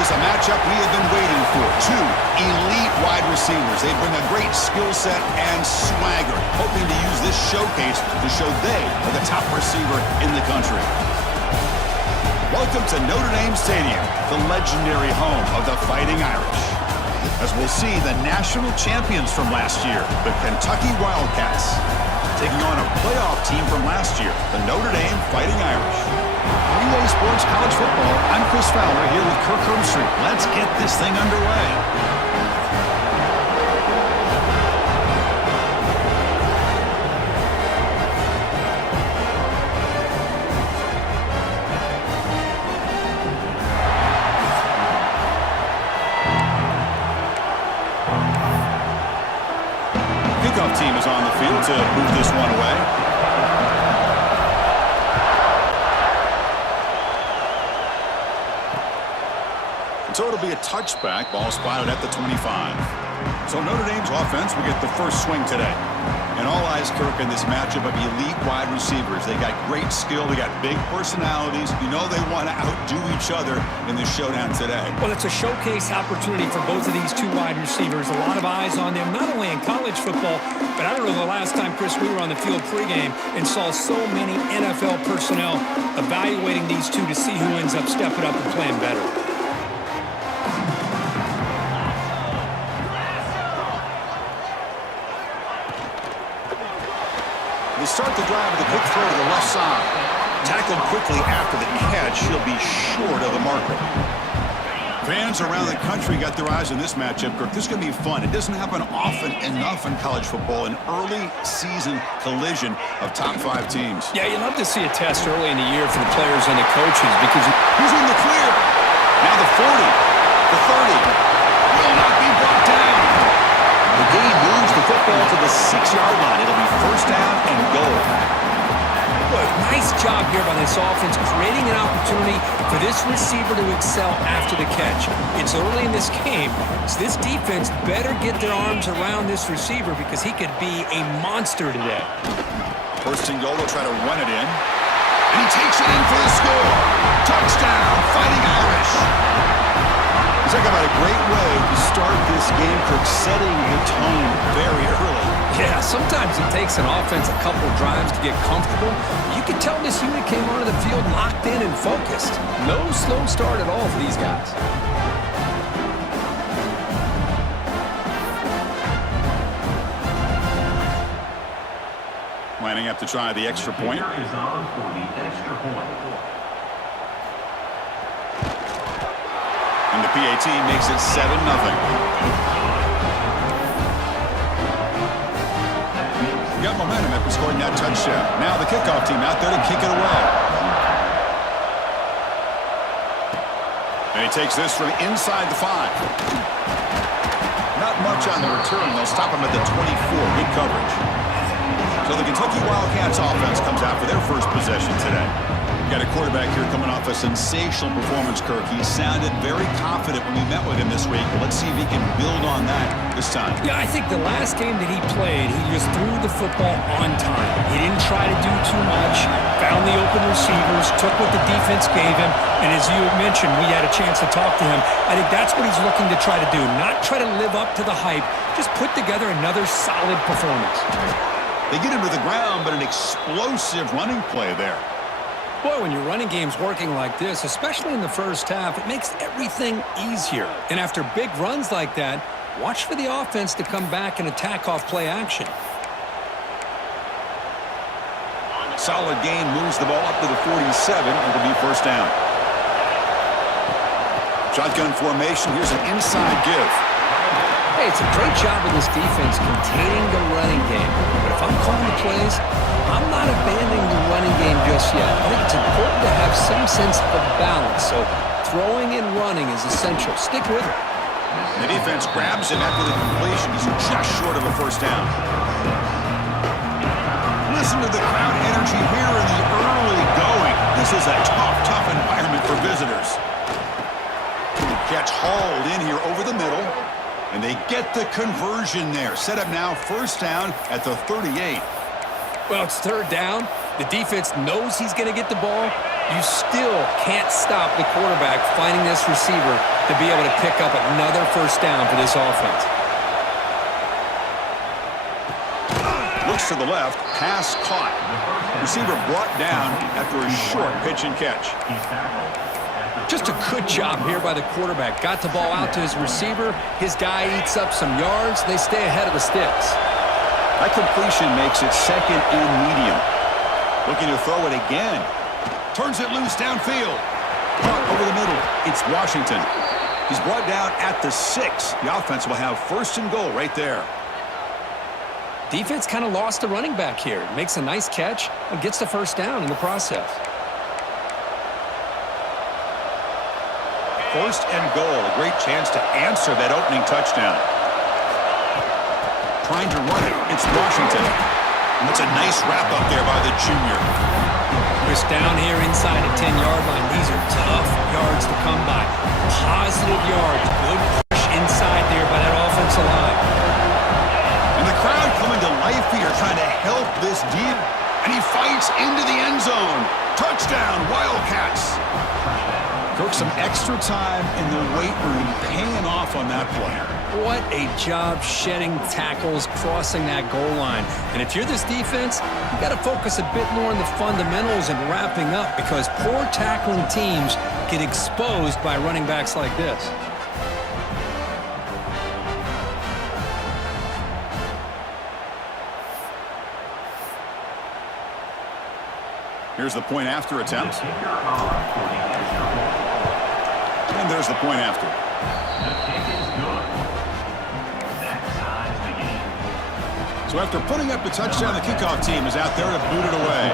is a matchup we have been waiting for. Two elite wide receivers. They bring a great skill set and swagger, hoping to use this showcase to show they are the top receiver in the country. Welcome to Notre Dame Stadium, the legendary home of the Fighting Irish. As we'll see the national champions from last year, the Kentucky Wildcats, taking on a playoff team from last year, the Notre Dame Fighting Irish. Relay Sports College Football. I'm Chris Fowler here with Kirk Herbstreit. Let's get this thing underway. Kickoff team is on the field to move this one away. So it'll be a touchback. Ball spotted at the 25. So Notre Dame's offense will get the first swing today. And all eyes, Kirk, in this matchup of elite wide receivers. They got great skill. They got big personalities. You know they want to outdo each other in this showdown today. Well, it's a showcase opportunity for both of these two wide receivers. A lot of eyes on them, not only in college football, but I don't know the last time, Chris, we were on the field pregame and saw so many NFL personnel evaluating these two to see who ends up stepping up and playing better. They start the drive with a quick throw to the left side. Tackled quickly after the catch. He'll be short of the marker. Fans around the country got their eyes on this matchup, Kirk. This is going to be fun. It doesn't happen often enough in college football, an early season collision of top 5 teams. Yeah, you love to see a test early in the year for the players and the coaches because who's in the clear? Now the 40, the 30, will not be brought down. The gain moves the football to the 6-yard line. It'll be first down and goal. Well, nice job here by this offense, creating an opportunity for this receiver to excel after the catch. It's early in this game, so this defense better get their arms around this receiver because he could be a monster today. First and goal, they'll try to run it in. And he takes it in for the score. Touchdown, Fighting Irish. Talk about a great way to start this game, Kirk, setting the tone very early. Yeah, sometimes it takes an offense a couple drives to get comfortable. You can tell this unit came onto the field locked in and focused. No slow start at all for these guys. Lining up to try the extra point. Is on for the extra point. And the PAT makes it 7-0. Got momentum after scoring that touchdown. Now the kickoff team out there to kick it away. And he takes this from inside the 5. Not much on the return. They'll stop him at the 24. Good coverage. So the Kentucky Wildcats offense comes out for their first possession today. Got a quarterback here coming off a sensational performance, Kirk. He sounded very confident when we met with him this week. Let's see if he can build on that this time. Yeah, I think the last game that he played, he just threw the football on time. He didn't try to do too much, found the open receivers, took what the defense gave him, and as you mentioned, we had a chance to talk to him. I think that's what he's looking to try to do, not try to live up to the hype, just put together another solid performance. They get him to the ground, but an explosive running play there. Boy, when your running game's working like this, especially in the first half, it makes everything easier. And after big runs like that, watch for the offense to come back and attack off play action. Solid gain moves the ball up to the 47. It'll be first down. Shotgun formation. Here's an inside give. Hey, it's a great job of this defense containing the running game. But if I'm calling the plays, I'm not abandoning the running game just yet. I think it's important to have some sense of balance. So throwing and running is essential. Stick with it. The defense grabs him after the completion. He's just short of a first down. Listen to the crowd energy here in the early going. This is a tough environment for visitors. Catch hauled in here over the middle. And they get the conversion there. Set up now, first down at the 38. Well, it's third down. The defense knows he's going to get the ball. You still can't stop the quarterback finding this receiver to be able to pick up another first down for this offense. Looks to the left, pass caught. Receiver brought down after a short pitch and catch. Just a good job here by the quarterback. Got the ball out to his receiver. His guy eats up some yards. They stay ahead of the sticks. That completion makes it second and medium. Looking to throw it again. Turns it loose downfield. Caught over the middle. It's Washington. He's brought down at the 6. The offense will have first and goal right there. Defense kind of lost the running back here. Makes a nice catch and gets the first down in the process. First and goal. A great chance to answer that opening touchdown. Trying to run it. It's Washington. That's a nice wrap up there by the junior. Chris, down here inside the 10-yard line. These are tough yards to come by. Positive yards. Good push inside there by that offensive line. And the crowd coming to life here trying to help this deal. And he fights into the end zone. Touchdown, Wildcats. Took some extra time in the weight room paying off on that play. What a job shedding tackles, crossing that goal line. And if you're this defense, you got to focus a bit more on the fundamentals and wrapping up, because poor tackling teams get exposed by running backs like this. Here's the point after attempt. And there's the point after. The kick is good. That ties the game. So after putting up the touchdown, the kickoff team is out there to boot it away.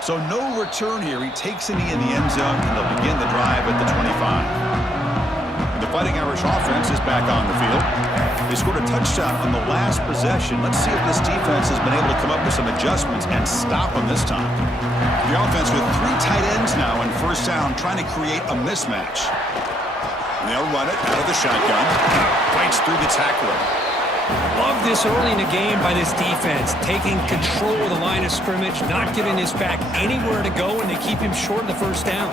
So no return here. He takes a knee in the end zone, and they'll begin the drive at the 25. The Fighting Irish offense is back on the field. They scored a touchdown on the last possession. Let's see if this defense has been able to come up with some adjustments and stop them this time. The offense with 3 tight ends now in first down, trying to create a mismatch. And they'll run it out of the shotgun. Fights through the tackler. Love this early in the game by this defense, taking control of the line of scrimmage, not giving this back anywhere to go, and they keep him short of the first down.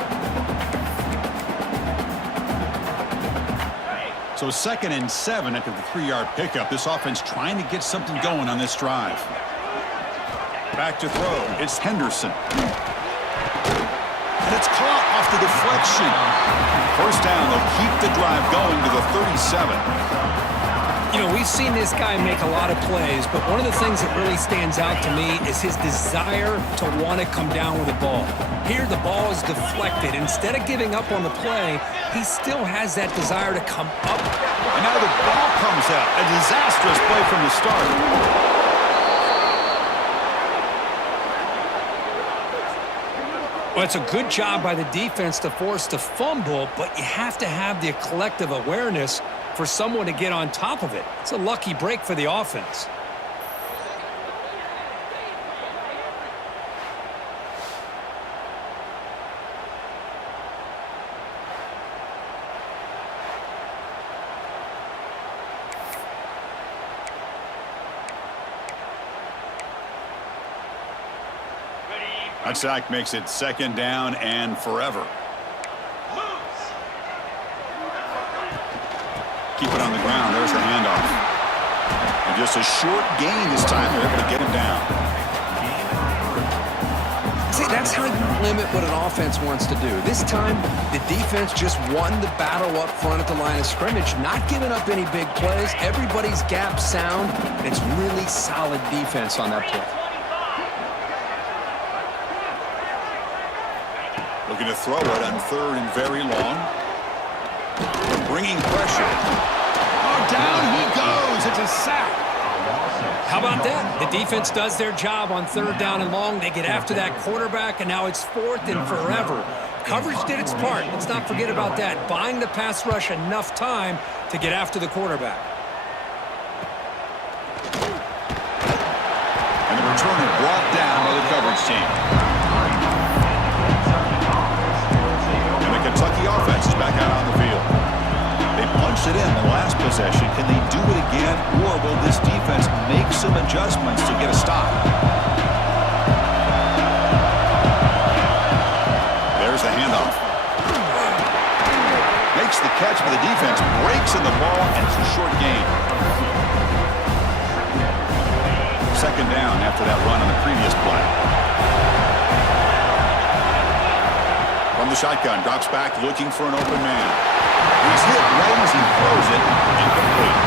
So 2nd and 7 after the 3-yard pickup. This offense trying to get something going on this drive. Back to throw. It's Henderson. And it's caught off the deflection. First down. They'll keep the drive going to the 37. You know, we've seen this guy make a lot of plays, but one of the things that really stands out to me is his desire to want to come down with the ball. Here, the ball is deflected. Instead of giving up on the play, he still has that desire to come up. And now the ball comes out. A disastrous play from the start. Well, it's a good job by the defense to force the fumble, but you have to have the collective awareness for someone to get on top of it. It's a lucky break for the offense. That sack makes it 2nd down and forever. Keep it on the ground. There's the handoff. And just a short gain this time. They're able to get him down. See, that's how you limit what an offense wants to do. This time, the defense just won the battle up front at the line of scrimmage, not giving up any big plays. Everybody's gap sound. It's really solid defense on that play. Looking to throw it on 3rd and very long. Bringing pressure. Oh, down he goes. It's a sack. How about that? The defense does their job on 3rd down and long. They get after that quarterback, and now it's 4th and forever. Coverage did its part. Let's not forget about that. Buying the pass rush enough time to get after the quarterback. And the returner brought down by the coverage team. Kentucky offense is back out on the field. They punched it in the last possession. Can they do it again, or will this defense make make some adjustments to get a stop. There's the handoff. Makes the catch, but the defense breaks in the ball, and it's a short gain. Second down after that run on the previous play. From the shotgun, drops back, looking for an open man. He's hit right as he throws it, incomplete.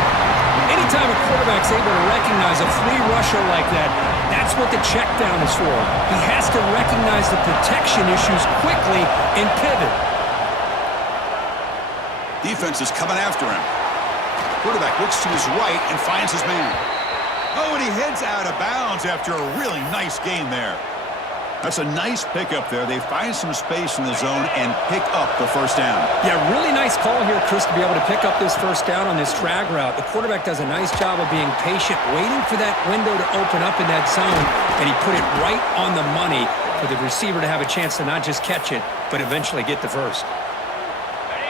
Anytime a quarterback's able to recognize a free rusher like that, that's what the check down is for. He has to recognize the protection issues quickly and pivot. Defense is coming after him. Quarterback looks to his right and finds his man. Oh, and he heads out of bounds after a really nice gain there. That's a nice pickup there. They find some space in the zone and pick up the first down. Yeah, really nice call here, Chris, to be able to pick up this first down on this drag route. The quarterback does a nice job of being patient, waiting for that window to open up in that zone, and he put it right on the money for the receiver to have a chance to not just catch it, but eventually get the first.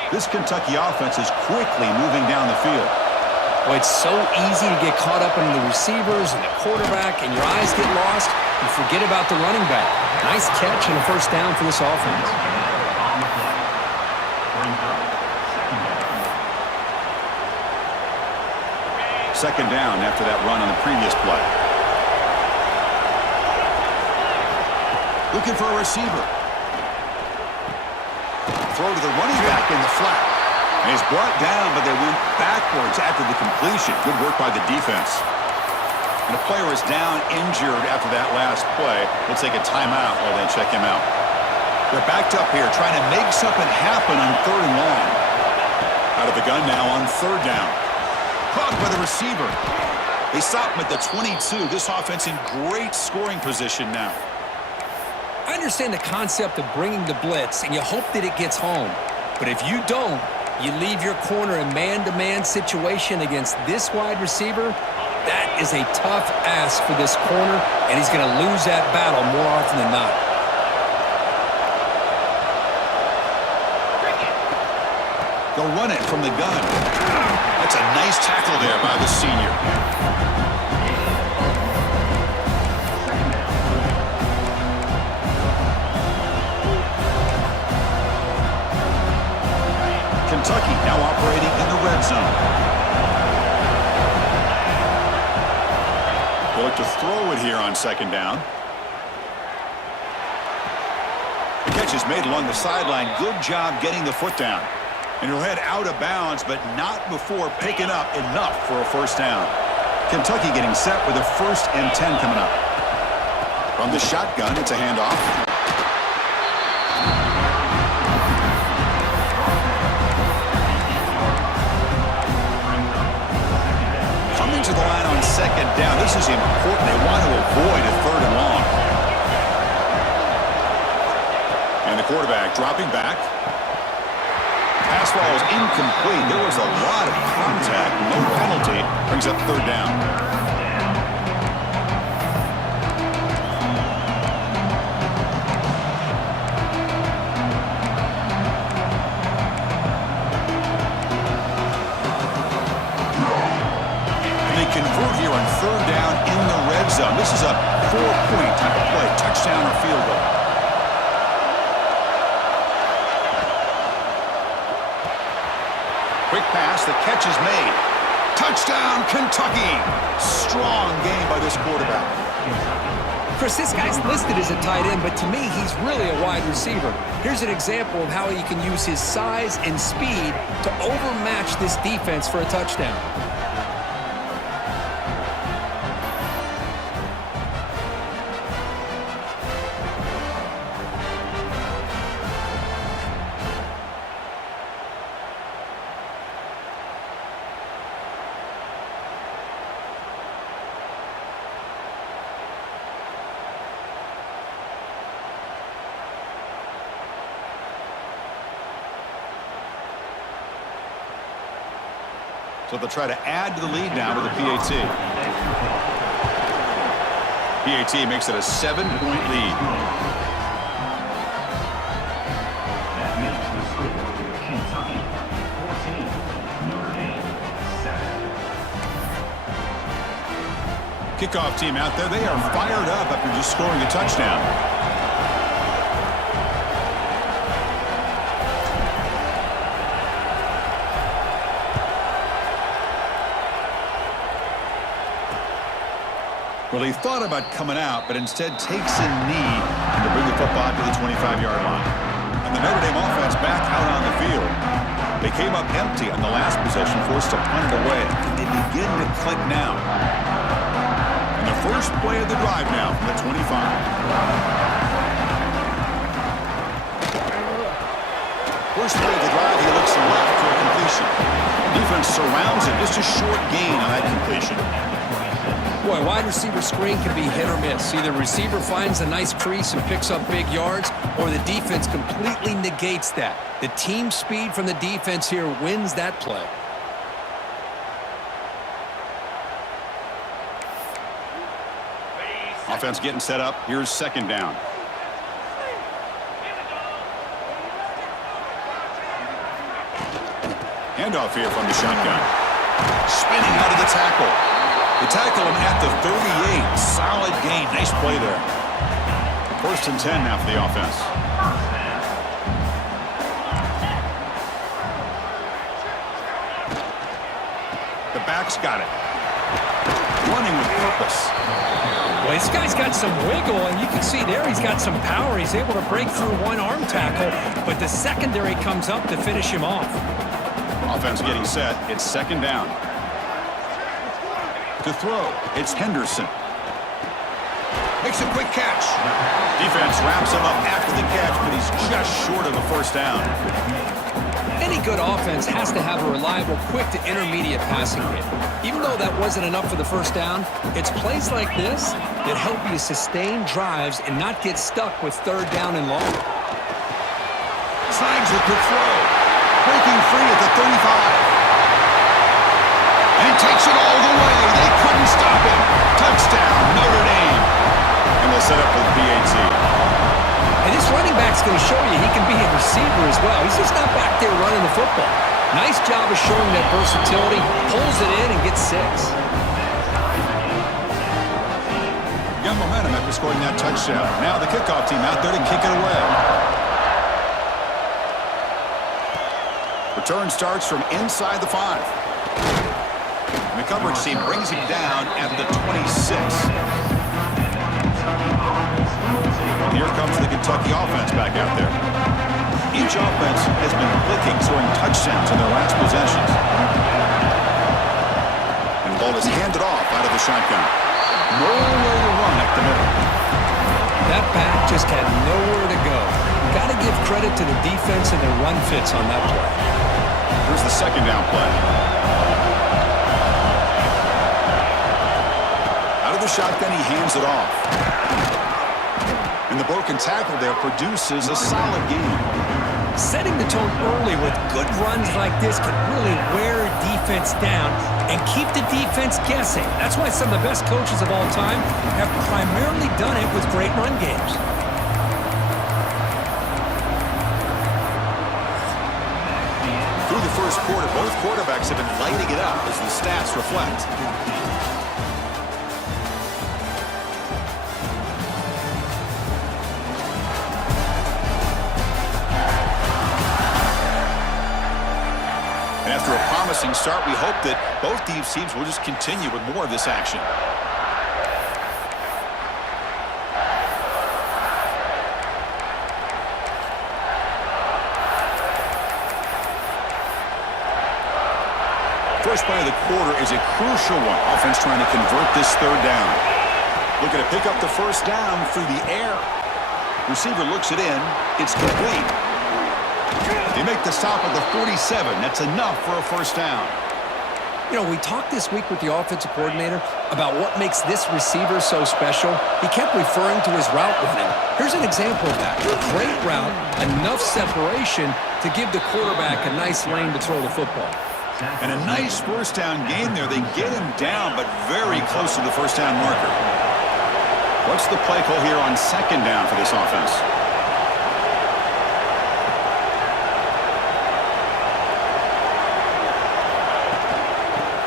This Kentucky offense is quickly moving down the field. Well, it's so easy to get caught up in the receivers and the quarterback, and your eyes get lost. You forget about the running back. Nice catch and a first down for this offense. Second down after that run on the previous play. Looking for a receiver. Throw to the running back in the flat. And he's brought down, but they went backwards after the completion. Good work by the defense. And the player is down injured after that last play. We'll take a timeout while they check him out. They're backed up here trying to make something happen on 3rd and long. Out of the gun now on 3rd down. Caught by the receiver. They stop him at the 22. This offense in great scoring position now. I understand the concept of bringing the blitz, and you hope that it gets home. But if you don't, you leave your corner in man-to-man situation against this wide receiver. That is a tough ask for this corner, and he's going to lose that battle more often than not. They'll run it from the gun. That's a nice tackle there by the senior. Kentucky now operating in the red zone. They look to throw it here on 2nd down. The catch is made along the sideline. Good job getting the foot down. And he'll head out of bounds, but not before picking up enough for a first down. Kentucky getting set with a 1st and 10 coming up. From the shotgun, it's a handoff. Coming to the line on 2nd down. This is important. They want to avoid a 3rd and long. And the quarterback dropping back. Pass ball is incomplete. There was a lot of contact. No penalty. Brings up 3rd down. And they convert here on 3rd down in the red zone. This is a 4-point type of play. Touchdown or field goal. Quick pass, the catch is made. Touchdown, Kentucky! Strong game by this quarterback. Chris, this guy's listed as a tight end, but to me, he's really a wide receiver. Here's an example of how he can use his size and speed to overmatch this defense for a touchdown. So they'll try to add to the lead now with the PAT. PAT makes it a 7-point lead. That makes the score Kentucky 14, Notre Dame 7. Kickoff team out there, they are fired up after just scoring a touchdown. Well, he thought about coming out, but instead takes a knee to bring the football to the 25-yard line. And the Notre Dame offense back out on the field. They came up empty on the last possession, forced to punt it away. They begin to click now. And the first play of the drive now from the 25. First play of the drive, he looks left for a completion. Defense surrounds him, just a short gain on that completion. Boy, wide receiver screen can be hit or miss. Either receiver finds a nice crease and picks up big yards, or the defense completely negates that. The team speed from the defense here wins that play. Offense getting set up. Here's second down. Handoff here from the shotgun. Spinning out of the tackle. They tackle him at the 38. Solid gain. Nice play there. 1st and 10 now for the offense. The back's got it. Running with purpose. Well, this guy's got some wiggle, and you can see there he's got some power. He's able to break through one arm tackle, but the secondary comes up to finish him off. Offense getting set. It's second down. To throw, it's Henderson. Makes a quick catch. Defense wraps him up after the catch, but he's just short of a first down. Any good offense has to have a reliable, quick to intermediate passing game. Even though that wasn't enough for the first down, it's plays like this that help you sustain drives and not get stuck with third down and long. Slides it to throw. Breaking free at the 35. And he takes it all the way. They couldn't stop him. Touchdown, Notre Dame. And they'll set up for the PAT. And this running back's going to show you he can be a receiver as well. He's just not back there running the football. Nice job of showing that versatility. Pulls it in and gets 6. Got momentum after scoring that touchdown. Now the kickoff team out there to kick it away. Return starts from inside the 5. The coverage team brings him down at the 26. Here comes the Kentucky offense back out there. Each offense has been clicking, scoring touchdowns in their last possessions. And the ball is handed off out of the shotgun. Nowhere to run at the middle. That back just had nowhere to go. Got to give credit to the defense and their run fits on that play. Here's the second down play. Out of the shotgun, he hands it off. And the broken tackle there produces a solid game. Setting the tone early with good runs like this can really wear a defense down and keep the defense guessing. That's why some of the best coaches of all time have primarily done it with great run games. Through the first quarter, both quarterbacks have been lighting it up as the stats reflect. After a promising start, we hope that both these teams will just continue with more of this action. First play of the quarter is a crucial one. Offense trying to convert this third down. Looking to pick up the first down through the air. Receiver looks it in. It's complete. They make the stop at the 47. That's enough for a first down. You know, we talked this week with the offensive coordinator about what makes this receiver so special. He kept referring to his route running. Here's an example of that. Great route, enough separation to give the quarterback a nice lane to throw the football. And a nice first down game there. They get him down, but very close to the first down marker. What's the play call here on second down for this offense?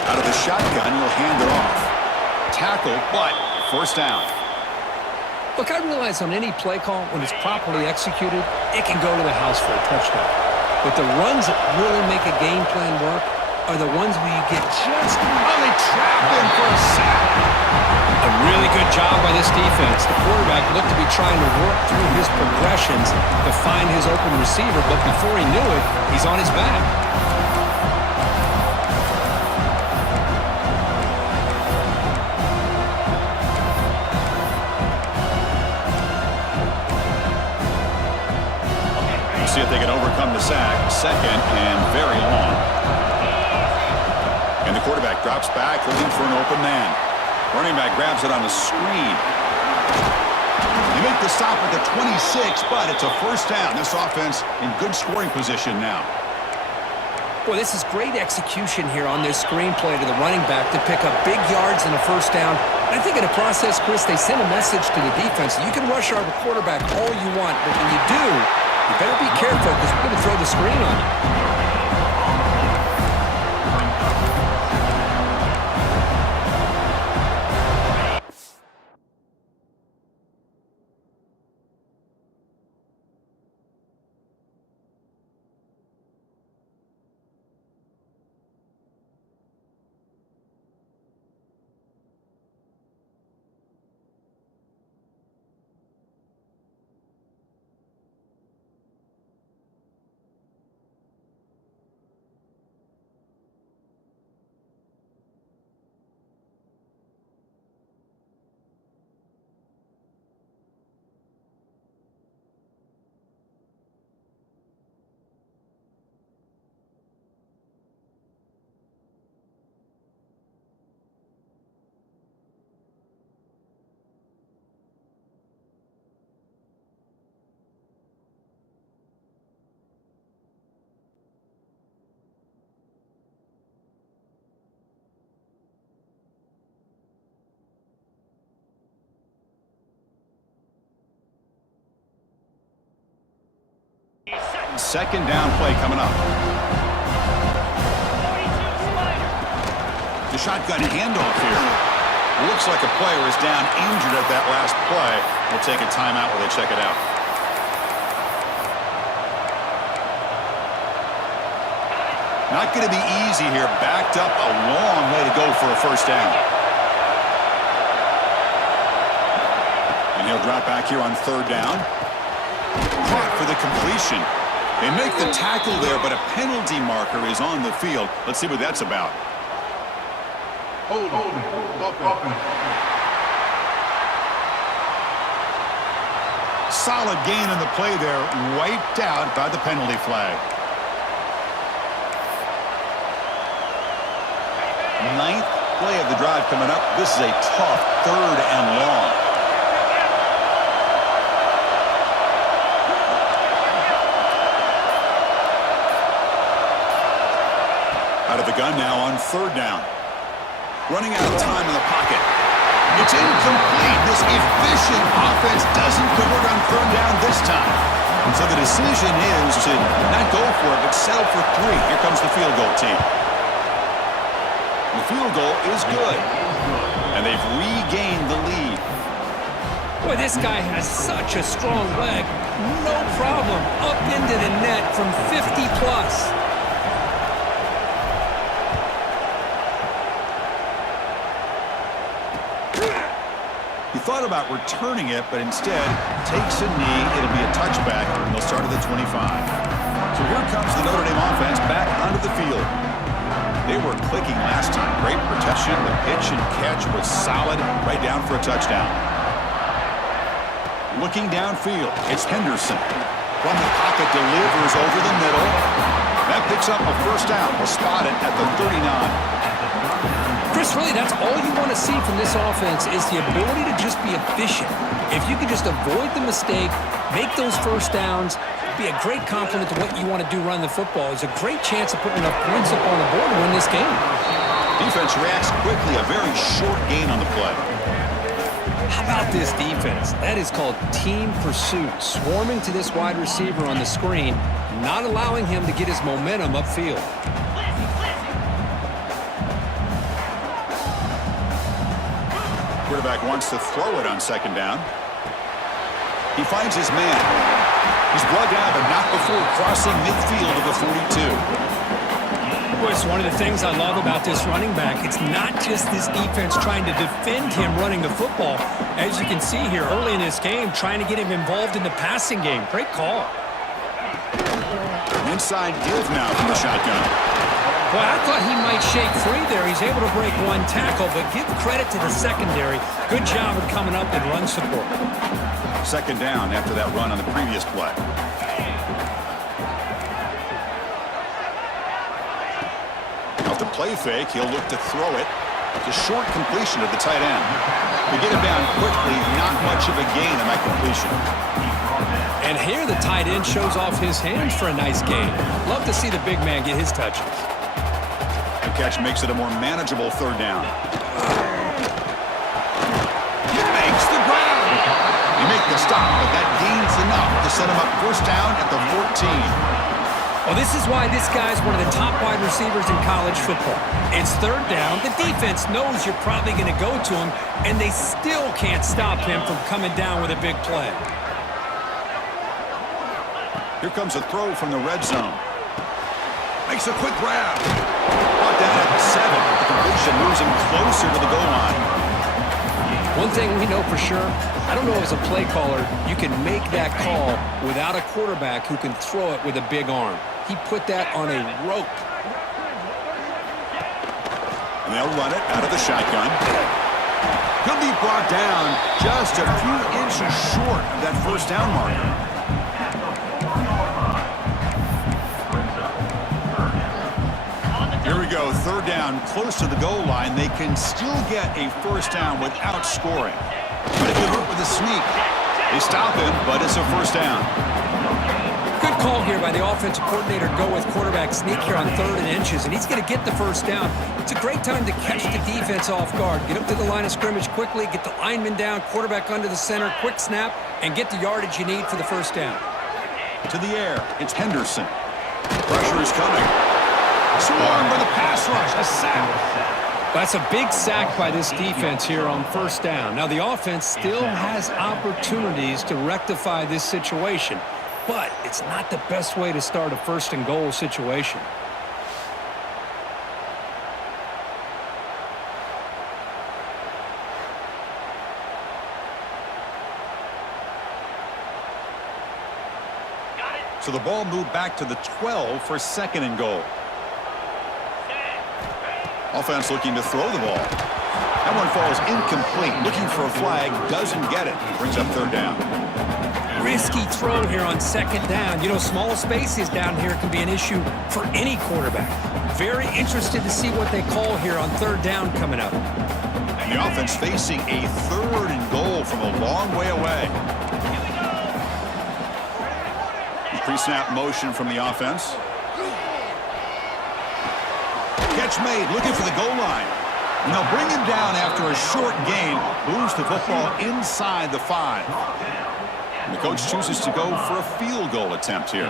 Out of the shotgun, he'll hand it off. Tackle, but first down. Look, I realize on any play call, when it's properly executed, it can go to the house for a touchdown. But the runs that really make a game plan work are the ones where you get just they trapped him for a sack. a really good job by this defense. The quarterback looked to be trying to work through his progressions to find his open receiver, but before he knew it, he's on his back. See if they can overcome the sack. Second and very long. And the quarterback drops back, looking for an open man. Running back grabs it on a screen. They make the stop at the 26, but it's a first down. This offense in good scoring position now. Boy, this is great execution here on this screenplay to the running back to pick up big yards and a first down. And I think in the process, Chris, they send a message to the defense. You can rush our quarterback all you want, but when you do, you better be careful because we're going to throw the screen on you. Second down play coming up. The shotgun handoff here. Looks like a player is down injured at that last play. We'll take a timeout while they check it out. Not going to be easy here. Backed up a long way to go for a first down. And he'll drop back here on third down. Caught for the completion. They make the tackle there, but a penalty marker is on the field. Let's see what that's about. Hold on. Solid gain on the play there, wiped out by the penalty flag. Ninth play of the drive coming up. This is a tough third and long. Out of the gun now on third down. Running out of time in the pocket. It's incomplete. This efficient offense doesn't convert on third down this time. And so the decision is to not go for it, but settle for 3. Here comes the field goal team. The field goal is good. And they've regained the lead. Boy, this guy has such a strong leg. No problem. Up into the net from 50 plus. Thought about returning it, but instead takes a knee. It'll be a touchback, and they'll start at the 25. So here comes the Notre Dame offense back onto the field. They were clicking last time. Great protection. The pitch and catch was solid, right down for a touchdown. Looking downfield, it's Henderson. From the pocket, delivers over the middle. That picks up a first down. We'll spot it at the 39. Chris, really, that's all you want to see from this offense is the ability to just be efficient. If you can just avoid the mistake, make those first downs, be a great compliment to what you want to do running the football. It's a great chance of putting enough points up on the board to win this game. Defense reacts quickly. A very short gain on the play. How about this defense? That is called team pursuit. Swarming to this wide receiver on the screen, not allowing him to get his momentum upfield. Quarterback wants to throw it on second down. He finds his man. He's brought down, but not before crossing midfield of the 42. It's one of the things I love about this running back. It's not just this defense trying to defend him running the football. As you can see here early in this game, trying to get him involved in the passing game. Great call. Inside give now from the shotgun. Well, I thought he might shake free there. He's able to break one tackle, but give credit to the secondary. Good job of coming up and run support. Second down after that run on the previous play. Off the play fake, he'll look to throw it. It's a short completion to the tight end. To get him down quickly, not much of a gain on that completion. And here the tight end shows off his hands for a nice gain. Love to see the big man get his touches. The catch makes it a more manageable third down. He makes the ground. He makes the stop, but that gains enough to set him up first down at the 14. Well, this is why this guy's one of the top wide receivers in college football. It's third down. The defense knows you're probably going to go to him, and they still can't stop him from coming down with a big play. Here comes a throw from the red zone. Makes a quick grab. Brought down at 7. The completion moves him closer to the goal line. One thing we know for sure, I don't know as a play caller, you can make that call without a quarterback who can throw it with a big arm. He put that on a rope. And they'll run it out of the shotgun. He'll be brought down just a few inches short of that first down marker. Here we go, third down, close to the goal line. They can still get a first down without scoring. But it could hurt with a sneak. They stop him, but it's a first down. Good call here by the offensive coordinator to go with quarterback sneak here on 3rd and inches, and he's going to get the first down. It's a great time to catch the defense off guard. Get up to the line of scrimmage quickly, get the lineman down, quarterback under the center, quick snap, and get the yardage you need for the first down. To the air, it's Henderson. Pressure is coming. Swarmed by the pass rush, a sack. That's a big sack by this defense here on first down. Now, the offense still has opportunities to rectify this situation, but it's not the best way to start a first and goal situation. So the ball moved back to the 12 for second and goal. Offense looking to throw the ball. That one falls incomplete. Looking for a flag, doesn't get it. Brings up third down. Risky throw here on second down. You know, small spaces down here can be an issue for any quarterback. Very interested to see what they call here on third down coming up. And the offense facing a third and goal from a long way away. Pre-snap motion from the offense. Catch made, looking for the goal line. And they'll bring him down after a short gain. Moves the football inside the 5. And the coach chooses to go for a field goal attempt here.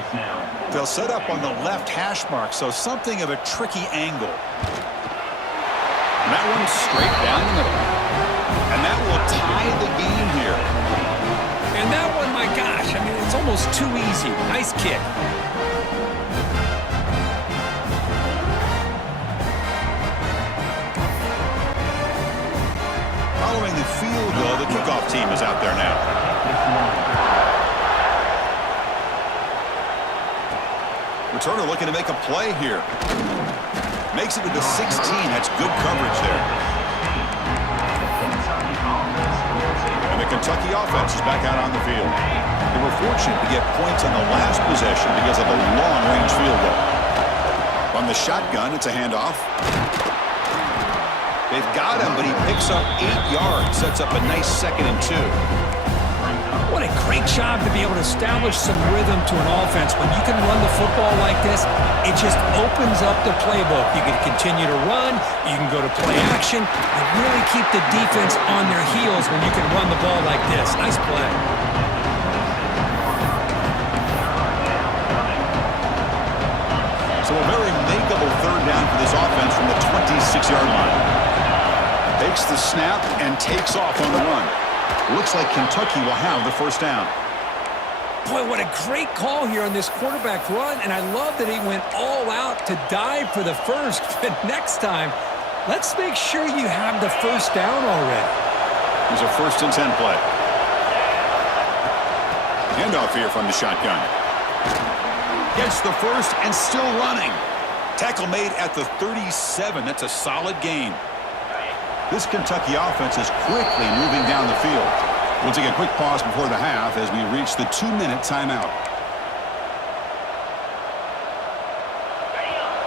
They'll set up on the left hash mark, so something of a tricky angle. And that one's straight down the middle. And that will tie the game here. And that one, my gosh, I mean, it's almost too easy. Nice kick. Following the field goal, the kickoff team is out there now. Returner looking to make a play here. Makes it to the 16. That's good coverage there. And the Kentucky offense is back out on the field. They were fortunate to get points on the last possession because of a long-range field goal. From the shotgun, it's a handoff. They've got him, but he picks up 8 yards. Sets up a nice 2nd and 2. What a great job to be able to establish some rhythm to an offense. When you can run the football like this, it just opens up the playbook. You can continue to run. You can go to play action. And really keep the defense on their heels when you can run the ball like this. Nice play. So a very makeable third down for this offense from the 26-yard line. Takes the snap and takes off on the run. Looks like Kentucky will have the first down. Boy, what a great call here on this quarterback run, and I love that he went all out to dive for the first. But next time, let's make sure you have the first down already. Here's a 1st and 10 play. Handoff here from the shotgun. Gets the first and still running. Tackle made at the 37. That's a solid gain. This Kentucky offense is quickly moving down the field. We'll take a quick pause before the half as we reach the 2-minute timeout.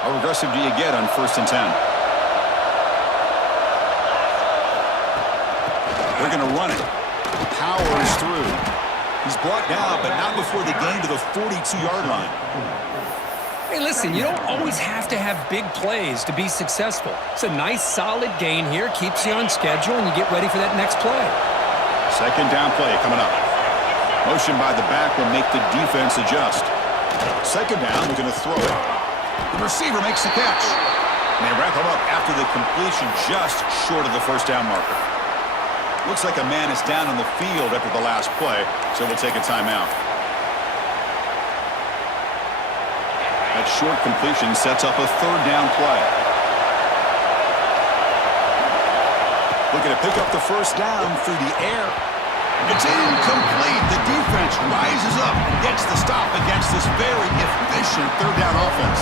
How aggressive do you get on 1st and 10? They're going to run it. Powers through. He's brought down, but not before the gain to the 42-yard line. Hey, listen, you don't always have to have big plays to be successful. It's a nice, solid gain here. Keeps you on schedule, and you get ready for that next play. 2nd down play coming up. Motion by the back will make the defense adjust. 2nd down, they're going to throw it. The receiver makes the catch. And they wrap him up after the completion just short of the first down marker. Looks like a man is down on the field after the last play, so we'll take a timeout. That short completion sets up a 3rd down play. Looking to pick up the first down through the air. It's incomplete. The defense rises up and gets the stop against this very efficient 3rd down offense.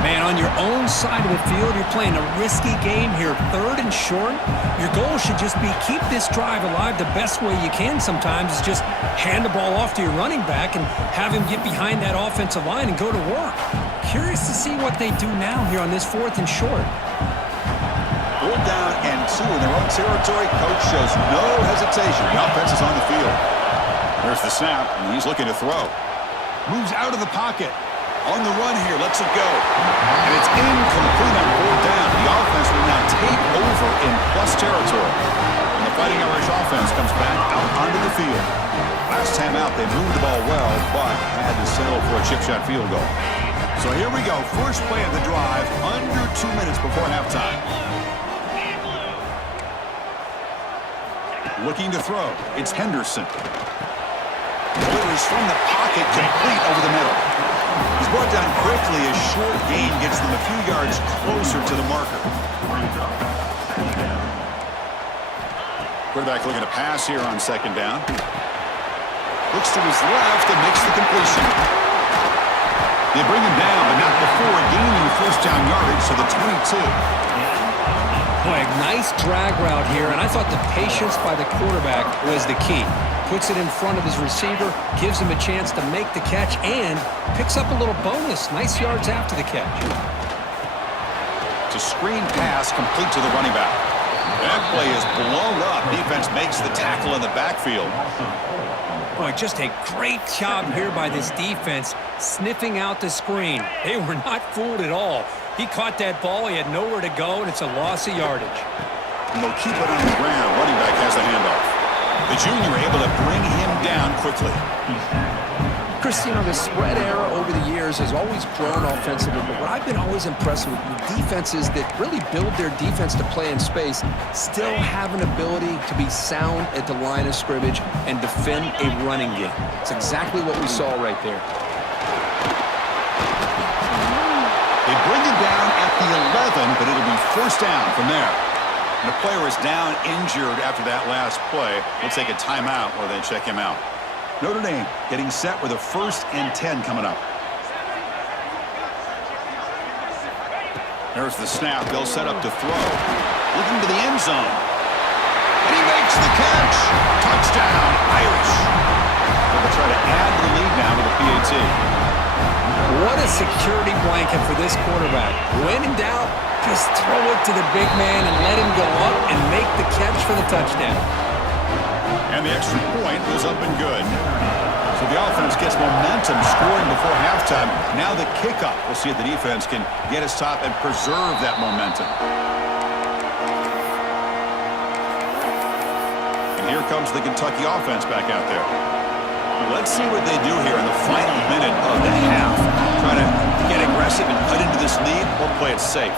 Man, on your own side of the field, you're playing a risky game here. 3rd and short. Your goal should just be keep this drive alive the best way you can sometimes is just hand the ball off to your running back and have him get behind that offensive line and go to work. Curious to see what they do now here on this 4th and short. 4th down and 2 in their own territory. Coach shows no hesitation. The offense is on the field. There's the snap, and he's looking to throw. Moves out of the pocket. On the run here, lets it go. And it's incomplete on 4th down. The offense will now take over in plus territory. And the Fighting Irish offense comes back out onto the field. Last time out, they moved the ball well, but had to settle for a chip shot field goal. So here we go. First play of the drive, under 2 minutes before halftime. Looking to throw. It's Henderson. Delivers from the pocket, complete over the middle. He's brought down quickly. A short gain gets them a few yards closer to the marker. Quarterback looking to pass here on 2nd down. Looks to his left and makes the completion. They bring him down, but not before gaining 1st down yardage to the 22. Boy, nice drag route here, and I thought the patience by the quarterback was the key. Puts it in front of his receiver, gives him a chance to make the catch, and picks up a little bonus. Nice yards after the catch. To screen pass complete to the running back. That play is blown up. Defense makes the tackle in the backfield. Boy, just a great job here by this defense, sniffing out the screen. They were not fooled at all. He caught that ball. He had nowhere to go, and it's a loss of yardage. And they'll keep it on the ground. Running back has the handoff. The junior able to bring him down quickly. Chris, you know, the spread era over the years has always grown offensively, but what I've been always impressed with defenses that really build their defense to play in space still have an ability to be sound at the line of scrimmage and defend a running game. It's exactly what we saw right there. They bring him down at the 11, but it'll be 1st down from there. And the player is down injured after that last play. We'll take a timeout while they check him out. Notre Dame getting set with a 1st and 10 coming up. There's the snap. They'll set up to throw. Looking to the end zone. And he makes the catch. Touchdown, Irish. They'll try to add to the lead now with a PAT. What a security blanket for this quarterback. When in doubt, just throw it to the big man and let him go up and make the catch for the touchdown. And the extra point was up and good. So the offense gets momentum scoring before halftime. Now the kickoff. We'll see if the defense can get his top and preserve that momentum. And here comes the Kentucky offense back out there. Let's see what they do here in the final minute of the half. Try to get aggressive and cut into this lead or play it safe.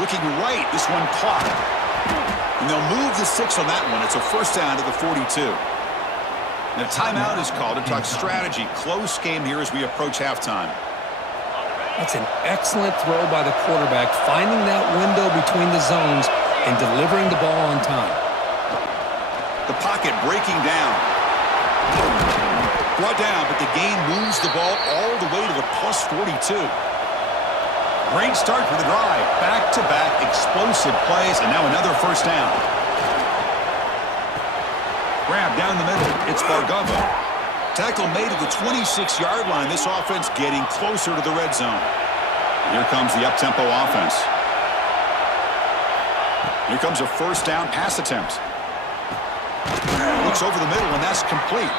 Looking right, this one caught. And they'll move the 6 on that one. It's a first down to the 42. And a timeout is called to talk strategy. Close game here as we approach halftime. That's an excellent throw by the quarterback, finding that window between the zones and delivering the ball on time. The pocket breaking down. Brought down, but the gain moves the ball all the way to the plus 42. Great start for the drive. Back-to-back explosive plays, and now another first down. Grab down the middle. It's Bargava. Tackle made at the 26-yard line. This offense getting closer to the red zone. Here comes the up-tempo offense. Here comes a first down pass attempt. Looks over the middle, and that's complete.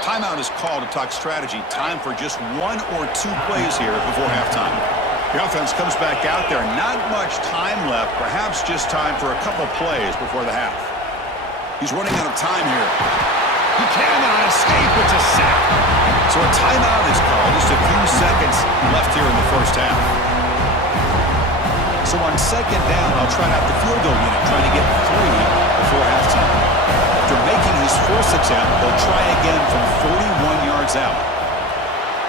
Timeout is called to talk strategy. Time for just 1 or 2 plays here before halftime. The offense comes back out there. Not much time left. Perhaps just time for a couple plays before the half. He's running out of time here. He cannot escape. It's a sack. So a timeout is called. Just a few seconds left here in the first half. So on second down, I'll try out the field goal unit, trying to get 3 before halftime. After making his first attempt, they'll try again from 41 yards out.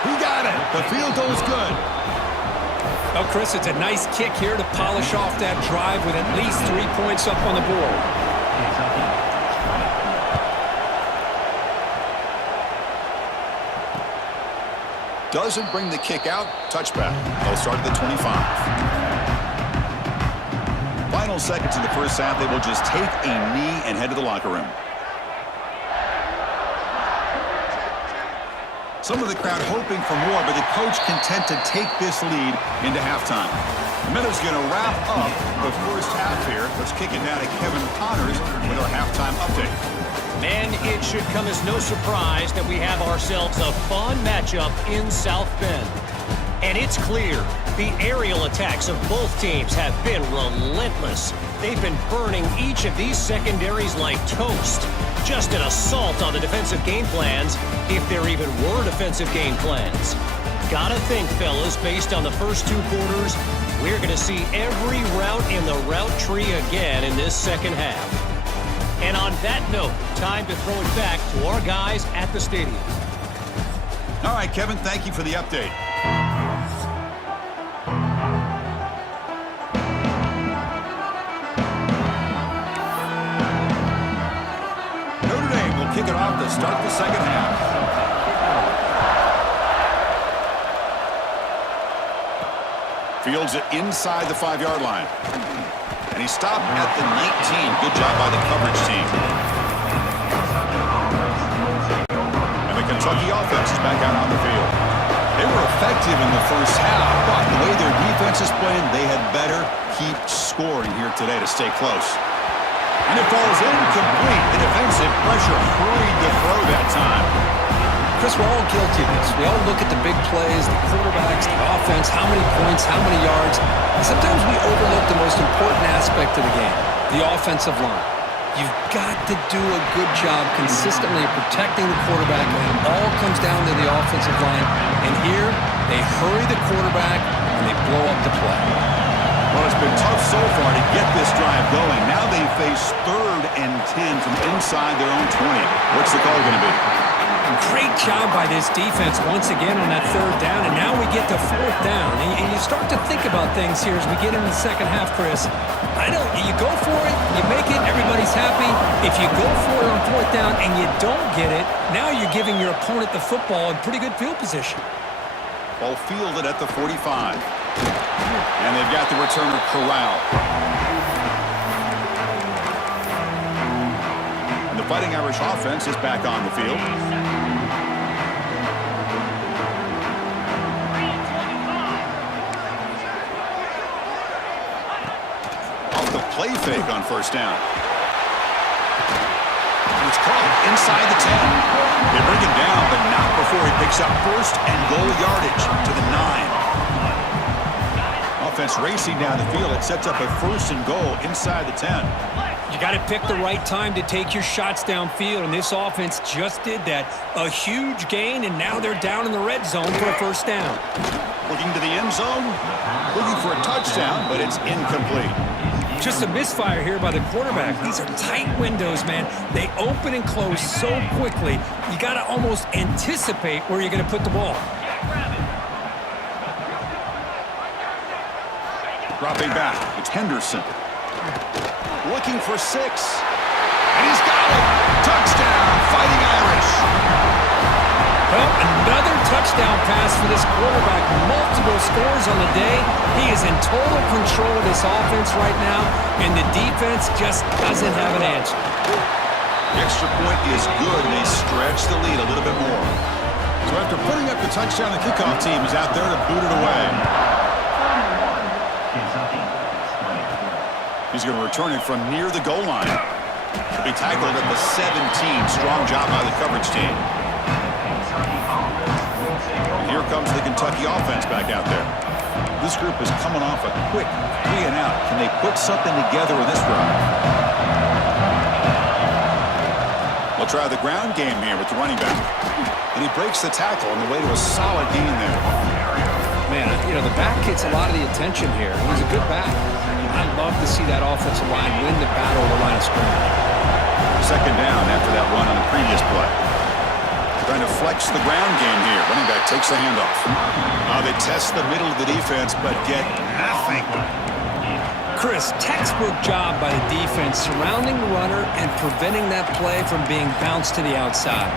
He got it. The field goal's good. Well, Chris, it's a nice kick here to polish off that drive with at least 3 points up on the board. Doesn't bring the kick out. Touchback. They'll start at the 25. Final seconds in the first half. They will just take a knee and head to the locker room. Some of the crowd hoping for more, but the coach content to take this lead into halftime. The Meadows going to wrap up the first half here. Let's kick it down to Kevin Connors with our halftime update. Man, it should come as no surprise that we have ourselves a fun matchup in South Bend. And it's clear the aerial attacks of both teams have been relentless. They've been burning each of these secondaries like toast. Just an assault on the defensive game plans, if there even were defensive game plans. Gotta think, fellas, based on the first 2 quarters, we're going to see every route in the route tree again in this second half. And on that note, time to throw it back to our guys at the stadium. All right, Kevin, thank you for the update. Notre Dame will kick it off to start the second half. Fields it inside the 5-yard line. And he stopped at the 19. Good job by the coverage team. And the Kentucky offense is back out on the field. They were effective in the first half, but the way their defense is playing, they had better keep scoring here today to stay close. And it falls incomplete. The defensive pressure hurried the throw that time. Chris, we're all guilty of this. We all look at the big plays, the quarterbacks, the offense, how many points, how many yards. And sometimes we overlook the most important aspect of the game, the offensive line. You've got to do a good job consistently of protecting the quarterback, and it all comes down to the offensive line. And here, they hurry the quarterback, and they blow up the play. Well, it's been tough so far to get this drive going. Now they face 3rd and 10 from inside their own 20. What's the call going to be? Great job by this defense once again on that 3rd down, and now we get to 4th down. And you start to think about things here as we get into the second half, Chris. You go for it, you make it, everybody's happy. If you go for it on 4th down and you don't get it, now you're giving your opponent the football in pretty good field position. Ball fielded at the 45. And they've got the returner corralled. And the Fighting Irish offense is back on the field. Play fake on first down. And it's caught inside the 10. They bring him down, but not before he picks up 1st and goal yardage to the 9. Offense racing down the field. It sets up a 1st and goal inside the 10. You got to pick the right time to take your shots downfield, and this offense just did that. A huge gain, and now they're down in the red zone for a first down. Looking to the end zone. Looking for a touchdown, but it's incomplete. Just a misfire here by the quarterback. These are tight windows, man. They open and close so quickly, you got to almost anticipate where you're going to put the ball. Dropping back, it's Henderson. Looking for 6. And he's got it! Touchdown, Fighting Irish! Well, another touchdown pass for this quarterback. Multiple scores on the day. He is in total control of this offense right now, and the defense just doesn't have an answer. The extra point is good, and they stretch the lead a little bit more. So after putting up the touchdown, the kickoff team is out there to boot it away. He's going to return it from near the goal line. He'll be tackled at the 17. Strong job by the coverage team. And here comes the Kentucky offense back out there. This group is coming off a quick 3 and out. Can they put something together in this drive? We'll try the ground game here with the running back. And he breaks the tackle on the way to a solid gain there. Man, you know, the back gets a lot of the attention here. He's a good back. I love to see that offensive line win the battle of the line of scrimmage. Second down after that run on the previous play. Trying to flex the ground game here. Running back takes the handoff. They test the middle of the defense, but get nothing. Chris, textbook job by the defense surrounding the runner and preventing that play from being bounced to the outside.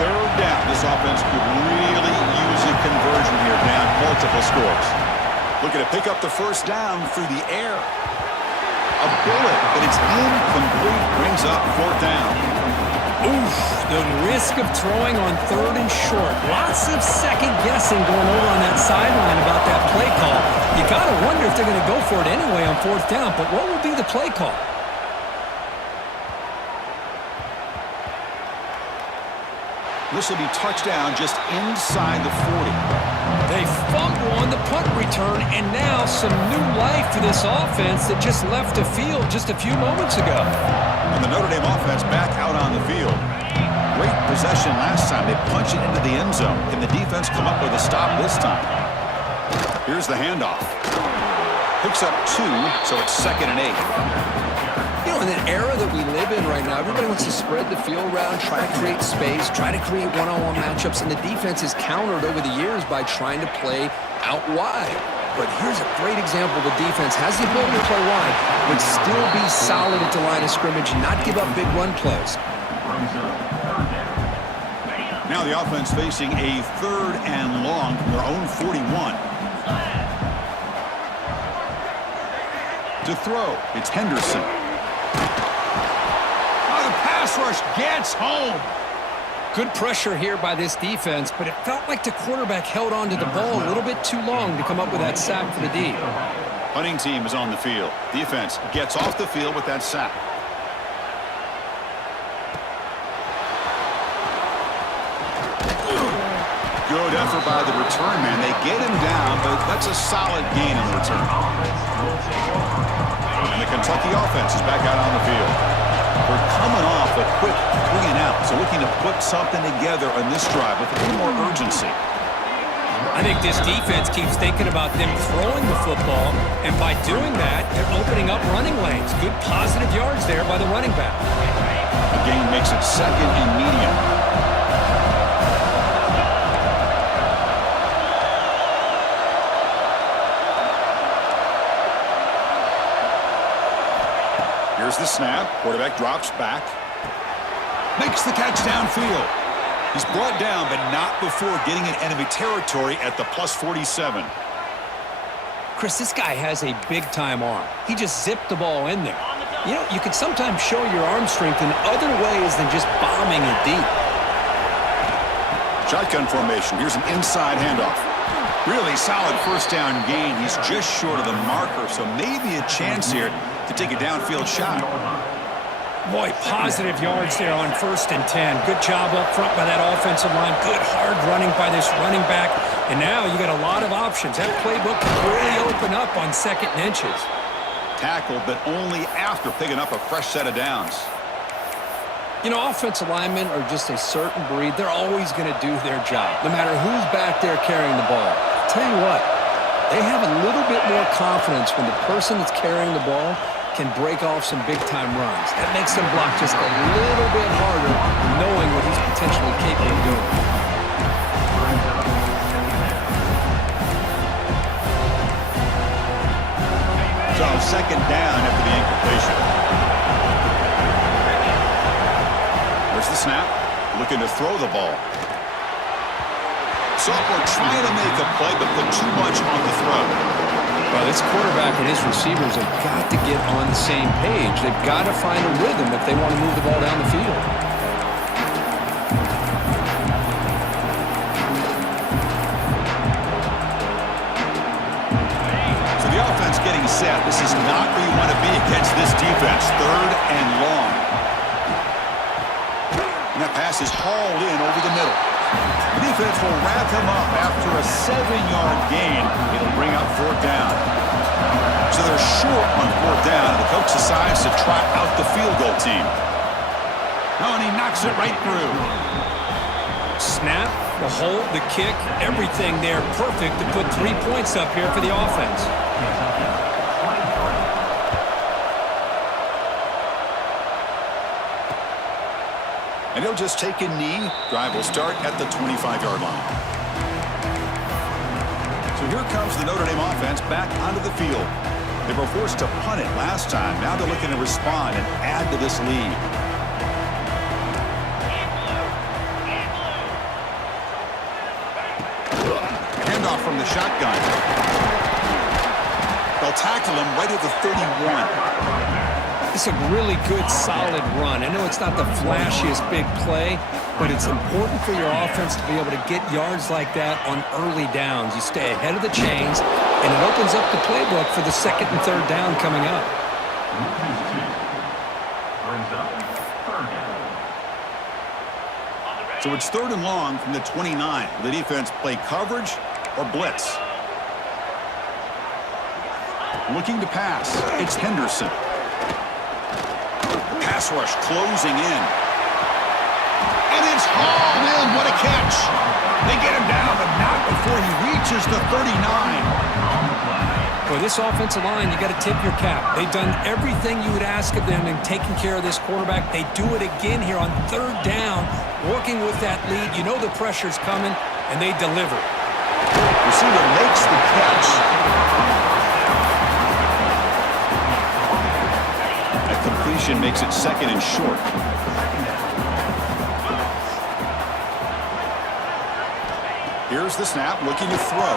Third down. This offense could really use a conversion here, down multiple scores. Looking to pick up the first down through the air. A bullet, but it's incomplete. Brings up 4th down. Oof, the risk of throwing on 3rd and short. Lots of second guessing going over on that sideline about that play call. You got to wonder if they're going to go for it anyway on 4th down, but what will be the play call? This will be touchdown just inside the 40. They fumble on the punt return, and now some new life for this offense that just left the field just a few moments ago. And the Notre Dame offense back out on the field. Great possession last time. They punch it into the end zone. Can the defense come up with a stop this time? Here's the handoff. Picks up 2, so it's 2nd and 8. You know, in an era that we live in right now, everybody wants to spread the field around, try to create space, try to create one-on-one matchups, and the defense is countered over the years by trying to play out wide. But here's a great example. The defense has the ability to play wide, but still be solid at the line of scrimmage and not give up big run plays. Now the offense facing a 3rd and long from their own 41. To throw, it's Henderson. The pass rush gets home. Good pressure here by this defense, but it felt like the quarterback held on to the ball a little bit too long to come up with that sack for the D. Punting team is on the field. Defense gets off the field with that sack. Good effort by the return man. They get him down, but that's a solid gain on the return. And the Kentucky offense is back out on the field. We're coming off a quick 3 and out, so looking to put something together on this drive with a little more urgency. I think this defense keeps thinking about them throwing the football, and by doing that, they're opening up running lanes. Good positive yards there by the running back. The gain makes it 2nd and medium. Here's the snap. Quarterback drops back. Makes the catch downfield. He's brought down, but not before getting in enemy territory at the +47. Chris, this guy has a big-time arm. He just zipped the ball in there. You know, you can sometimes show your arm strength in other ways than just bombing it deep. Shotgun formation. Here's an inside handoff. Really solid first down gain. He's just short of the marker, so maybe a chance here to take a downfield shot. Boy, positive yards there on 1st and 10. Good job up front by that offensive line. Good hard running by this running back. And now you got a lot of options. That playbook can really open up on 2nd and inches. Tackled, but only after picking up a fresh set of downs. You know, offensive linemen are just a certain breed. They're always going to do their job, no matter who's back there carrying the ball. I'll tell you what, they have a little bit more confidence when the person that's carrying the ball can break off some big-time runs. That makes them block just a little bit harder, knowing what he's potentially capable of doing. So second down after the incompletion. There's the snap. Looking to throw the ball. So we're trying to make a play, but put too much on the throw. Well, this quarterback and his receivers have got to get on the same page. They've got to find a rhythm if they want to move the ball down the field. So the offense getting set. This is not where you want to be against this defense. Third and long. And that pass is hauled in over the middle. The defense will wrap him up after a 7-yard gain. It'll bring up fourth down. So they're short on fourth down, and the coach decides to trot out the field goal team. Oh, and he knocks it right through. Snap, the hold, the kick, everything there perfect to put 3 points up here for the offense. And he'll just take a knee. Drive will start at the 25-yard line. So here comes the Notre Dame offense back onto the field. They were forced to punt it last time. Now they're looking to respond and add to this lead. Handoff from the shotgun. They'll tackle him right at the 31. It's a really good, solid run. I know it's not the flashiest big play, but it's important for your offense to be able to get yards like that on early downs. You stay ahead of the chains, and it opens up the playbook for the second and third down coming up. So it's third and long from the 29. The defense play coverage or blitz. Looking to pass. It's Henderson. Pass rush closing in. And it's hauled in. What a catch. They get him down, but not before he reaches the 39. For this offensive line, you got to tip your cap. They've done everything you would ask of them in taking care of this quarterback. They do it again here on third down, working with that lead. You know the pressure's coming, and they deliver. Receiver makes the catch. That completion makes it second and short. Here's the snap, looking to throw.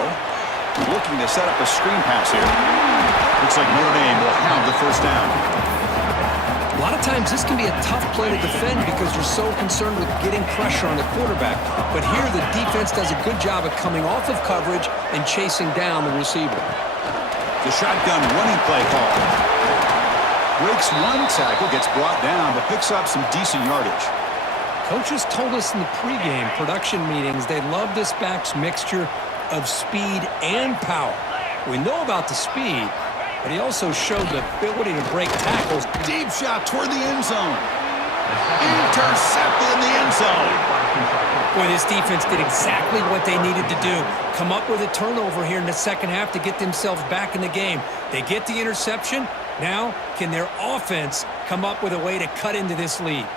Looking to set up a screen pass here. Looks like Notre Dame will have the first down. A lot of times this can be a tough play to defend because you're so concerned with getting pressure on the quarterback. But here the defense does a good job of coming off of coverage and chasing down the receiver. The shotgun running play call. Breaks one tackle, gets brought down, but picks up some decent yardage. Coaches told us in the pregame production meetings they love this back's mixture of speed and power. We know about the speed, but he also showed the ability to break tackles. Deep shot toward the end zone. Intercepted in the end zone. Boy, this defense did exactly what they needed to do. Come up with a turnover here in the second half to get themselves back in the game. They get the interception. Now, can their offense come up with a way to cut into this lead?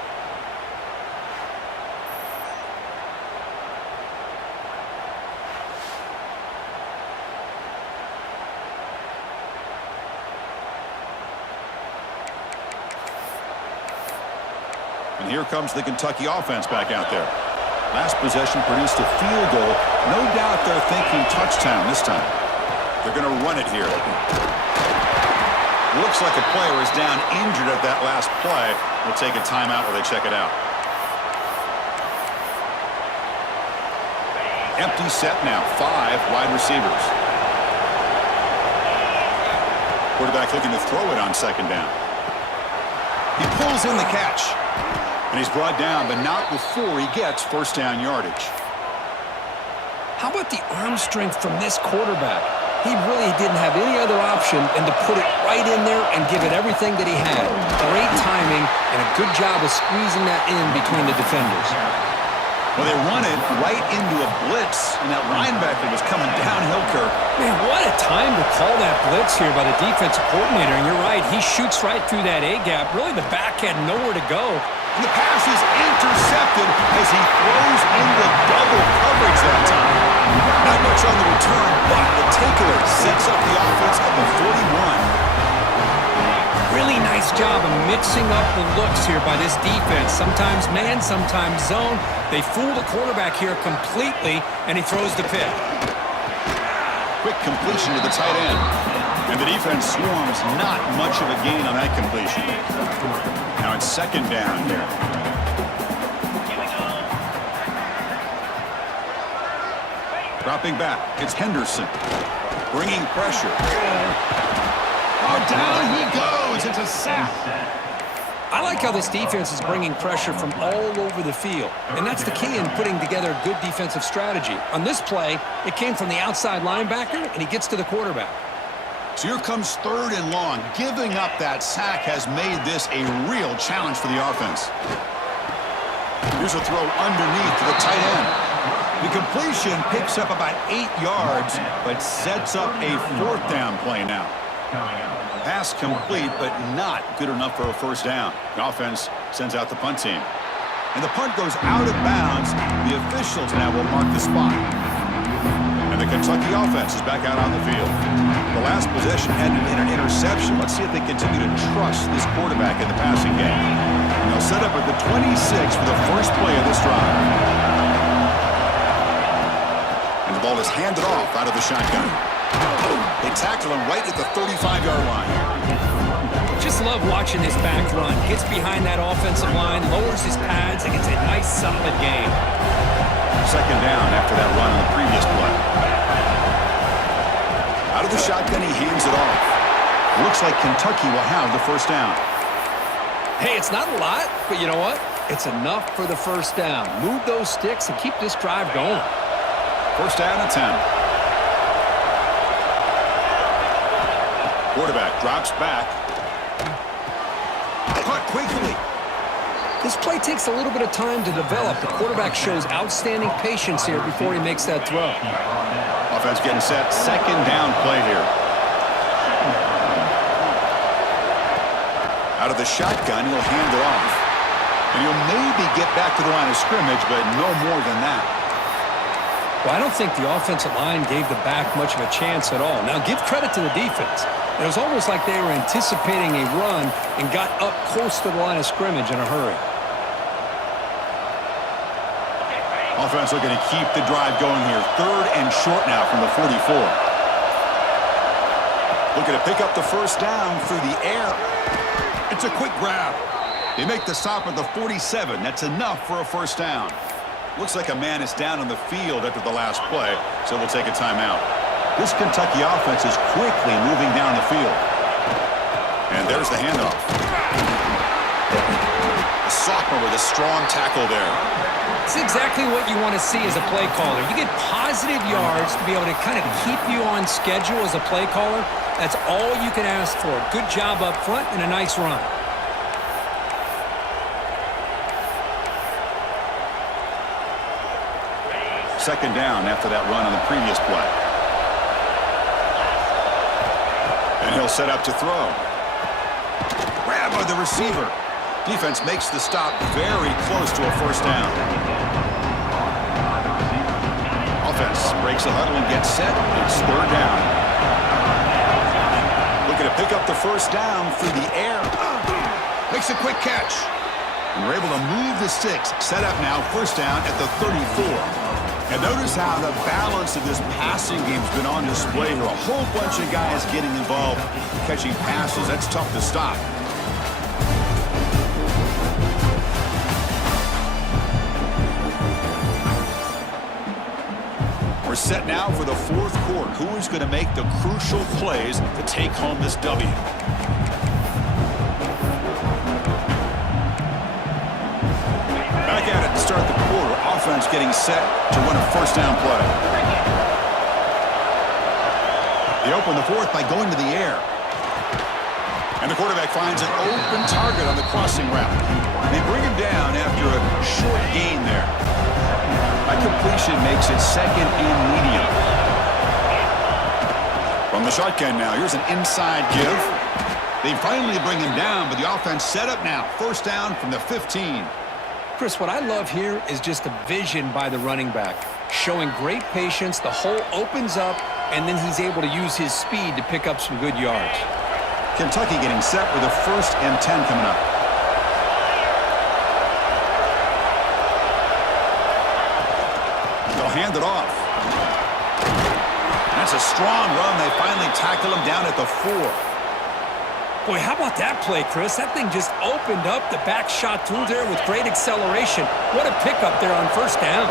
And here comes the Kentucky offense back out there. Last possession produced a field goal. No doubt they're thinking touchdown this time. They're going to run it here. Looks like a player is down injured at that last play. We'll take a timeout while they check it out. Empty set now. 5 wide receivers. Quarterback looking to throw it on second down. He pulls in the catch. And he's brought down, but not before he gets first down yardage. How about the arm strength from this quarterback? He really didn't have any other option than to put it right in there and give it everything that he had. Great timing and a good job of squeezing that in between the defenders. Well, they run it right into a blitz, and that linebacker was coming downhill, Kirk. Man, what a time to call that blitz here by the defensive coordinator. And you're right, he shoots right through that A-gap. Really, the back had nowhere to go. And the pass is intercepted as he throws into double coverage that time. Not much on the return, but the takeaway sets up the offense at the 41. Really nice job of mixing up the looks here by this defense. Sometimes man, sometimes zone. They fool the quarterback here completely, and he throws the pick. Quick completion to the tight end. And the defense swarms, not much of a gain on that completion. Now it's second down here. Dropping back, it's Henderson. Bringing pressure. Oh, down he goes. It's a sack. I like how this defense is bringing pressure from all over the field, and that's the key in putting together a good defensive strategy. On this play, it came from the outside linebacker, and he gets to the quarterback. So here comes third and long. Giving up that sack has made this a real challenge for the offense. Here's a throw underneath to the tight end. The completion picks up about 8 yards, but sets up a fourth down play now. Pass complete, but not good enough for a first down. The offense sends out the punt team. And the punt goes out of bounds. The officials now will mark the spot. And the Kentucky offense is back out on the field. The last possession ended in an interception. Let's see if they continue to trust this quarterback in the passing game. And they'll set up at the 26 for the first play of this drive. And the ball is handed off out of the shotgun. They tackle him right at the 35-yard line. Just love watching this back run. Gets behind that offensive line, lowers his pads, and gets a nice, solid game. Second down after that run on the previous play. Out of the shotgun, he hands it off. Looks like Kentucky will have the first down. Hey, it's not a lot, but you know what? It's enough for the first down. Move those sticks and keep this drive going. First down and 10. Quarterback drops back. Caught quickly. This play takes a little bit of time to develop. The quarterback shows outstanding patience here before he makes that throw. Offense getting set. Second down play here. Out of the shotgun, he'll hand it off. And he'll maybe get back to the line of scrimmage, but no more than that. Well, I don't think the offensive line gave the back much of a chance at all. Now, give credit to the defense. It was almost like they were anticipating a run and got up close to the line of scrimmage in a hurry. Offense looking to keep the drive going here. Third and short now from the 44. Looking to pick up the first down through the air. It's a quick grab. They make the stop at the 47. That's enough for a first down. Looks like a man is down on the field after the last play, so we'll take a timeout. This Kentucky offense is quickly moving down the field. And there's the handoff. The sophomore with a strong tackle there. It's exactly what you want to see as a play caller. You get positive yards to be able to kind of keep you on schedule as a play caller. That's all you can ask for. Good job up front and a nice run. Second down after that run on the previous play. And he'll set up to throw. Grab by the receiver. Defense makes the stop very close to a first down. Offense breaks the huddle and gets set. It's third down. Looking to pick up the first down through the air. Makes a quick catch. And we're able to move the sticks. Set up now, first down at the 34. And notice how the balance of this passing game's been on display here. A whole bunch of guys getting involved, catching passes. That's tough to stop. We're set now for the fourth quarter. Who is going to make the crucial plays to take home this W? Back at it to start the quarter. Offense getting set to win a first down play. They open the fourth by going to the air. And the quarterback finds an open target on the crossing route. They bring him down after a short gain there. That completion makes it second and medium. From the shotgun now, here's an inside give. They finally bring him down, but the offense set up now. First down from the 15. Chris, what I love here is just the vision by the running back. Showing great patience, the hole opens up, and then he's able to use his speed to pick up some good yards. Kentucky getting set with a 1st and 10 coming up. They'll hand it off. That's a strong run. They finally tackle him down at the 4. Boy, how about that play, Chris? That thing just opened up. The back shot through there with great acceleration. What a pickup there on first down.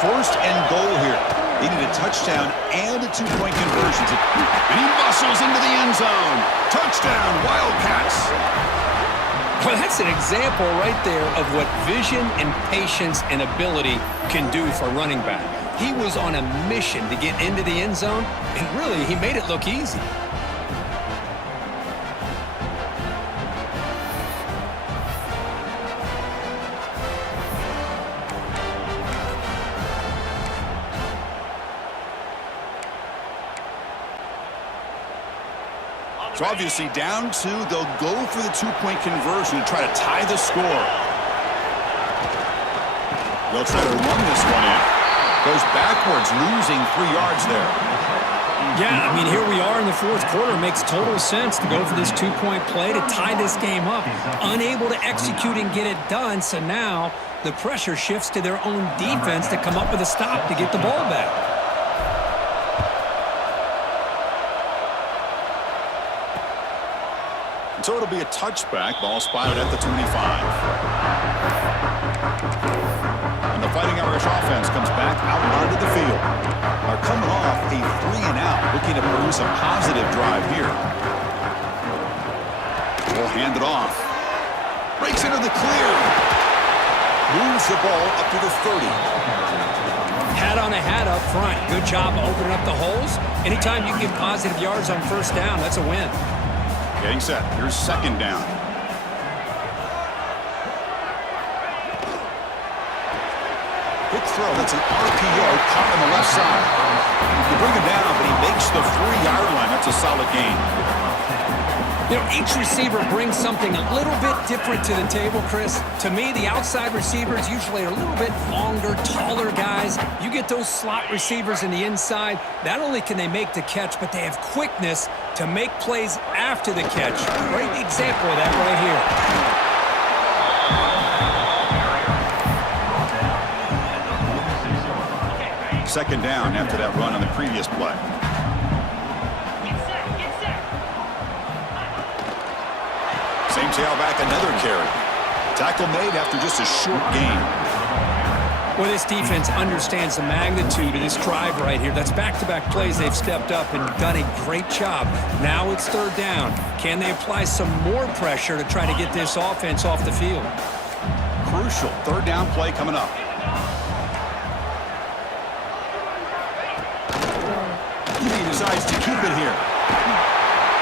1st and goal here. They need a touchdown and a 2-point conversion. And he muscles into the end zone. Touchdown, Wildcats. Well, that's an example right there of what vision and patience and ability can do for a running back. He was on a mission to get into the end zone, and really, he made it look easy. So obviously down 2, they'll go for the 2-point conversion to try to tie the score. They'll try to run this one in. Goes backwards, losing 3 yards there. Yeah, I mean, here we are in the 4th quarter. It makes total sense to go for this 2-point play to tie this game up. Unable to execute and get it done, so now the pressure shifts to their own defense to come up with a stop to get the ball back. So it'll be a touchback. Ball spotted at the 25. And the Fighting Irish offense comes back out onto the field. Are coming off a 3-and-out, looking to produce a positive drive here. Will hand it off. Breaks into the clear. Moves the ball up to the 30. Hat on a hat up front. Good job opening up the holes. Anytime you get positive yards on first down, that's a win. Getting set. Here's 2nd down. Quick throw. That's an RPO caught on the left side. You bring him down, but he makes the 3-yard line. That's a solid gain. You know, each receiver brings something a little bit different to the table, Chris. To me, the outside receivers usually are a little bit longer, taller guys. You get those slot receivers in the inside, not only can they make the catch, but they have quickness to make plays after the catch. Great example of that right here. 2nd down after that run on the previous play. Same tailback, another carry. Tackle made after just a short gain. Well, this defense understands the magnitude of this drive right here. That's back-to-back plays. They've stepped up and done a great job. Now it's 3rd down. Can they apply some more pressure to try to get this offense off the field? Crucial 3rd down play coming up. He decides to keep it here.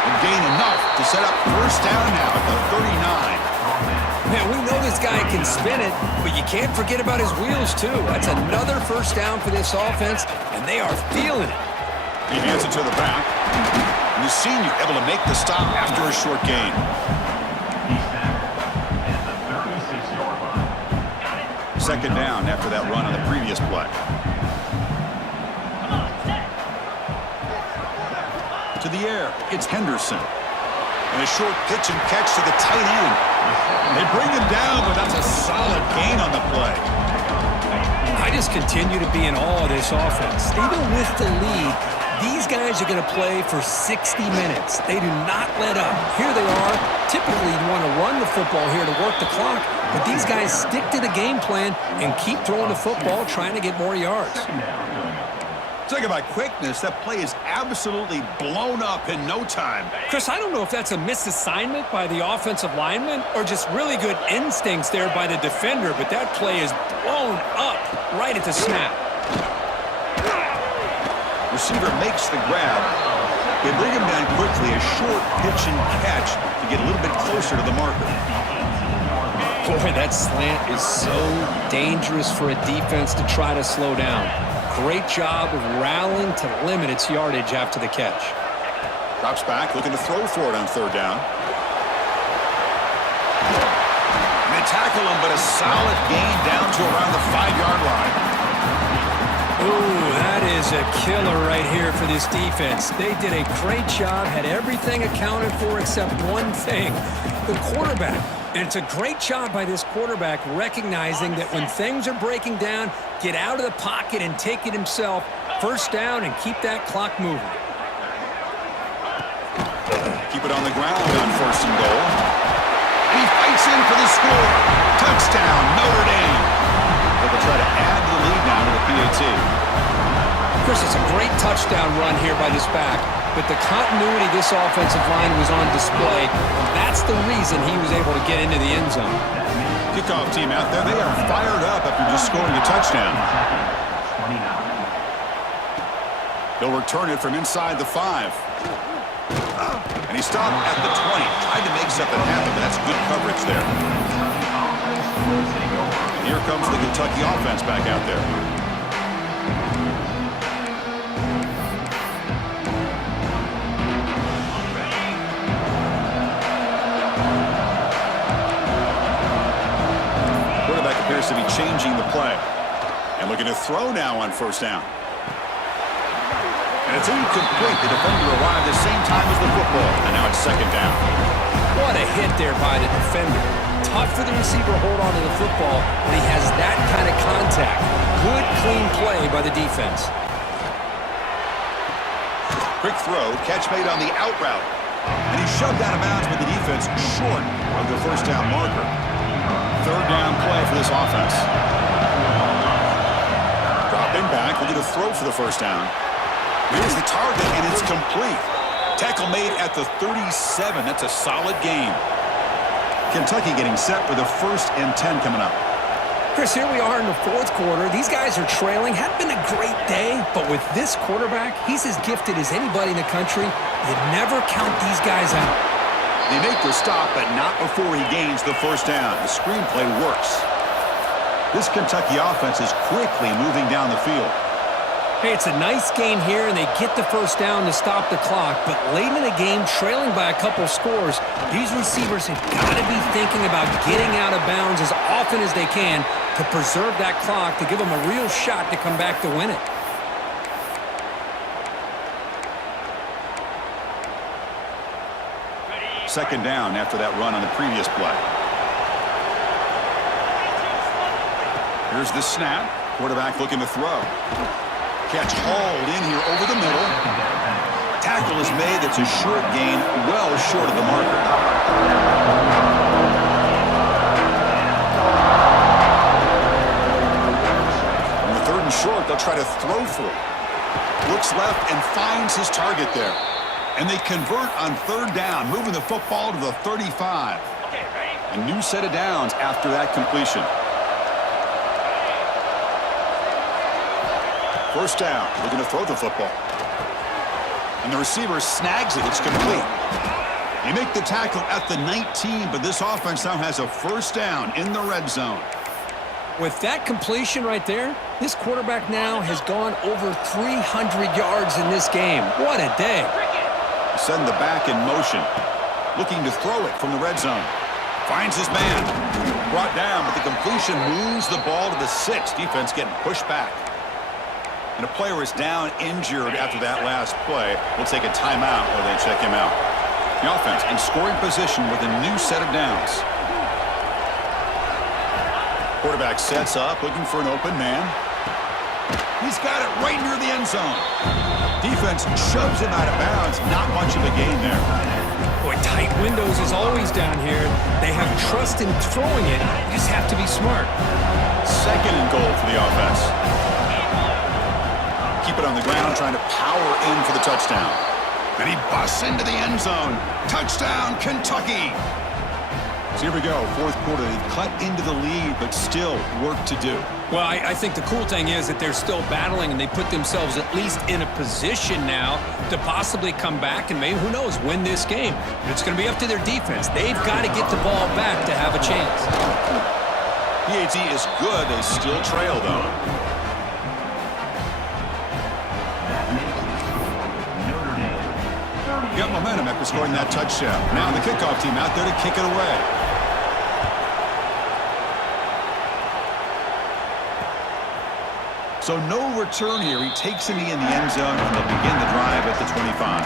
And gain enough to set up first down now at the 39. Man, we know this guy can spin it, but you can't forget about his wheels, too. That's another first down for this offense, and they are feeling it. He hands it to the back. And the senior able to make the stop after a short gain. Second down after that run on the previous play. To the air, it's Henderson. And a short pitch and catch to the tight end. They bring him down, but that's a solid gain on the play. I just continue to be in awe of this offense. Even with the lead, these guys are going to play for 60 minutes. They do not let up. Here they are. Typically, you want to run the football here to work the clock, but these guys stick to the game plan and keep throwing the football, trying to get more yards. Talk about quickness. That play is absolutely blown up in no time. Chris, I don't know if that's a misassignment by the offensive lineman or just really good instincts there by the defender, but that play is blown up right at the snap. Receiver makes the grab. They bring him down quickly, a short pitch and catch to get a little bit closer to the marker. Boy, that slant is so dangerous for a defense to try to slow down. Great job of rallying to limit its yardage after the catch. Drops back, looking to throw for it on third down. And they tackle him, but a solid gain down to around the 5-yard line. Ooh, that is a killer right here for this defense. They did a great job, had everything accounted for except one thing, the quarterback. And it's a great job by this quarterback recognizing that when things are breaking down, get out of the pocket and take it himself. First down and keep that clock moving. Keep it on the ground on first and goal. And he fights in for the score. Touchdown, Notre Dame. But they'll try to add the lead now to the PAT. Chris, it's a great touchdown run here by this back, but the continuity of this offensive line was on display, and that's the reason he was able to get into the end zone. Kickoff team out there, they are fired up after just scoring a touchdown. They'll return it from inside the 5. And he stopped at the 20. Tried to make something happen, but that's good coverage there. And here comes the Kentucky offense back out there. Quarterback appears to be changing the play. And looking to throw now on first down. And it's incomplete. The defender arrived the same time as the football. And now it's second down. What a hit there by the defender. Tough for the receiver to hold on to the football when he has that kind of contact. Good, clean play by the defense. Quick throw, catch made on the out route. And he shoved out of bounds with the defense short of the first down marker. Third down play for this offense. Dropping back, looking to throw for the first down. Here's the target, and it's complete. Tackle made at the 37. That's a solid gain. Kentucky getting set for the 1st and 10 coming up. Chris, here we are in the 4th quarter. These guys are trailing. Had been a great day, but with this quarterback, he's as gifted as anybody in the country. You never count these guys out. They make the stop, but not before he gains the first down. The screenplay works. This Kentucky offense is quickly moving down the field. Hey, it's a nice gain here, and they get the first down to stop the clock. But late in the game, trailing by a couple scores, these receivers have got to be thinking about getting out of bounds as often as they can to preserve that clock, to give them a real shot to come back to win it. Second down after that run on the previous play. Here's the snap. Quarterback looking to throw. Catch hauled in here over the middle. Tackle is made. That's a short gain, well short of the marker. On the 3rd and short, they'll try to throw for it. Looks left and finds his target there. And they convert on 3rd down, moving the football to the 35. A new set of downs after that completion. First down, looking to throw the football. And the receiver snags it. It's complete. They make the tackle at the 19, but this offense now has a first down in the red zone. With that completion right there, this quarterback now has gone over 300 yards in this game. What a day. Send the back in motion. Looking to throw it from the red zone. Finds his man. Brought down, but the completion moves the ball to the 6. Defense getting pushed back. And a player is down injured after that last play. We'll take a timeout while they check him out. The offense in scoring position with a new set of downs. Quarterback sets up, looking for an open man. He's got it right near the end zone. Defense shoves him out of bounds. Not much of a gain there. Boy, tight windows is always down here. They have trust in throwing it. You just have to be smart. Second and goal for the offense. Keep it on the ground, trying to power in for the touchdown. And he busts into the end zone. Touchdown, Kentucky. So here we go, fourth quarter. They've cut into the lead, but still work to do. Well, I think the cool thing is that they're still battling, and they put themselves at least in a position now to possibly come back and maybe, who knows, win this game. But it's going to be up to their defense. They've got to get the ball back to have a chance. PAT is good. They still trail, though. Got momentum after scoring that touchdown. Now the kickoff team out there to kick it away. So no return here. He takes it in the end zone, and they'll begin the drive at the 25.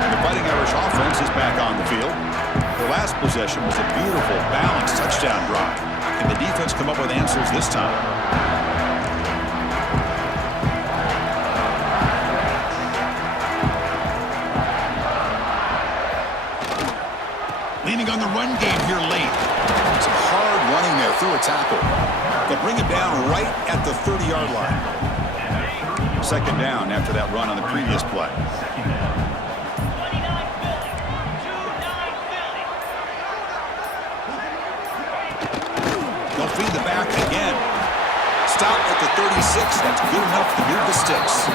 And the Fighting Irish offense is back on the field. Their last possession was a beautiful, balanced touchdown drive. Can the defense come up with answers this time? Leaning on the run game here late. Some hard running there through a tackle. They'll bring it down right at the 30-yard line. Second down after that run on the previous play. They'll feed the back again. Stop at the 36. That's good enough to move the sticks.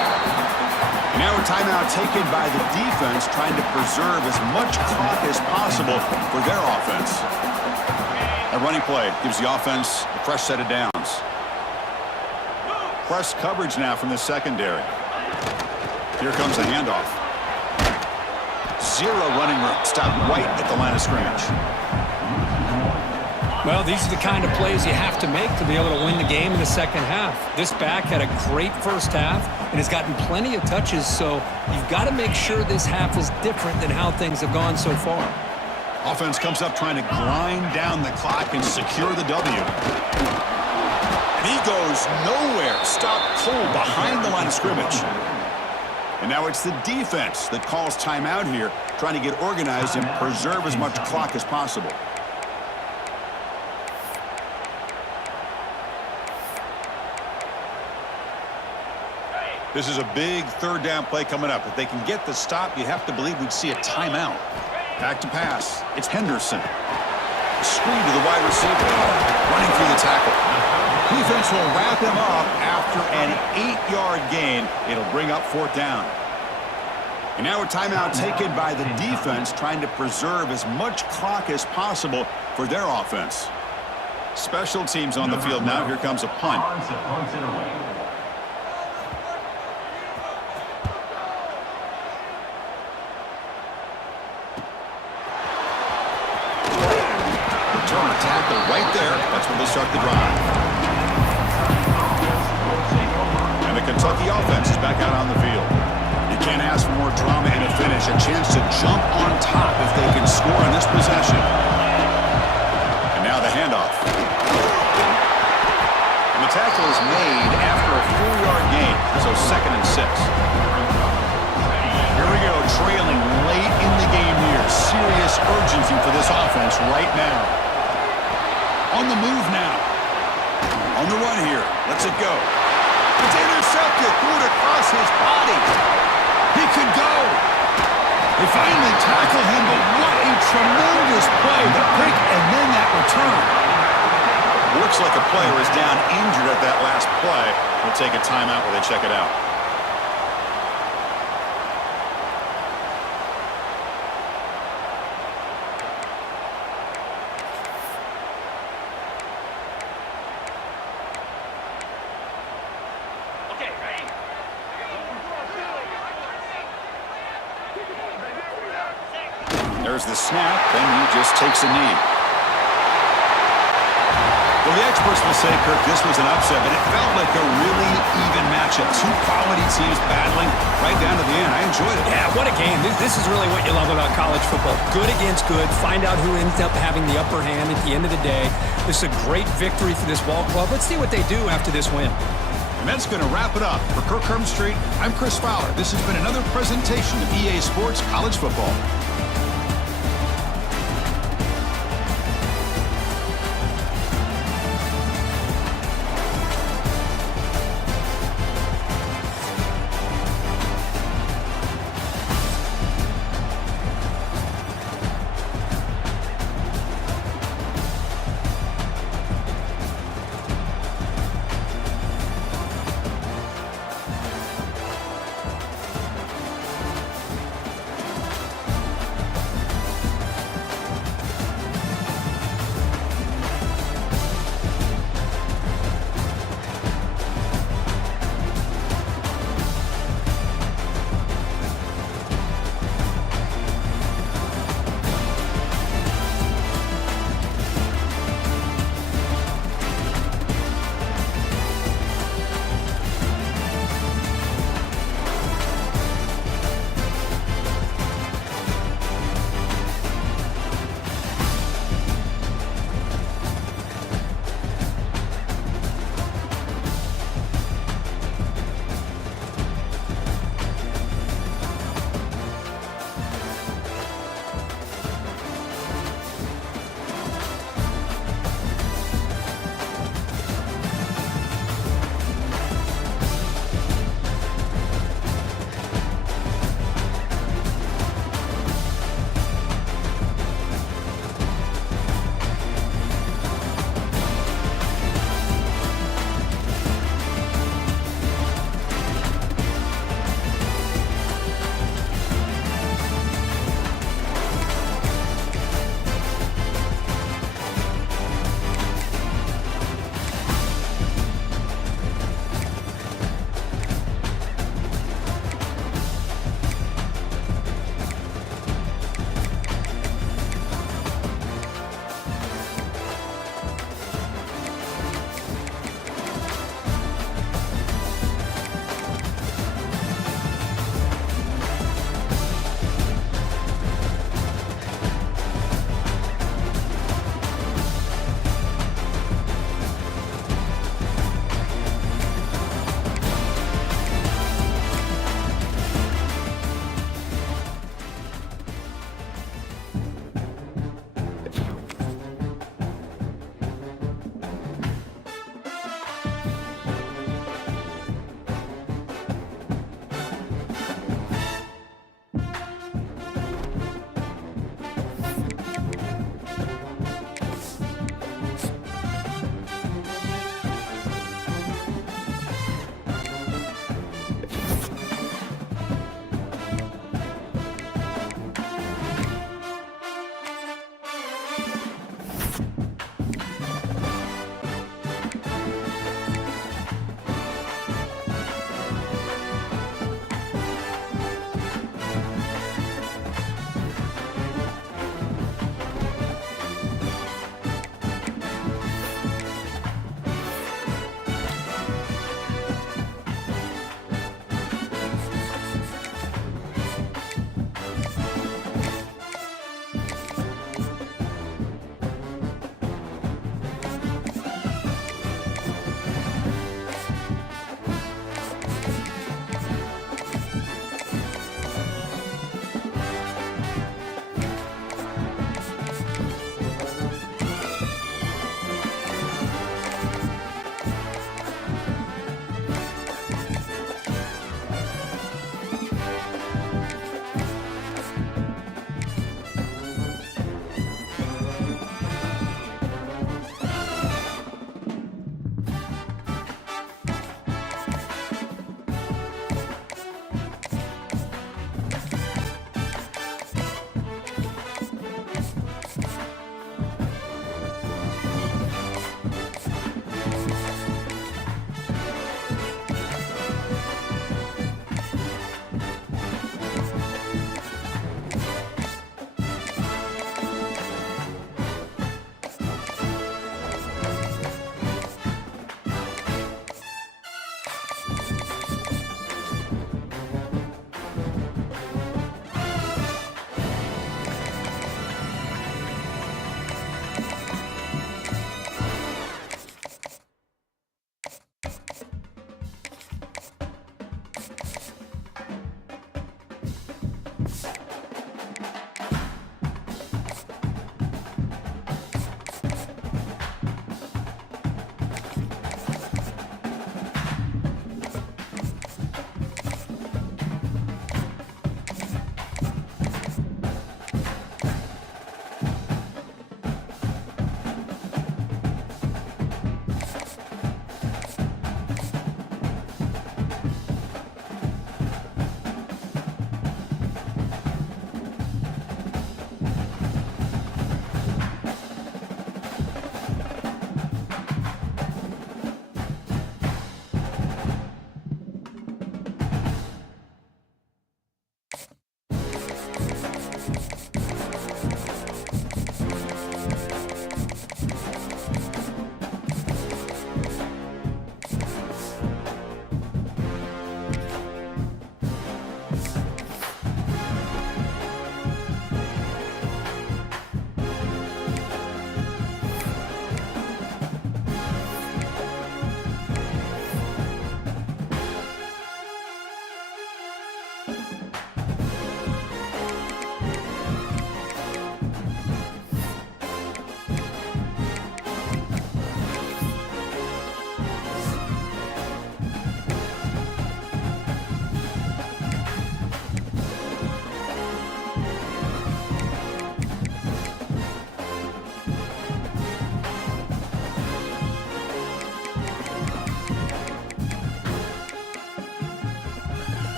Now a timeout taken by the defense, trying to preserve as much clock as possible for their offense. A running play gives the offense a fresh set of downs. Press coverage now from the secondary. Here comes the handoff. Zero running room. Stop right at the line of scrimmage. Well, these are the kind of plays you have to make to be able to win the game in the second half. This back had a great first half and has gotten plenty of touches, so you've got to make sure this half is different than how things have gone so far. Offense comes up trying to grind down the clock and secure the W. And he goes nowhere. Stop cold behind the line of scrimmage. And now it's the defense that calls timeout here, trying to get organized and preserve as much clock as possible. This is a big third down play coming up. If they can get the stop, you have to believe we'd see a timeout. Back to pass. It's Henderson. Screen to the wide receiver. Running through the tackle. Defense will wrap him up after an 8-yard gain. It'll bring up fourth down. And now a timeout taken by the defense, trying to preserve as much clock as possible for their offense. Special teams on the field now. Here comes a punt. Tackle right there. That's when they'll start the drive. And the Kentucky offense is back out on the field. You can't ask for more drama in a finish. A chance to jump on top if they can score on this possession. And now the handoff. And the tackle is made after a 4-yard gain. So 2nd and 6. Here we go, trailing late in the game here. Serious urgency for this offense right now. On the move now. On the run here. Let's it go. It's intercepted. Threw it across his body. He could go. They finally tackle him, but what a tremendous play. The pick and then that return. Looks like a player is down injured at that last play. We'll take a timeout while they check it out. There's the snap, and he just takes a knee. Well, the experts will say, Kirk, this was an upset, but it felt like a really even matchup. Two quality teams battling right down to the end. I enjoyed it. Yeah, what a game. This is really what you love about college football. Good against good. Find out who ends up having the upper hand at the end of the day. This is a great victory for this ball club. Let's see what they do after this win. And that's going to wrap it up. For Kirk Street, I'm Chris Fowler. This has been another presentation of EA Sports College Football.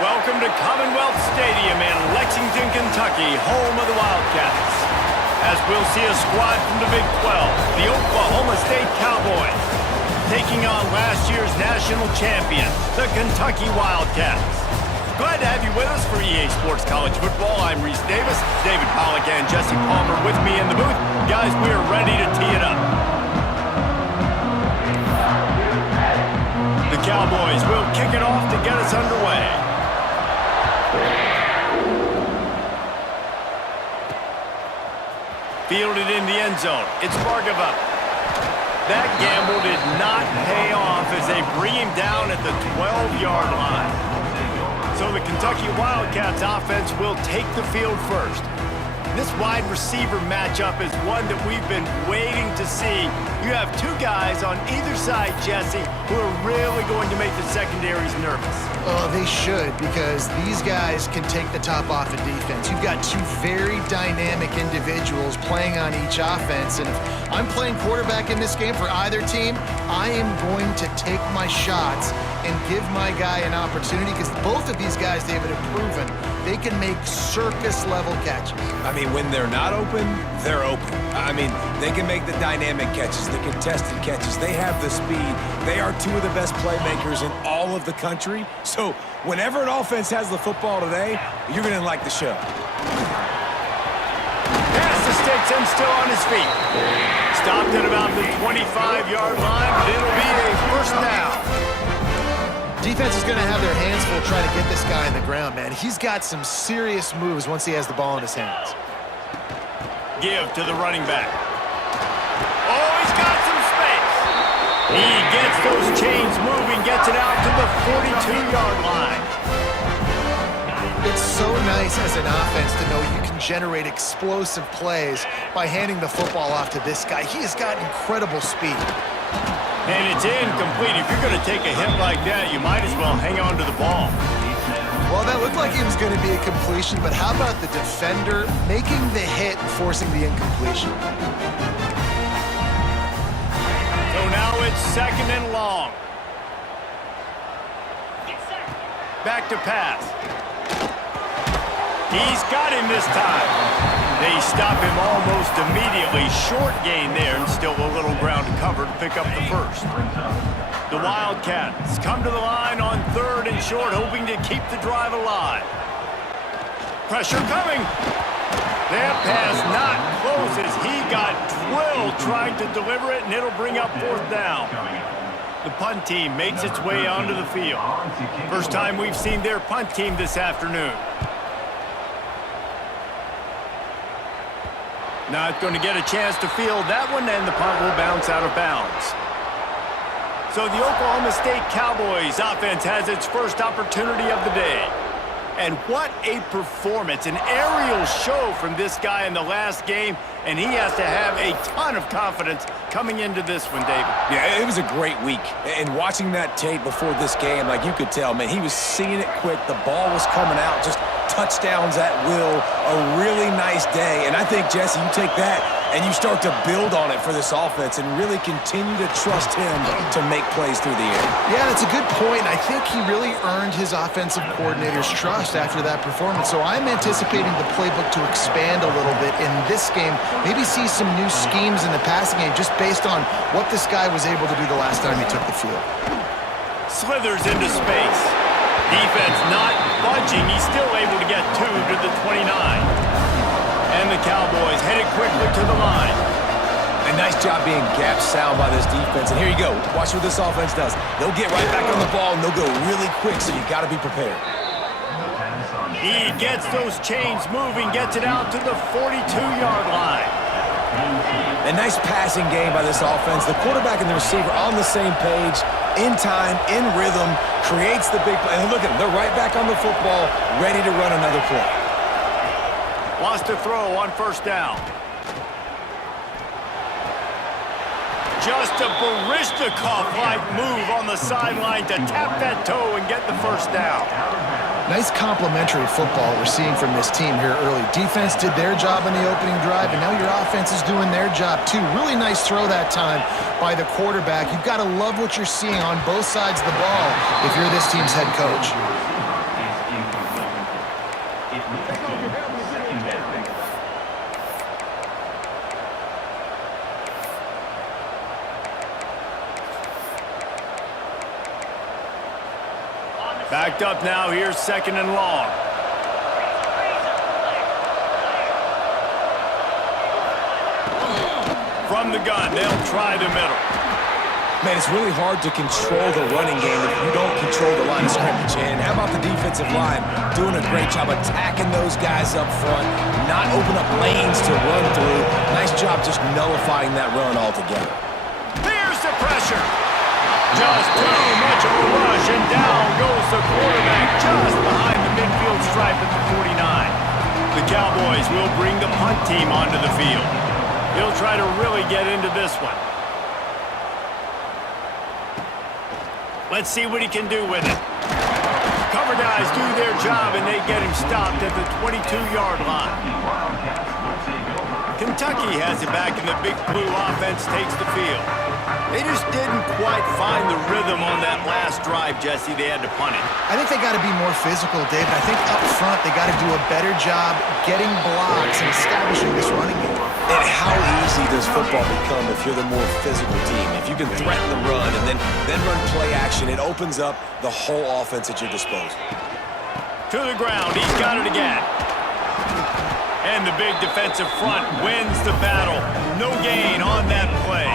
Welcome to Commonwealth Stadium in Lexington, Kentucky, home of the Wildcats. As we'll see a squad from the Big 12, the Oklahoma State Cowboys, taking on last year's national champion, the Kentucky Wildcats. Glad to have you with us for EA Sports College Football. I'm Reese Davis, David Pollack and Jesse Palmer with me in the booth. Guys, we are ready to tee it up. The Cowboys will kick it off to get us underway. Fielded in the end zone. It's Bargava. That gamble did not pay off as they bring him down at the 12-yard line. So the Kentucky Wildcats offense will take the field first. This wide receiver matchup is one that we've been waiting to see. You have two guys on either side, Jesse, who are really going to make the secondaries nervous. Oh, they should, because these guys can take the top off of defense. You've got two very dynamic individuals playing on each offense, and if I'm playing quarterback in this game for either team, I am going to take my shots and give my guy an opportunity, because both of these guys, David, have proven they can make circus-level catches. I mean, when they're not open, they're open. I mean, they can make the dynamic catches, the contested catches. They have the speed. They are two of the best playmakers in all of the country. So whenever an offense has the football today, you're going to like the show. Pass the sticks and still on his feet. Stopped at about the 25-yard line, but it'll be a first down. Defense is going to have their hands full trying to get this guy on the ground, man. He's got some serious moves once he has the ball in his hands. Give to the running back. Oh, he's got some space. He gets those chains moving, gets it out to the 42-yard line. It's so nice as an offense to know you can generate explosive plays by handing the football off to this guy. He has got incredible speed. And it's incomplete. If you're going to take a hit like that, you might as well hang on to the ball. Well, that looked like it was going to be a completion, but how about the defender making the hit and forcing the incompletion? So now it's second and long. Back to pass. He's got him this time. They stop him almost immediately. Short gain there, and still a little ground to cover to pick up the first. The Wildcats come to the line on third and short, hoping to keep the drive alive. Pressure coming. That pass not close as he got drilled trying to deliver it, and it'll bring up fourth down. The punt team makes its way onto the field. First time we've seen their punt team this afternoon. Not going to get a chance to field that one, and the punt will bounce out of bounds. So the Oklahoma State Cowboys offense has its first opportunity of the day. And what a performance, an aerial show from this guy in the last game, and he has to have a ton of confidence coming into this one, David. Yeah, it was a great week. And watching that tape before this game, like you could tell, man, he was seeing it quick. The ball was coming out, just touchdowns at will. A really nice day. And I think, Jesse, you take that and you start to build on it for this offense and really continue to trust him to make plays through the air. Yeah, that's a good point. I think he really earned his offensive coordinator's trust after that performance. So I'm anticipating the playbook to expand a little bit in this game. Maybe see some new schemes in the passing game just based on what this guy was able to do the last time he took the field. Slithers into space. Defense not budging. He's still able to get two to the 29. And the Cowboys headed quickly to the line. A nice job being gap sound by this defense. And here you go. Watch what this offense does. They'll get right back on the ball, and they'll go really quick, so you got to be prepared. He gets those chains moving, gets it out to the 42-yard line. A nice passing game by this offense. The quarterback and the receiver on the same page, in time, in rhythm, creates the big play. And look at them. They're right back on the football, ready to run another play. Wants to throw on first down. Just a Barishnikov-like move on the sideline to tap that toe and get the first down. Nice complementary football we're seeing from this team here early. Defense did their job in the opening drive, and now your offense is doing their job too. Really nice throw that time by the quarterback. You've got to love what you're seeing on both sides of the ball if you're this team's head coach. Backed up now, here's second and long. From the gun, they'll try the middle. Man, it's really hard to control the running game if you don't control the line of scrimmage. And how about the defensive line doing a great job attacking those guys up front, not open up lanes to run through. Nice job just nullifying that run altogether. Here's the pressure. Just too much of a rush, and down goes the quarterback just behind the midfield stripe at the 49. The Cowboys will bring the punt team onto the field. He'll try to really get into this one. Let's see what he can do with it. Cover guys do their job, and they get him stopped at the 22-yard line. Kentucky has it back, and the Big Blue offense takes the field. They just didn't quite find the rhythm on that last drive, Jesse. They had to punt it. I think they got to be more physical, David. I think up front they got to do a better job getting blocks and establishing this running game. And how easy does football become if you're the more physical team? If you can threaten the run and then run play action, it opens up the whole offense at your disposal. To the ground, he's got it again. And the big defensive front wins the battle. No gain on that play.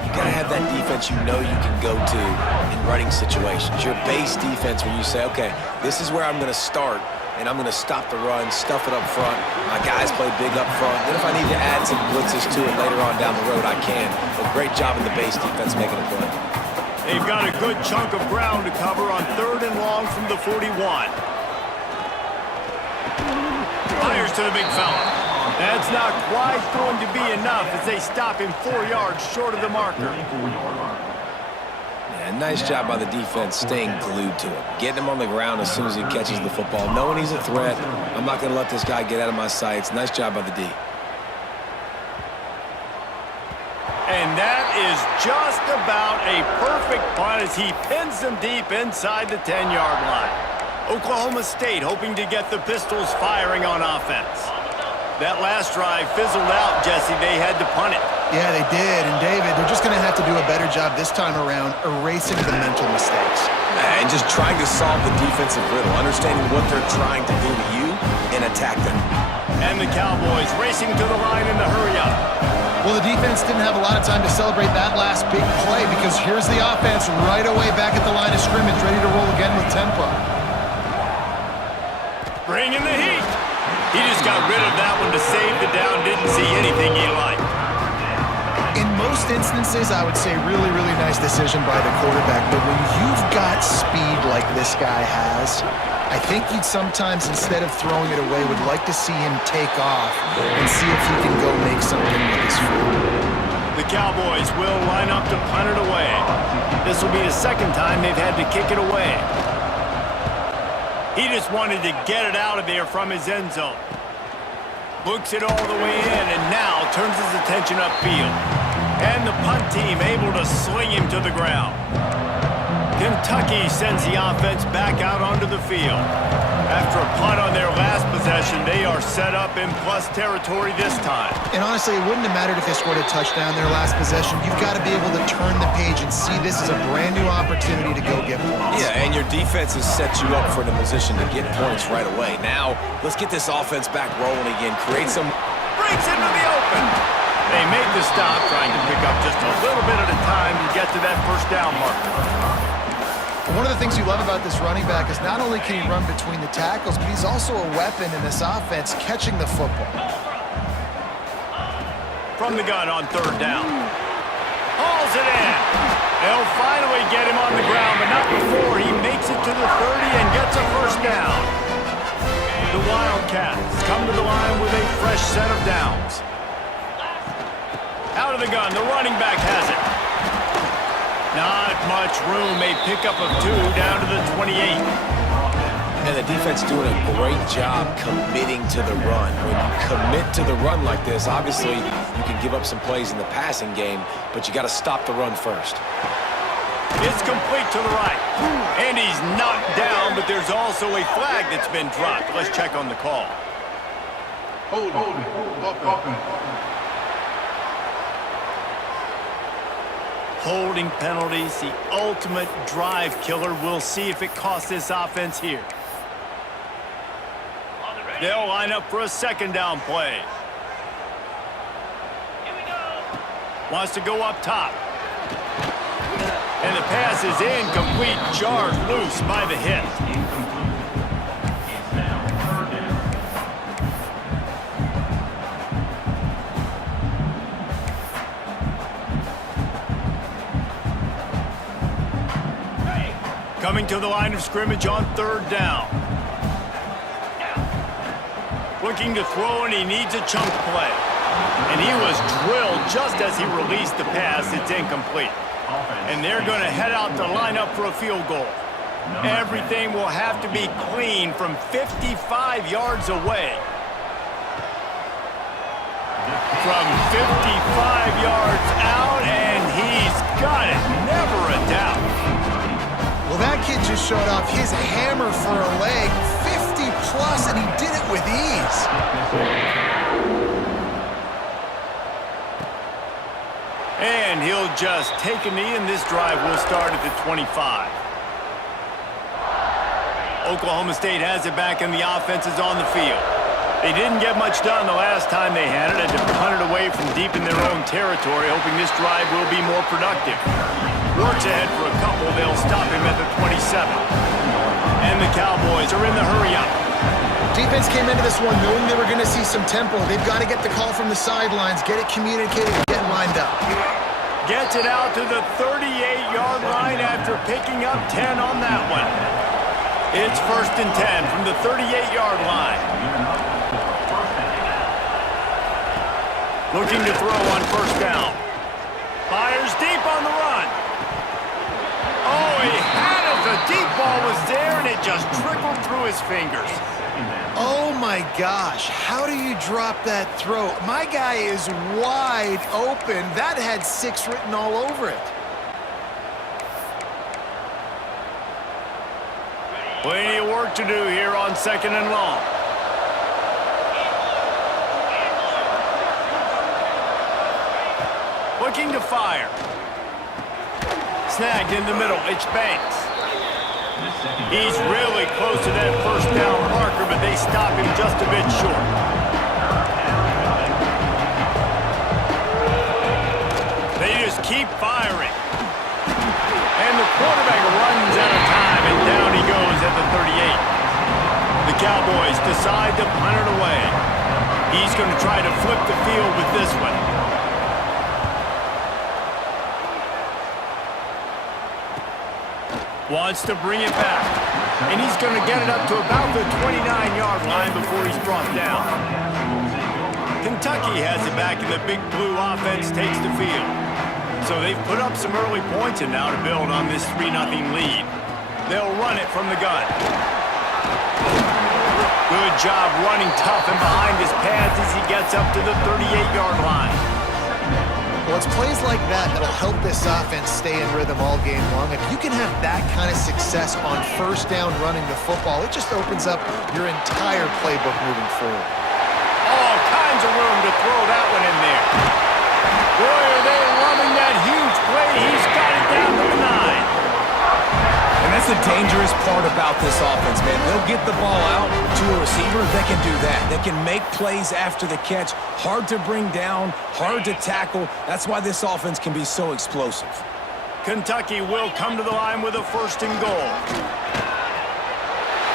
You gotta have that defense you know you can go to in running situations. Your base defense where you say, okay, this is where I'm gonna start, and I'm gonna stop the run, stuff it up front. My guys play big up front. Then if I need to add some blitzes to it later on down the road, I can. But great job in the base defense making a play. They've got a good chunk of ground to cover on third and long from the 41. Fires to the big fella. That's not quite going to be enough as they stop him 4 yards short of the marker. Yeah, nice job by the defense staying glued to him. Getting him on the ground as soon as he catches the football. Knowing he's a threat, I'm not going to let this guy get out of my sights. Nice job by the D. And that is just about a perfect punt as he pins them deep inside the 10-yard line. Oklahoma State hoping to get the Pistols firing on offense. That last drive fizzled out, Jesse. They had to punt it. Yeah, they did. And, David, they're just going to have to do a better job this time around erasing the mental mistakes. And just trying to solve the defensive riddle, understanding what they're trying to do to you and attack them. And the Cowboys racing to the line in the hurry-up. Well, the defense didn't have a lot of time to celebrate that last big play because here's the offense right away back at the line of scrimmage, ready to roll again with tempo. Bring in the heat. He just got rid of that one to save the down. Didn't see anything he liked. In most instances, I would say really, really nice decision by the quarterback. But when you've got speed like this guy has, I think you'd sometimes, instead of throwing it away, would like to see him take off and see if he can go make something with his foot. The Cowboys will line up to punt it away. This will be the second time they've had to kick it away. He just wanted to get it out of there from his end zone. Looks it all the way in and now turns his attention upfield. And the punt team able to sling him to the ground. Kentucky sends the offense back out onto the field. After a punt on their last possession, they are set up in plus territory this time. And honestly, it wouldn't have mattered if they scored a touchdown their last possession. You've got to be able to turn the page and see this as a brand new opportunity to go get points. Yeah, and your defense has set you up for the position to get points right away. Now, let's get this offense back rolling again. Create some... Breaks into the open. They make the stop, trying to pick up just a little bit at a time to get to that first down marker. One of the things you love about this running back is not only can he run between the tackles, but he's also a weapon in this offense catching the football. From the gun on third down. Hauls it in. They'll finally get him on the ground, but not before he makes it to the 30 and gets a first down. The Wildcats come to the line with a fresh set of downs. Out of the gun, the running back has it. Not much room, a pickup of 2 down to the 28. And the defense doing a great job committing to the run. When you commit to the run like this, obviously you can give up some plays in the passing game, but you got to stop the run first. It's complete to the right. And he's knocked down, but there's also a flag that's been dropped. Let's check on the call. Hold it. Holding penalties, the ultimate drive killer. We'll see if it costs this offense here. They'll line up for a second down play. Wants to go up top. And the pass is incomplete, jarred loose by the hit. Coming to the line of scrimmage on third down. Looking to throw, and he needs a chunk play. And he was drilled just as he released the pass. It's incomplete. And they're going to head out to line up for a field goal. Everything will have to be clean from 55 yards away. From 55 yards out, and he's got it. Never a doubt. Well, that kid just showed off his hammer for a leg, 50-plus, and he did it with ease. And he'll just take a knee, and this drive will start at the 25. Oklahoma State has it back, and the offense is on the field. They didn't get much done the last time they had it, and to punt it away from deep in their own territory, hoping this drive will be more productive. Works ahead for a couple. They'll stop him at the 27. And the Cowboys are in the hurry-up. Defense came into this one knowing they were going to see some tempo. They've got to get the call from the sidelines, get it communicated, get lined up. Gets it out to the 38-yard line after picking up 10 on that one. It's 1st and 10 from the 38-yard line. Looking to throw on first down. Fires deep on the run. Oh, he had it. The deep ball was there, and it just trickled through his fingers. Oh, my gosh. How do you drop that throw? My guy is wide open. That had 6 written all over it. Plenty of work to do here on 2nd and long. Looking to fire. Snagged in the middle. It's Banks. He's really close to that first down marker, but they stop him just a bit short. They just keep firing. And the quarterback runs out of time, and down he goes at the 38. The Cowboys decide to punt it away. He's going to try to flip the field with this one. Wants to bring it back. And he's going to get it up to about the 29-yard line before he's brought down. Kentucky has it back, and the Big Blue offense takes the field. So they've put up some early points, and now to build on this 3-0 lead. They'll run it from the gun. Good job running tough and behind his pads as he gets up to the 38-yard line. Well, it's plays like that that'll help this offense stay in rhythm all game long. If you can have that kind of success on first down running the football, it just opens up your entire playbook moving forward. All kinds of room to throw that one in there. Boy, are they loving that huge play. He's got it down to the 9. And that's the dangerous part about this offense, man. They'll get the ball out to a receiver. They can do that. They can make plays after the catch. Hard to bring down, hard to tackle. That's why this offense can be so explosive. Kentucky will come to the line with a 1st and goal.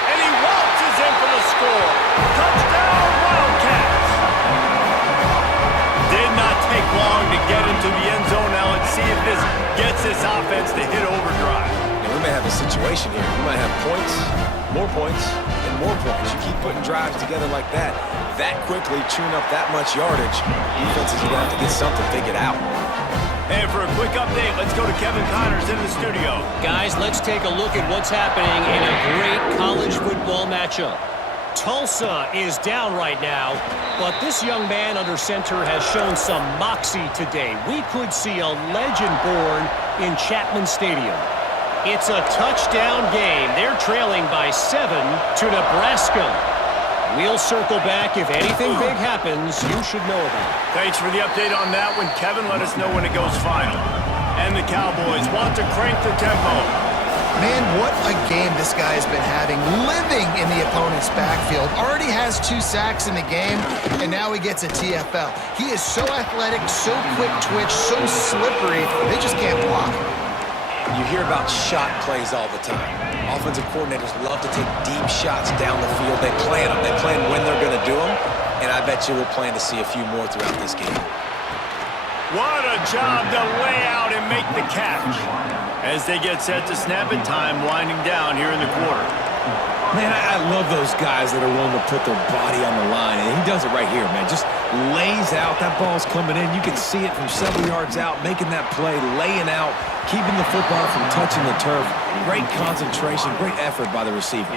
And he waltzes in for the score. Touchdown, Wildcats! Did not take long to get into the end zone. Now let's see if this gets this offense to hit overdrive. And we may have a situation here. We might have points, and more points. You keep putting drives together like that quickly, chewing up that much yardage, defenses are going to have to get something figured out. And for a quick update, let's go to Kevin Connors in the studio. Guys, let's take a look at what's happening in a great college football matchup. Tulsa is down right now, but this young man under center has shown some moxie today. We could see a legend born in Chapman Stadium. It's a touchdown game. They're trailing by 7 to Nebraska. We'll circle back. If anything big happens, you should know about it. Thanks for the update on that one, Kevin. Let us know when it goes final. And the Cowboys want to crank the tempo. Man, what a game this guy has been having, living in the opponent's backfield. Already has 2 sacks in the game, and now he gets a TFL. He is so athletic, so quick twitch, so slippery, they just can't block. You hear about shot plays all the time. Offensive coordinators love to take deep shots down the field. They plan them. They plan when they're going to do them, and I bet you we'll plan to see a few more throughout this game. What a job to lay out and make the catch. As they get set to snap it, time winding down here in the quarter. Man, I love those guys that are willing to put their body on the line, and he does it right here, man. Just lays out. That ball's coming in. You can see it from several yards out, making that play, laying out, keeping the football from touching the turf. Great concentration, great effort by the receiver.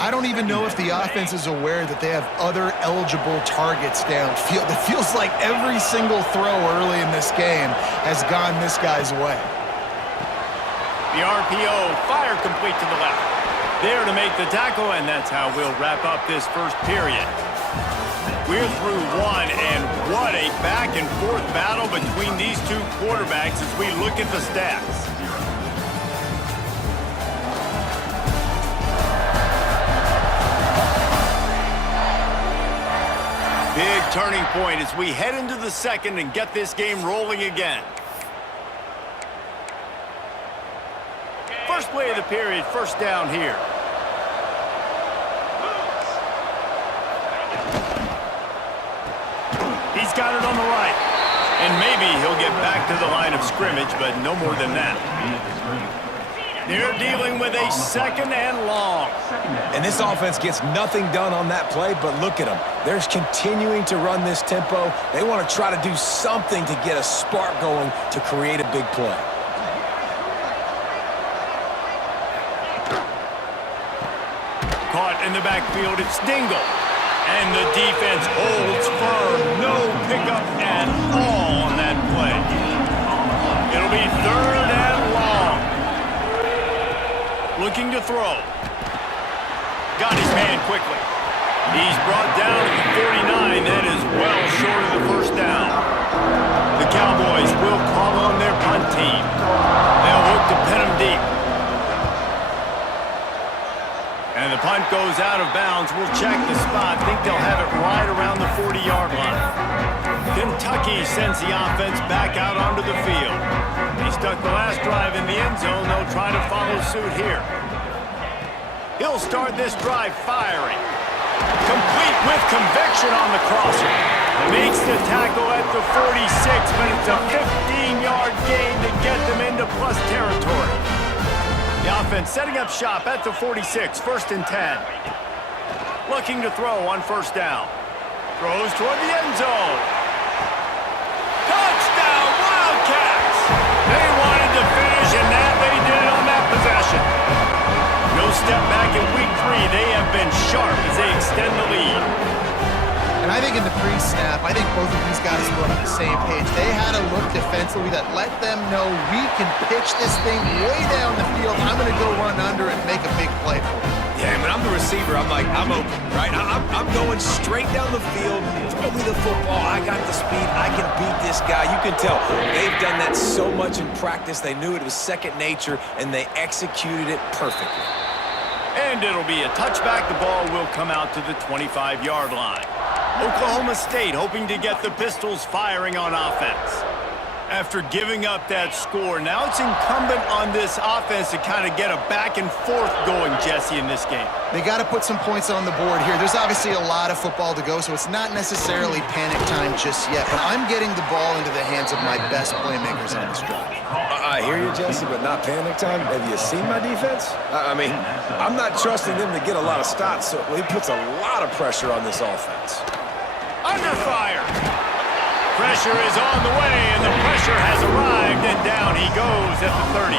I don't even know if the offense is aware that they have other eligible targets downfield. It feels like every single throw early in this game has gone this guy's way. The RPO, fire complete to the left. There to make the tackle, and that's how we'll wrap up this first period. We're through one, and what a back-and-forth battle between these two quarterbacks as we look at the stats. Big turning point as we head into the second and get this game rolling again. First play of the period, 1st down here. He's got it on the right. And maybe he'll get back to the line of scrimmage, but no more than that. They're dealing with a 2nd and long. And this offense gets nothing done on that play, but look at them. They're continuing to run this tempo. They want to try to do something to get a spark going to create a big play. Caught in the backfield, it's Dingle. And the defense holds firm. No pickup at all on that play. It'll be 3rd and long. Looking to throw. Got his man quickly. He's brought down to the 49. That is well short of the 1st down. The Cowboys will call on their punt team. They'll look to pin him deep. And the punt goes out of bounds. We'll check the spot. Think they'll have it right around the 40-yard line. Kentucky sends the offense back out onto the field. He stuck the last drive in the end zone. They'll try to follow suit here. He'll start this drive firing. Complete with conviction on the crosser. Makes the tackle at the 46, but it's a 15-yard gain to get them into plus territory. The offense setting up shop at the 46, 1st and 10. Looking to throw on 1st down. Throws toward the end zone. Touchdown, Wildcats! They wanted to finish, and now they did it on that possession. No step back in week 3. They have been sharp as they extend the lead. And I think in the pre-snap, I think both of these guys were on the same page. They had a look defensively that let them know we can pitch this thing way down the field. I'm going to go run under and make a big play for them. Yeah, when I'm the receiver, I'm like, I'm open, right? I'm going straight down the field. Throw me the football. I got the speed. I can beat this guy. You can tell they've done that so much in practice. They knew it was second nature, and they executed it perfectly. And it'll be a touchback. The ball will come out to the 25-yard line. Oklahoma State hoping to get the Pistols firing on offense. After giving up that score, now it's incumbent on this offense to kind of get a back and forth going, Jesse, in this game. They got to put some points on the board here. There's obviously a lot of football to go, so it's not necessarily panic time just yet. But I'm getting the ball into the hands of my best playmakers on this drive. I hear you, Jesse, but not panic time. Have you seen my defense? I mean, I'm not trusting them to get a lot of stops, so he puts a lot of pressure on this offense. Under fire. Pressure is on the way, and the pressure has arrived, and down he goes at the 30.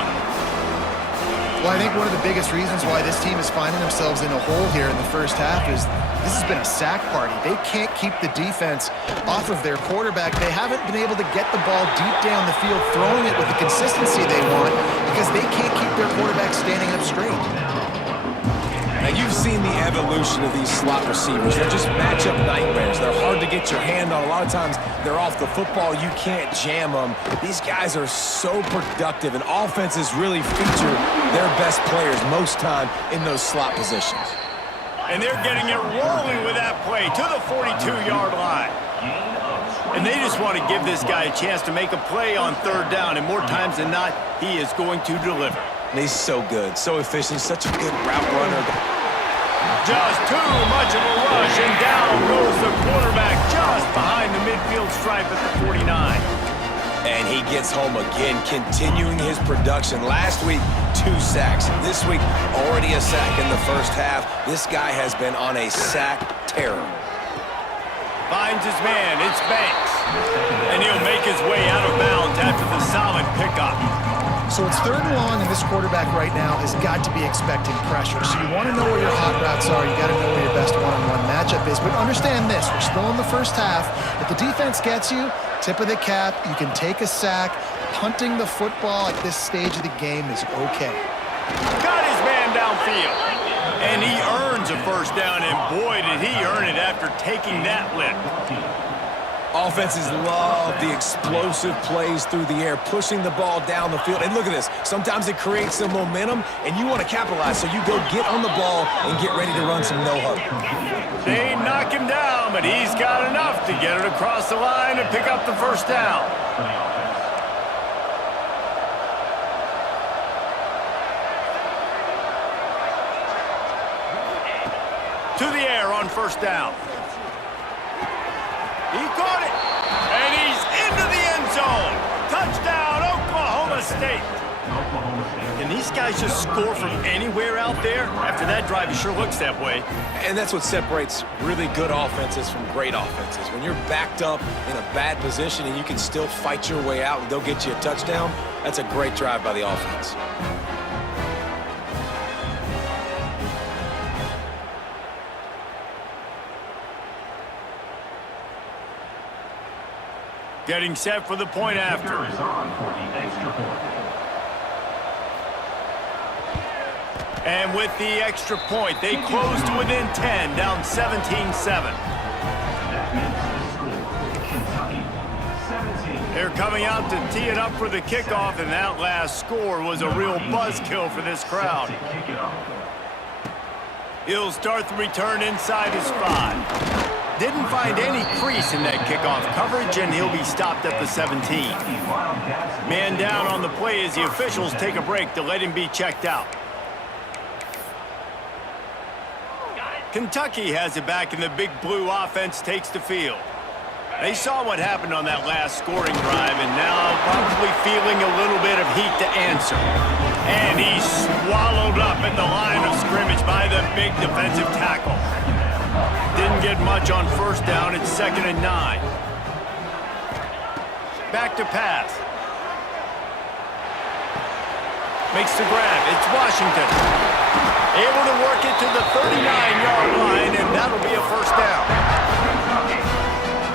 Well, I think one of the biggest reasons why this team is finding themselves in a hole here in the first half is this has been a sack party. They can't keep the defense off of their quarterback. They haven't been able to get the ball deep down the field, throwing it with the consistency they want because they can't keep their quarterback standing up straight. Now, you've seen the evolution of these slot receivers. They're just matchup nightmares. They're hard to get your hand on. A lot of times, they're off the football. You can't jam them. These guys are so productive, and offenses really feature their best players most time in those slot positions. And they're getting it rolling with that play to the 42-yard line. And they just want to give this guy a chance to make a play on third down, and more times than not, he is going to deliver. And he's so good, so efficient, such a good route runner. Just too much of a rush, and down goes the quarterback just behind the midfield stripe at the 49. And he gets home again, continuing his production. Last week, 2 sacks. This week, already a sack in the first half. This guy has been on a sack terror. Finds his man, it's Banks. And he'll make his way out of bounds after the solid pickup. So it's 3rd and long, and this quarterback right now has got to be expecting pressure. So you want to know where your hot routes are. You got to know where your best one-on-one matchup is. But understand this, we're still in the first half. If the defense gets you, tip of the cap, you can take a sack. Punting the football at this stage of the game is okay. Got his man downfield. And he earns a first down, and boy, did he earn it after taking that lift. Offenses love the explosive plays through the air, pushing the ball down the field. And look at this. Sometimes it creates some momentum, and you want to capitalize. So you go get on the ball and get ready to run some no-huddle. They knock him down, but he's got enough to get it across the line and pick up the first down. To the air on first down. He caught it, and he's into the end zone. Touchdown, Oklahoma State. Can these guys just score from anywhere out there? After that drive, it sure looks that way. And that's what separates really good offenses from great offenses. When you're backed up in a bad position and you can still fight your way out and they'll get you a touchdown, that's a great drive by the offense. Getting set for the point after. And with the extra point, they close to within 10, down 17-7. They're coming out to tee it up for the kickoff, and that last score was a real buzzkill for this crowd. He'll start the return inside his 5. Didn't find any crease in that kickoff coverage, and he'll be stopped at the 17. Man down on the play as the officials take a break to let him be checked out. Kentucky has it back, and the Big Blue offense takes the field. They saw what happened on that last scoring drive, and now probably feeling a little bit of heat to answer. And he's swallowed up at the line of scrimmage by the big defensive tackle. Didn't get much on first down. It's 2nd and 9. Back to pass. Makes the grab. It's Washington. Able to work it to the 39-yard line, and that'll be a first down.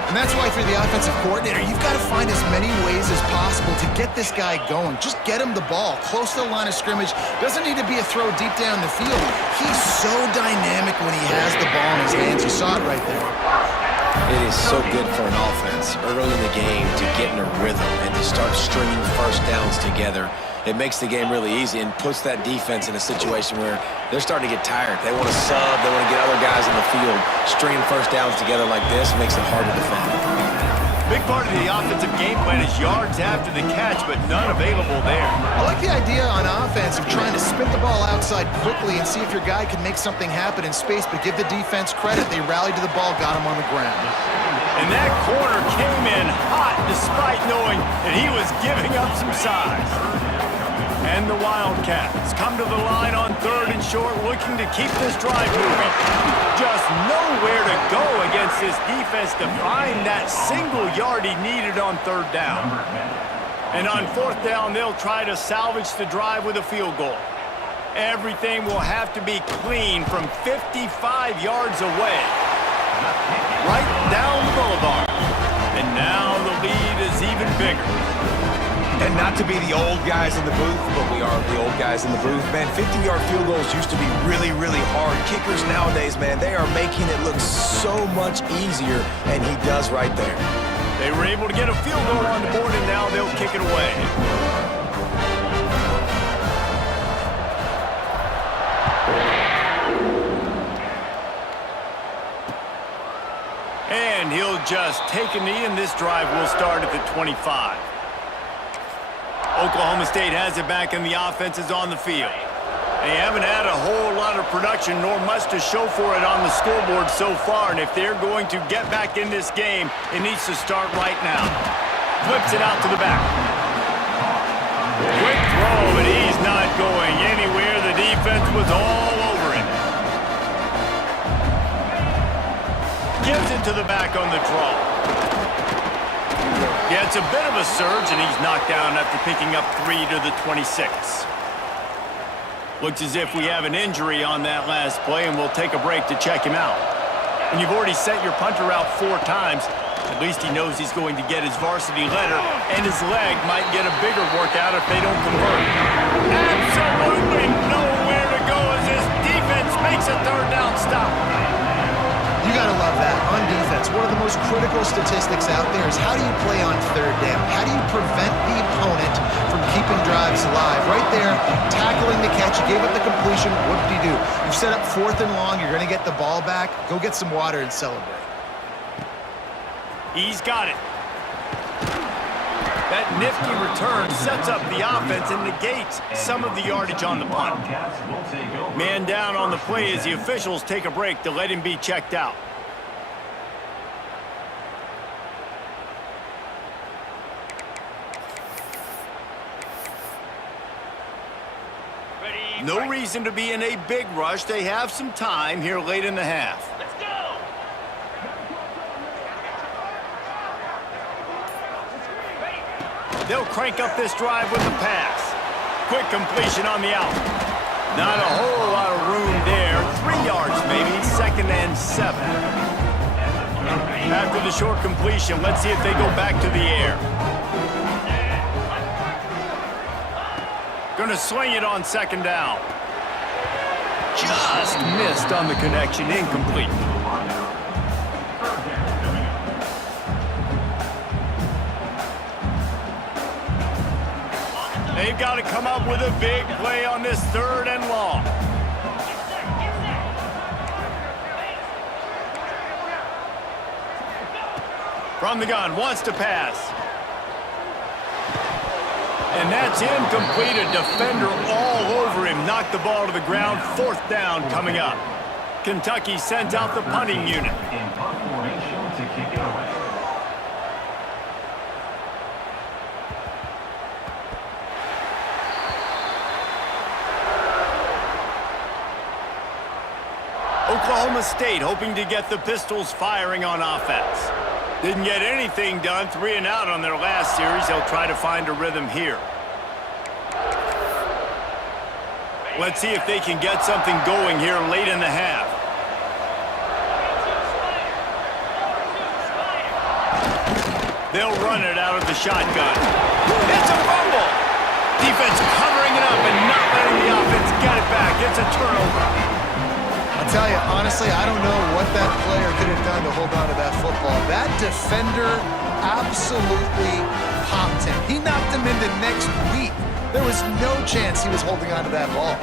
And that's why for the offensive coordinator, you've got to find as many ways as possible to get this guy going. Just get him the ball close to the line of scrimmage. Doesn't need to be a throw deep down the field. He's so dynamic when he has the ball in his hands. You saw it right there. It is so good for an offense early in the game to get in a rhythm and to start stringing first downs together. It makes the game really easy and puts that defense in a situation where they're starting to get tired. They want to sub. They want to get other guys in the field. Stringing first downs together like this makes it hard to defend. Big part of the offensive game plan is yards after the catch, but none available there. I like the idea on offense of trying to spit the ball outside quickly and see if your guy can make something happen in space, but give the defense credit. They rallied to the ball, got him on the ground. And that corner came in hot despite knowing that he was giving up some size. And the Wildcats come to the line on 3rd and short, looking to keep this drive moving. Just nowhere to go against this defense to find that single yard he needed on 3rd down. And on 4th down, they'll try to salvage the drive with a field goal. Everything will have to be clean from 55 yards away. Right down the boulevard. And now the lead is even bigger. And not to be the old guys in the booth, but we are the old guys in the booth. Man, 50-yard field goals used to be really, really hard. Kickers nowadays, man, they are making it look so much easier, and he does right there. They were able to get a field goal on the board, and now they'll kick it away. And he'll just take a knee, and this drive will start at the 25. Oklahoma State has it back, and the offense is on the field. They haven't had a whole lot of production, nor much to show for it on the scoreboard so far, and if they're going to get back in this game, it needs to start right now. Flips it out to the back. Quick throw, but he's not going anywhere. The defense was all over him. Gives it to the back on the draw. Yeah, it's a bit of a surge, and he's knocked down after picking up 3 to the 26. Looks as if we have an injury on that last play, and we'll take a break to check him out. And you've already sent your punter out 4 times. At least he knows he's going to get his varsity letter, and his leg might get a bigger workout if they don't convert. Absolutely nowhere to go as this defense makes a 3rd down stop. You got to love that on defense. One of the most critical statistics out there is how do you play on 3rd down? How do you prevent the opponent from keeping drives alive? Right there, tackling the catch. You gave up the completion. What did you do? You set up 4th and long. You're going to get the ball back. Go get some water and celebrate. He's got it. That nifty return sets up the offense and negates some of the yardage on the punt. Man down on the play as the officials take a break to let him be checked out. No reason to be in a big rush. They have some time here late in the half. They'll crank up this drive with the pass. Quick completion on the out. Not a whole lot of room there. 3 yards maybe, 2nd and 7. After the short completion, let's see if they go back to the air. Gonna swing it on 2nd down. Just missed on the connection, incomplete. They've got to come up with a big play on this 3rd and long. From the gun, wants to pass. And that's incomplete. A defender all over him. Knocked the ball to the ground. 4th down coming up. Kentucky sends out the punting unit. In punt formation to kick it away. Oklahoma State hoping to get the Pistols firing on offense. Didn't get anything done, 3 and out on their last series. They'll try to find a rhythm here. Let's see if they can get something going here late in the half. They'll run it out of the shotgun. It's a fumble! Defense covering it up and not letting the offense get it back. It's a turnover. I'll tell you, honestly, I don't know what that player could have done to hold on to that football. That defender absolutely popped him. He knocked him into next week. There was no chance he was holding on to that ball.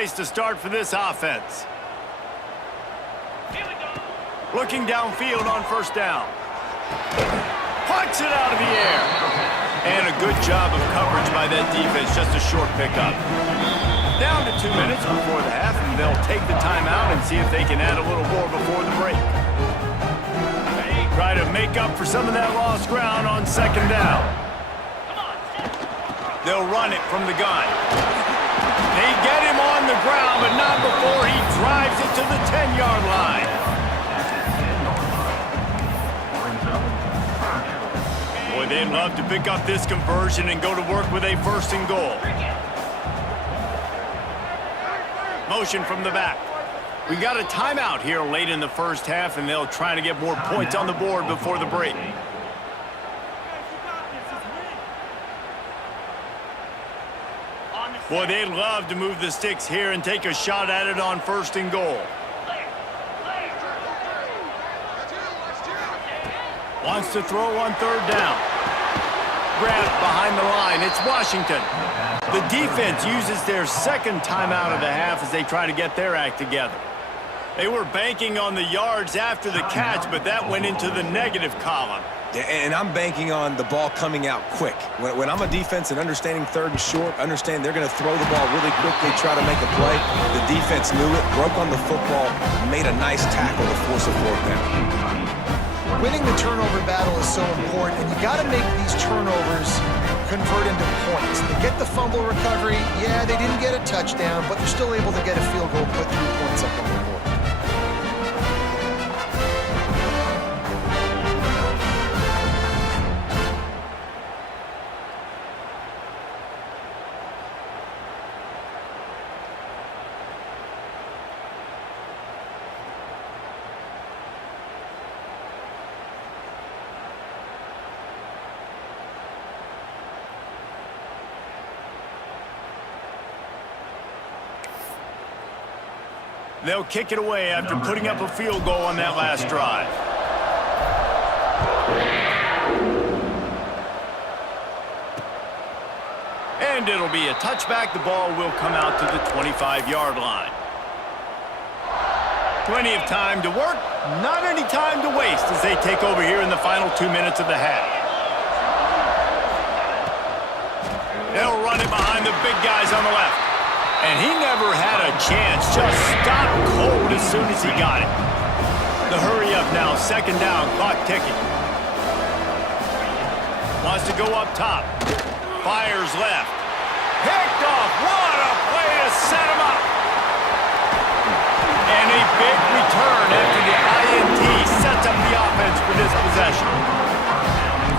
place to start for this offense. Looking downfield on first down. Punch it out of the air. And a good job of coverage by that defense, just a short pickup. Down to 2 minutes before the half, and they'll take the timeout and see if they can add a little more before the break. Try to make up for some of that lost ground on second down. They'll run it from the gun. They get him on the ground, but not before he drives it to the 10-yard line. Boy, they'd love to pick up this conversion and go to work with a 1st and goal. Motion from the back. We got a timeout here late in the first half, and they'll try to get more points on the board before the break. Boy, they'd love to move the sticks here and take a shot at it on 1st and goal. Wants to throw on 3rd down. Grabbed behind the line. It's Washington. The defense uses their 2nd timeout of the half as they try to get their act together. They were banking on the yards after the catch, but that went into the negative column. Yeah, and I'm banking on the ball coming out quick. When I'm a defense and understanding 3rd and short, understand they're going to throw the ball really quickly, try to make a play. The defense knew it, broke on the football, made a nice tackle to force a 4th down. Winning the turnover battle is so important, and you got to make these turnovers convert into points. They get the fumble recovery. Yeah, they didn't get a touchdown, but they're still able to get a field goal, put 3 points up on the board. They'll kick it away after putting up a field goal on that last drive. And it'll be a touchback. The ball will come out to the 25-yard line. Plenty of time to work, not any time to waste as they take over here in the final 2 minutes of the half. They'll run it behind the big guys on the left. And he never had a chance, just stopped cold as soon as he got it. The hurry up now, 2nd down, clock ticking. Wants to go up top. Fires left. Picked off, what a play to set him up. And a big return after the INT sets up the offense for this possession.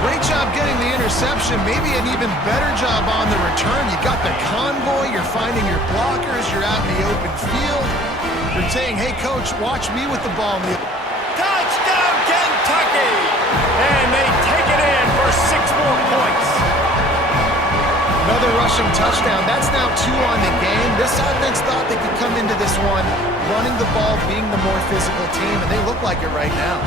Great job getting the interception, maybe an even better job on the return. You got the convoy, you're finding your blockers, you're out in the open field. You're saying, hey, coach, watch me with the ball. Touchdown, Kentucky! And they take it in for 6 more points. Another rushing touchdown. That's now 2 on the game. This offense thought they could come into this one running the ball, being the more physical team, and they look like it right now.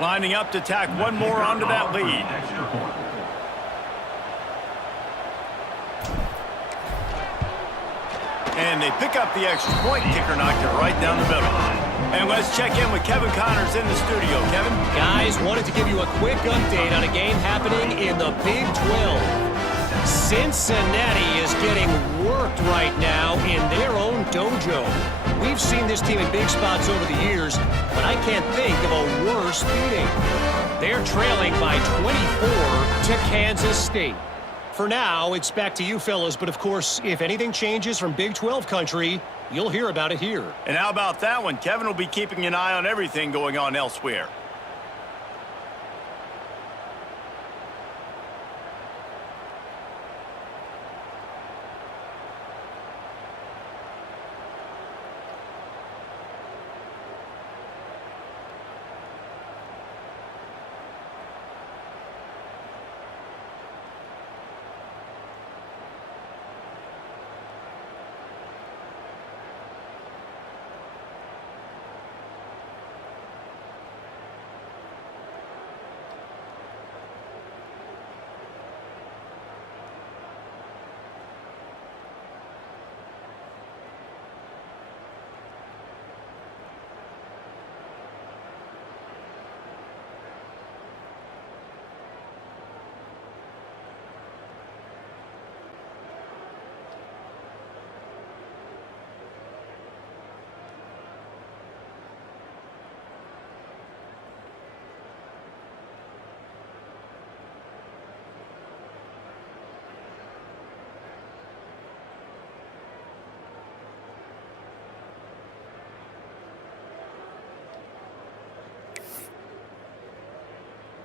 Lining up to tack one more onto that lead. And they pick up the extra point. Kicker knocked it right down the middle. And let's check in with Kevin Connors in the studio. Kevin? Guys, wanted to give you a quick update on a game happening in the Big 12. Cincinnati is getting worked right now in their own dojo. We've seen this team in big spots over the years, but I can't think of a worse beating. They're trailing by 24 to Kansas State. For now, it's back to you fellas, but of course, if anything changes from Big 12 country, you'll hear about it here. And how about that one? Kevin will be keeping an eye on everything going on elsewhere.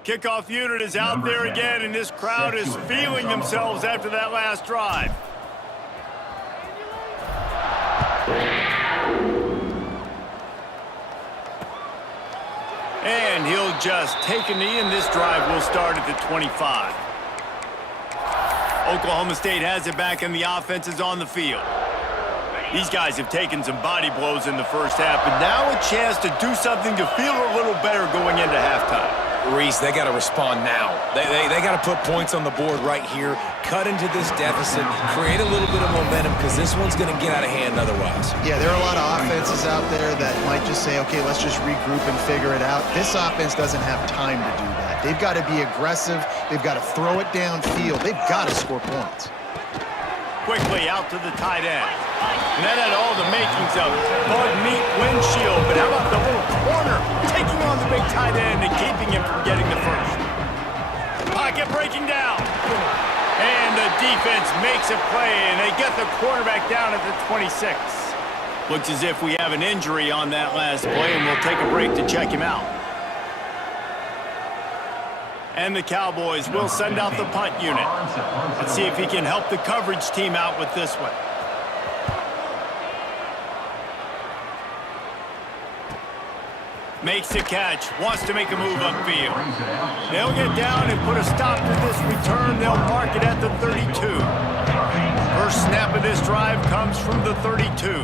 Kickoff unit is out there again, and this crowd is feeling themselves after that last drive. And he'll just take a knee, and this drive will start at the 25. Oklahoma State has it back, and the offense is on the field. These guys have taken some body blows in the first half, but now a chance to do something to feel a little better going into halftime. Reese, they got to respond now. They got to put points on the board right here, cut into this deficit, create a little bit of momentum, because this one's going to get out of hand otherwise. Yeah, there are a lot of offenses out there that might just say, okay, let's just regroup and figure it out. This offense doesn't have time to do that. They've got to be aggressive. They've got to throw it downfield. They've got to score points. Quickly out to the tight end. And that had all the makings of bug meat windshield, but how about the little corner taking on the big tight end and keeping him from getting the first? Pocket breaking down. And the defense makes a play, and they get the quarterback down at the 26. Looks as if we have an injury on that last play, and we'll take a break to check him out. And the Cowboys will send out the punt unit. Let's see if he can help the coverage team out with this one. Makes the catch, wants to make a move upfield. They'll get down and put a stop to this return. They'll mark it at the 32. First snap of this drive comes from the 32.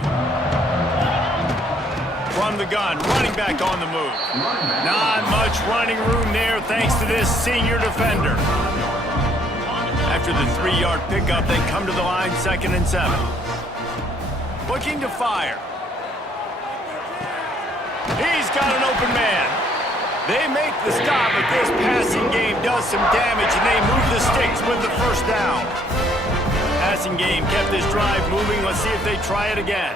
From the gun, running back on the move. Not much running room there thanks to this senior defender. After the 3-yard pickup, they come to the line, 2nd and 7. Looking to fire. He's got an open man. They make the stop, but this passing game does some damage, and they move the sticks with the first down. Passing game kept this drive moving. Let's see if they try it again.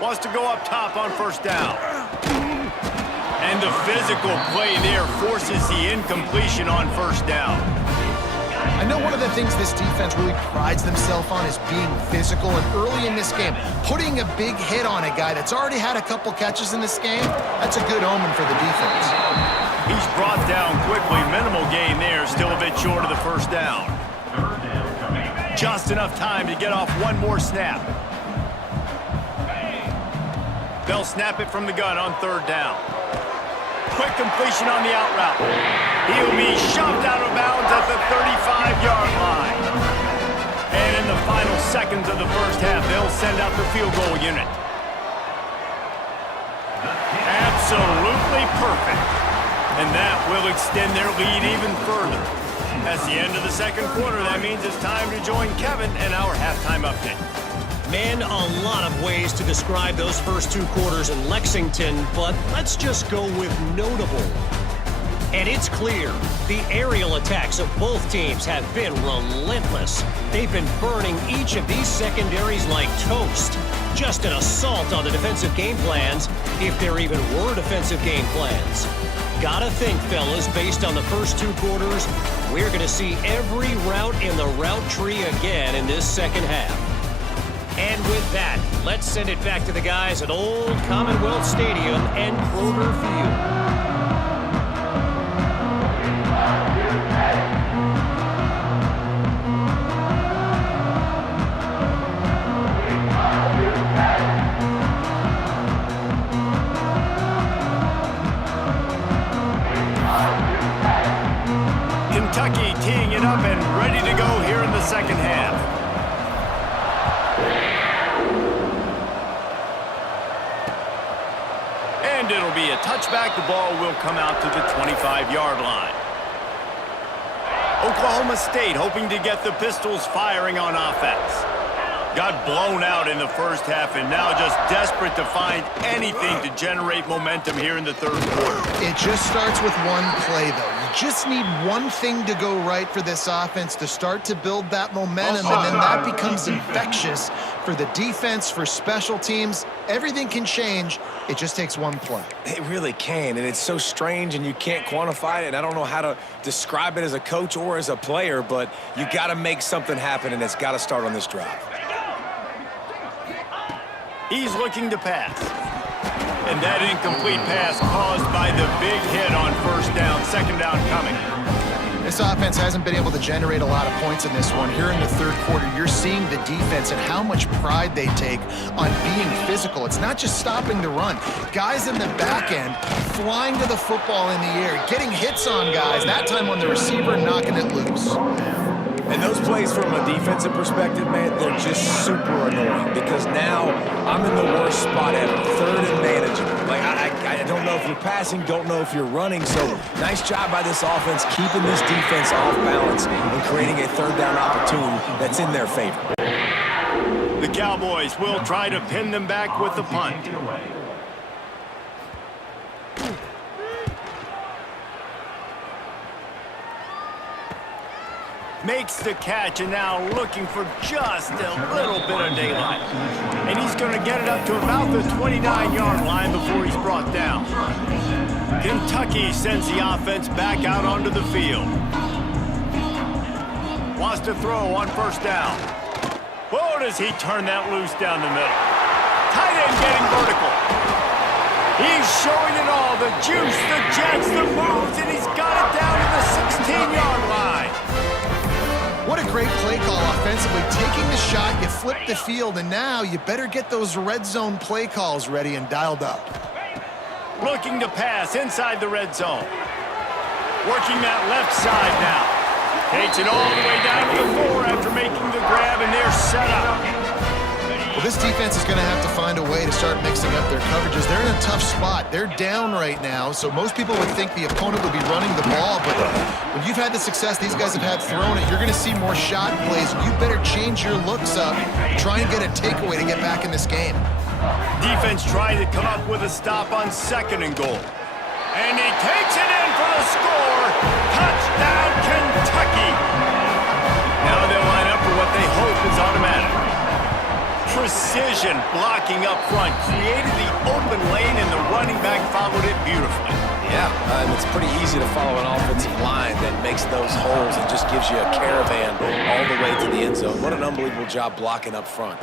Wants to go up top on first down. And the physical play there forces the incompletion on first down. I know one of the things this defense really prides themselves on is being physical, and early in this game, putting a big hit on a guy that's already had a couple catches in this game, that's a good omen for the defense. He's brought down quickly. Minimal gain there, still a bit short of the first down. Just enough time to get off one more snap. They'll snap it from the gun on 3rd down. Quick completion on the out route. He'll be shoved out of bounds at the 35-yard line. And in the final seconds of the first half, they'll send out the field goal unit. Absolutely perfect. And that will extend their lead even further. That's the end of the second quarter. That means it's time to join Kevin and our halftime update. Man, a lot of ways to describe those first 2 quarters in Lexington, but let's just go with notable. And it's clear, the aerial attacks of both teams have been relentless. They've been burning each of these secondaries like toast. Just an assault on the defensive game plans, if there even were defensive game plans. Gotta think, fellas, based on the first 2 quarters, we're gonna see every route in the route tree again in this second half. And with that, let's send it back to the guys at Old Commonwealth Stadium and Kroger Field. Kentucky teeing it up and ready to go here in the second half. And it'll be a touchback. The ball will come out to the 25-yard line. Oklahoma State hoping to get the Pistols firing on offense. Got blown out in the first half and now just desperate to find anything to generate momentum here in the third quarter. It just starts with one play, though. You just need one thing to go right for this offense to start to build that momentum, and then that becomes infectious for the defense, for special teams. Everything can change. It just takes one play. It really can, and it's so strange, and you can't quantify it, and I don't know how to describe it as a coach or as a player, but you got to make something happen, and it's got to start on this drive. He's looking to pass. And that incomplete pass caused by the big hit on first down, second down coming. This offense hasn't been able to generate a lot of points in this one. Here in the third quarter, you're seeing the defense and how much pride they take on being physical. It's not just stopping the run. Guys in the back end flying to the football in the air, getting hits on guys, that time on the receiver, knocking it loose. And those plays from a defensive perspective, man, they're just super annoying because now I'm in the worst spot ever, third and manageable. Like, I don't know if you're passing, don't know if you're running, so nice job by this offense keeping this defense off balance and creating a third down opportunity that's in their favor. The Cowboys will try to pin them back with the punt. Makes the catch and now looking for just a little bit of daylight. And he's going to get it up to about the 29-yard line before he's brought down. Kentucky sends the offense back out onto the field. Wants to throw on first down. Oh, does he turn that loose down the middle. Tight end getting vertical. He's showing it all, the juice, the jets, the moves, and he's got it down to the 16-yard line. What a great play call offensively. Taking the shot, you flip the field, and now you better get those red zone play calls ready and dialed up. Looking to pass inside the red zone. Working that left side now. Takes it all the way down to the 4 after making the grab, and they're set up. Well, this defense is going to have to find a way to start mixing up their coverages. They're in a tough spot. They're down right now, so most people would think the opponent would be running the ball, but when you've had the success these guys have had throwing it, you're going to see more shot plays. You better change your looks up, try and get a takeaway to get back in this game. Defense trying to come up with a stop on second and goal. And he takes it in for the score. Touchdown, Kentucky. Now they'll line up for what they hope is automatic. Precision blocking up front, created the open lane, and the running back followed it beautifully. Yeah, it's pretty easy to follow an offensive line that makes those holes and just gives you a caravan all the way to the end zone. What an unbelievable job blocking up front.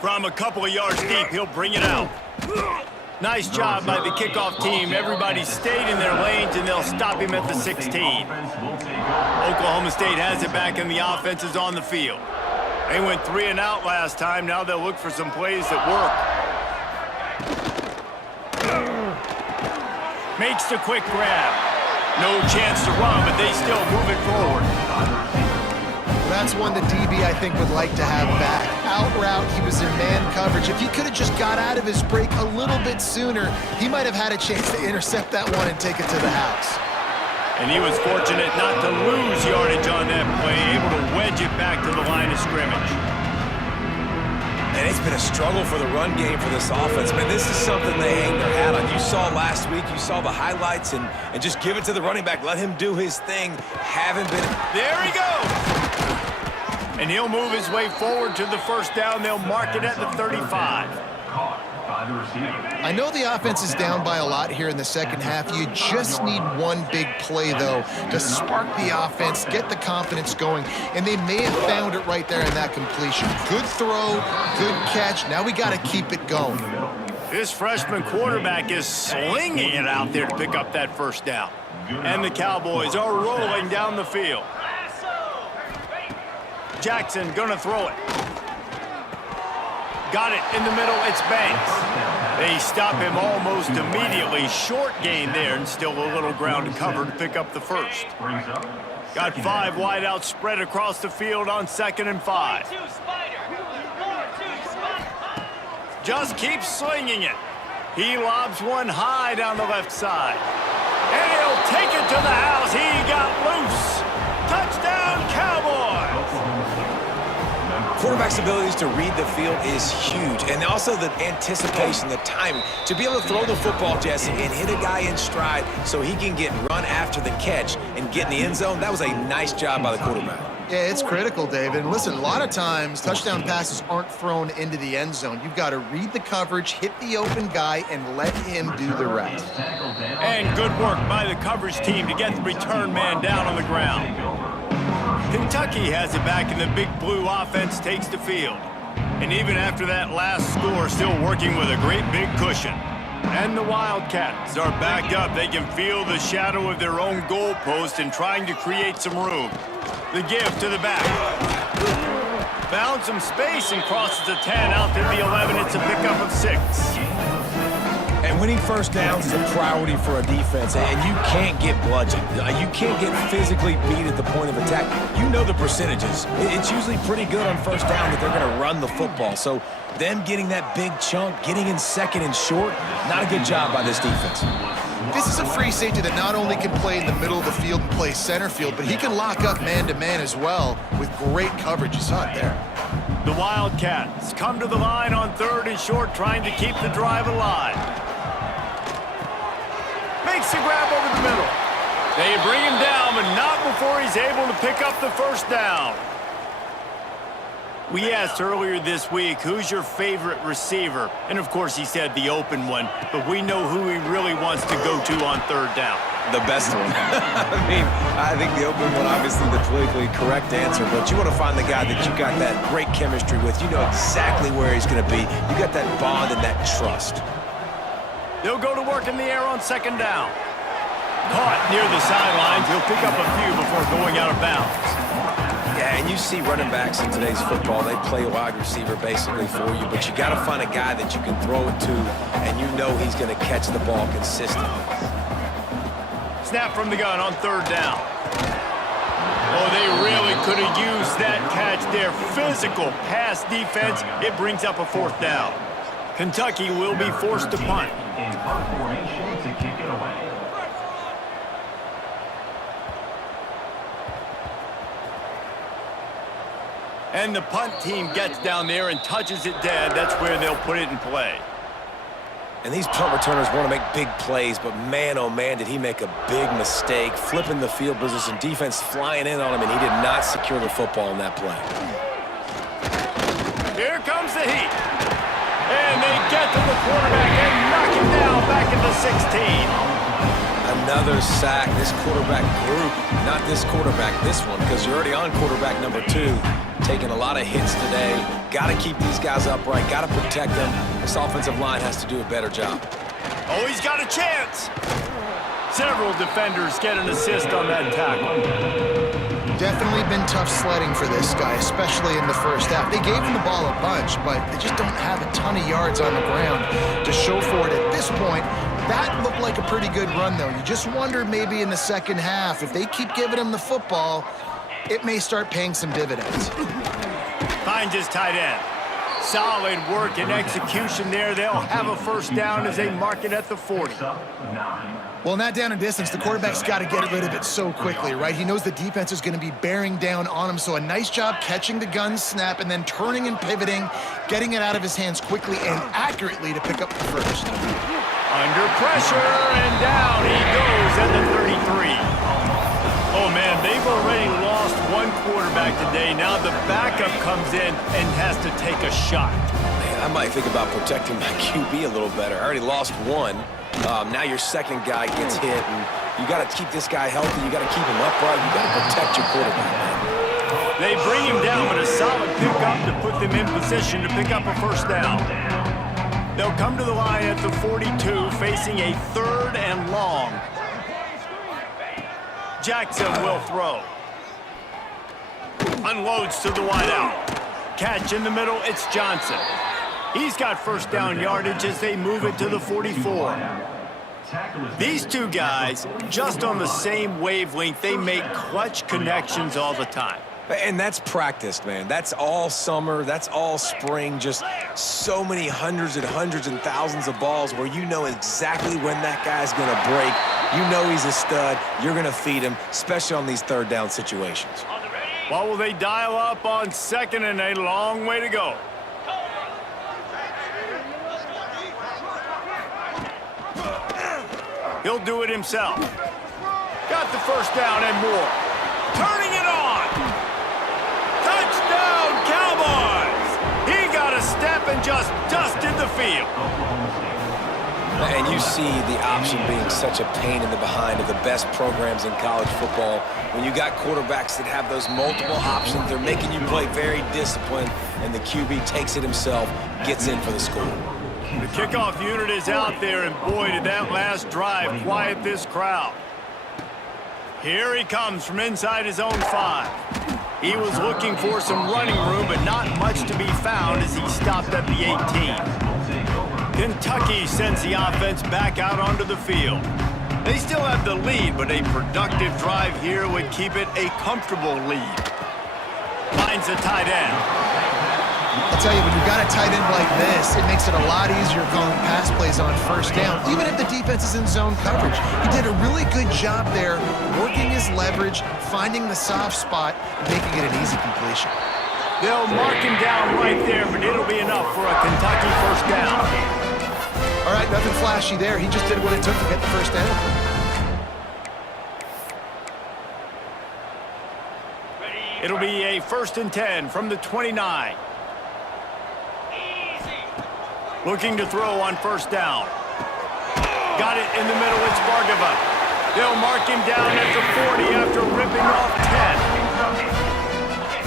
From a couple of yards deep, he'll bring it out. Nice job by the kickoff team. Everybody stayed in their lanes, and they'll stop him at the 16. Oklahoma State has it back, and the offense is on the field. They went 3 and out last time. Now they'll look for some plays that work. Makes the quick grab. No chance to run, but they still move it forward. That's one the DB, I think, would like to have back. Out route, he was in man coverage. If he could have just got out of his break a little bit sooner, he might have had a chance to intercept that one and take it to the house. And he was fortunate not to lose yardage on that play, able to wedge it back to the line of scrimmage. And it's been a struggle for the run game for this offense. Man, this is something they hang their hat on. You saw last week, you saw the highlights, and just give it to the running back. Let him do his thing. Haven't been... There he goes! And he'll move his way forward to the first down. They'll mark it at the 35. I know the offense is down by a lot here in the second half. You just need one big play, though, to spark the offense, get the confidence going, and they may have found it right there in that completion. Good throw, good catch. Now we got to keep it going. This freshman quarterback is slinging it out there to pick up that first down. And the Cowboys are rolling down the field. Jackson gonna throw it. Got it in the middle, it's Banks. They stop him almost immediately. Short gain there, and still a little ground to cover to pick up the first. Got 5 wideouts spread across the field on 2nd and 5. Just keeps slinging it. He lobs one high down the left side. And he'll take it to the house. He got loose. Touchdown, Cowboys! Quarterback's abilities to read the field is huge, and also the anticipation, the timing. To be able to throw the football, Jesse, and hit a guy in stride so he can get run after the catch and get in the end zone, that was a nice job by the quarterback. Yeah, it's critical, David. And listen, a lot of times touchdown passes aren't thrown into the end zone. You've got to read the coverage, hit the open guy, and let him do the rest. And good work by the coverage team to get the return man down on the ground. Kentucky has it back, and the big blue offense takes the field. And even after that last score, still working with a great big cushion. And the Wildcats are backed up. They can feel the shadow of their own goalpost and trying to create some room. The give to the back. Found some space and crosses the 10 out to the 11. It's a pickup of 6. And winning first downs is a priority for a defense, and you can't get bludgeoned. You can't get physically beat at the point of attack. You know the percentages. It's usually pretty good on first down that they're going to run the football. So them getting that big chunk, getting in second and short, not a good job by this defense. This is a free safety that not only can play in the middle of the field and play center field, but he can lock up man-to-man as well with great coverage. You saw it there. The Wildcats come to the line on 3rd and short, trying to keep the drive alive. Makes the grab over the middle. They bring him down, but not before he's able to pick up the first down. We asked earlier this week, who's your favorite receiver? And of course he said the open one, but we know who he really wants to go to on 3rd down. The best one. I think the open one, obviously the politically correct answer, but you want to find the guy that you got that great chemistry with. You know exactly where he's going to be. You got that bond and that trust. They'll go to work in the air on 2nd down. Caught near the sidelines. He'll pick up a few before going out of bounds. Yeah, and you see running backs in today's football, they play wide receiver basically for you, but you got to find a guy that you can throw it to, and you know he's going to catch the ball consistently. Snap from the gun on 3rd down. Oh, they really could have used that catch there. Physical pass defense. It brings up a 4th down. Kentucky will be forced to punt. In punt formation to kick it away. And the punt team gets down there and touches it dead. That's where they'll put it in play. And these punt returners want to make big plays, but man, oh man, did he make a big mistake, flipping the field position, defense flying in on him, and he did not secure the football in that play. Here comes the heat. And they get to the quarterback and knock him down back at the 16. Another sack. This quarterback group, not this quarterback, this one, because you're already on quarterback number 2. Taking a lot of hits today. Got to keep these guys upright. Got to protect them. This offensive line has to do a better job. Oh, he's got a chance. Several defenders get an assist on that tackle. Definitely been tough sledding for this guy, especially in the first half. They gave him the ball a bunch, but they just don't have a ton of yards on the ground to show for it at this point. That looked like a pretty good run, though. You just wonder maybe in the second half, if they keep giving him the football, it may start paying some dividends. Finds his tight end. Solid work and execution there. They'll have a first down as they mark it at the 40. Well, in that down and distance, the quarterback's got to get rid of it so quickly, right? He knows the defense is going to be bearing down on him, so a nice job catching the gun snap and then turning and pivoting, getting it out of his hands quickly and accurately to pick up the first. Under pressure, and down he goes at the 33. Oh, man, they've already lost one quarterback today. Now the backup comes in and has to take a shot. Man, I might think about protecting my QB a little better. I already lost one. Now your second guy gets hit, and you got to keep this guy healthy. You got to keep him upright. You got to protect your quarterback, man. They bring him down with a solid pickup to put them in position to pick up a first down. They'll come to the line at the 42, facing a 3rd and long. Jackson will throw. Unloads to the wideout. Catch in the middle, it's Johnson. He's got first down yardage as they move it to the 44. These two guys, just on the same wavelength, they make clutch connections all the time. And that's practiced, man. That's all summer. That's all spring. Just so many hundreds and thousands of balls where you know exactly when that guy's going to break. You know he's a stud. You're going to feed him, especially on these 3rd down situations. What will they dial up on 2nd and a long way to go? He'll do it himself. Got the first down and more. Turning it on. Touchdown, Cowboys! He got a step and just dusted the field. And you see the option being such a pain in the behind of the best programs in college football. When you got quarterbacks that have those multiple options, they're making you play very disciplined, and the QB takes it himself, gets in for the score. The kickoff unit is out there, and boy, did that last drive quiet this crowd. Here he comes from inside his own 5. He was looking for some running room, but not much to be found as he stopped at the 18. Kentucky sends the offense back out onto the field. They still have the lead, but a productive drive here would keep it a comfortable lead. Finds the tight end. I'll tell you, when you've got a tight end like this, it makes it a lot easier calling pass plays on first down, even if the defense is in zone coverage. He did a really good job there, working his leverage, finding the soft spot, and making it an easy completion. They'll mark him down right there, but it'll be enough for a Kentucky first down. All right, nothing flashy there. He just did what it took to get the first down. It'll be a 1st and 10 from the 29. Looking to throw on first down. Got it in the middle. It's Bargava. They'll mark him down at the 40 after ripping off 10.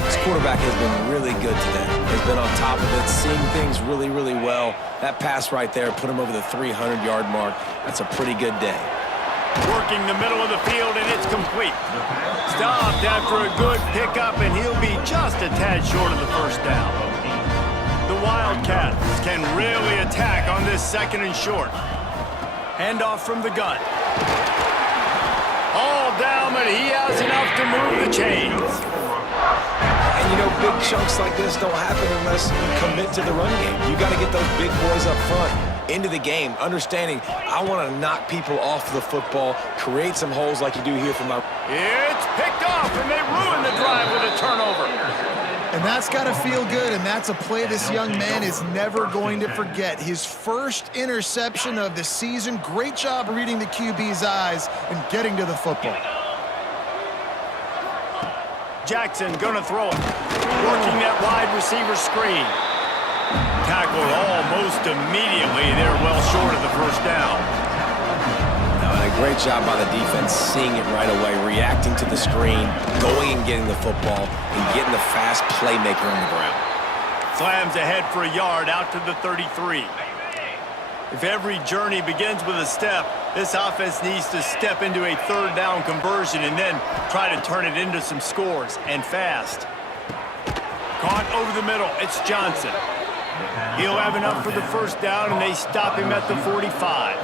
This quarterback has been really good today. He's been on top of it, seeing things really, really well. That pass right there put him over the 300-yard mark. That's a pretty good day. Working the middle of the field, and it's complete. Stopped after a good pickup, and he'll be just a tad short of the first down. The Wildcats can really attack on this 2nd and short. Handoff from the gun. All down, but he has enough to move the chains. And, you know, big chunks like this don't happen unless you commit to the run game. You got to get those big boys up front into the game, understanding I want to knock people off the football, create some holes like you do here from my... It's picked off, and they ruin the drive with a turnover. And that's got to feel good, and that's a play this young man is never going to forget. His first interception of the season. Great job reading the QB's eyes and getting to the football. Jackson gonna throw it. Working that wide receiver screen. Tackled almost immediately. They're well short of the first down. Now, and a great job by the defense, seeing it right away, reacting to the screen, going and getting the football, and getting the fast playmaker on the ground. Slams ahead for a yard out to the 33. If every journey begins with a step, this offense needs to step into a 3rd down conversion and then try to turn it into some scores, and fast. Caught over the middle. It's Johnson. He'll have enough for the first down, and they stop him at the 45.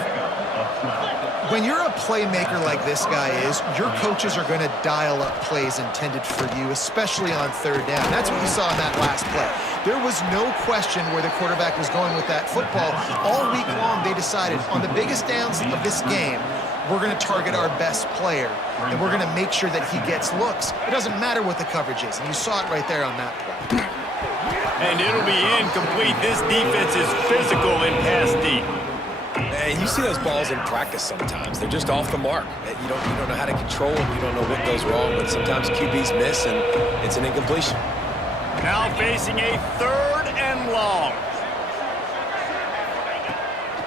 When you're a playmaker like this guy is, your coaches are going to dial up plays intended for you, especially on 3rd down. That's what you saw in that last play. There was no question where the quarterback was going with that football. All week long, they decided on the biggest downs of this game, we're going to target our best player, and we're going to make sure that he gets looks. It doesn't matter what the coverage is, and you saw it right there on that play. And it'll be incomplete. This defense is physical in pass deep. And you see those balls in practice sometimes. They're just off the mark. You don't know how to control them. You don't know what goes wrong, but sometimes QBs miss, and it's an incompletion. Now facing a 3rd and long.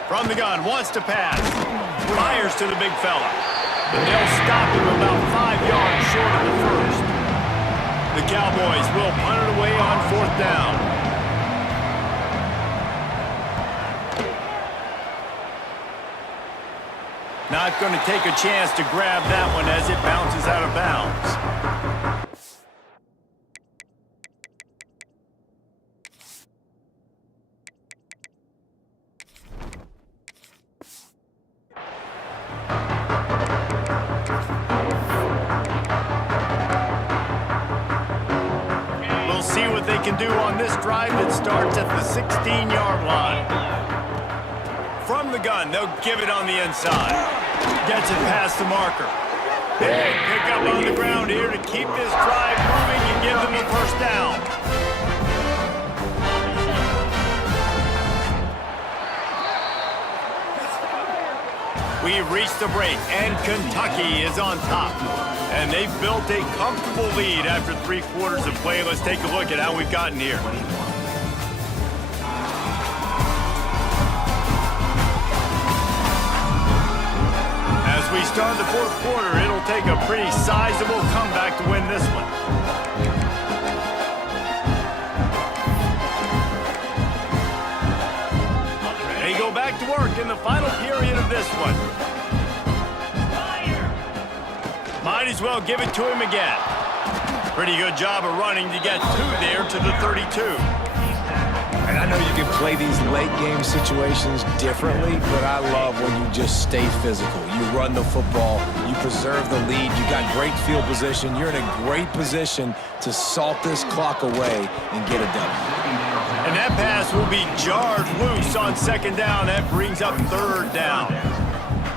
From the gun, wants to pass. Fires to the big fella. But they'll stop him about 5 yards short of the first. The Cowboys will punt it away on 4th down. Not going to take a chance to grab that one as it bounces out of bounds. We'll see what they can do on this drive that starts at the 16-yard line. From the gun, they'll give it on the inside. Gets it past the marker. Big pickup on the ground here to keep this drive moving and give them a first down. We've reached the break, and Kentucky is on top. And they've built a comfortable lead after 3 quarters of play. Let's take a look at how we've gotten here. start of the fourth quarter. It'll take a pretty sizable comeback to win this one. They go back to work in the final period of this one. Might as well give it to him again. Pretty good job of running to get 2 there to the 32. And I know you can play these late game situations differently, but I love when you just stay physical. You run the football, you preserve the lead, you got great field position, you're in a great position to salt this clock away and get a W. And that pass will be jarred loose on second down. That brings up third down.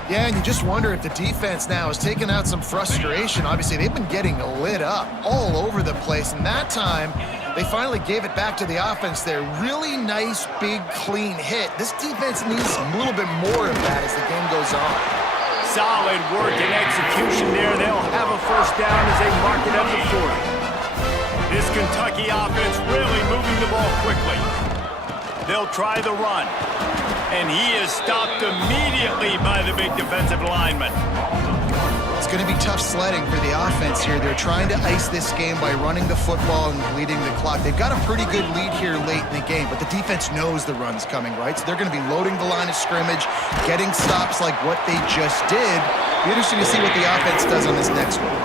Yeah, and you just wonder if the defense now is taking out some frustration. Obviously, they've been getting lit up all over the place, and that time they finally gave it back to the offense there. Really nice, big, clean hit. This defense needs a little bit more of that as the game goes on. Solid work and execution there. They'll have a first down as they mark it up to 40. This Kentucky offense really moving the ball quickly. They'll try the run. And he is stopped immediately by the big defensive lineman. It's going to be tough sledding for the offense here. They're trying to ice this game by running the football and bleeding the clock. They've got a pretty good lead here late in the game, but the defense knows the run's coming, right? So they're going to be loading the line of scrimmage, getting stops like what they just did. Be interesting to see what the offense does on this next one.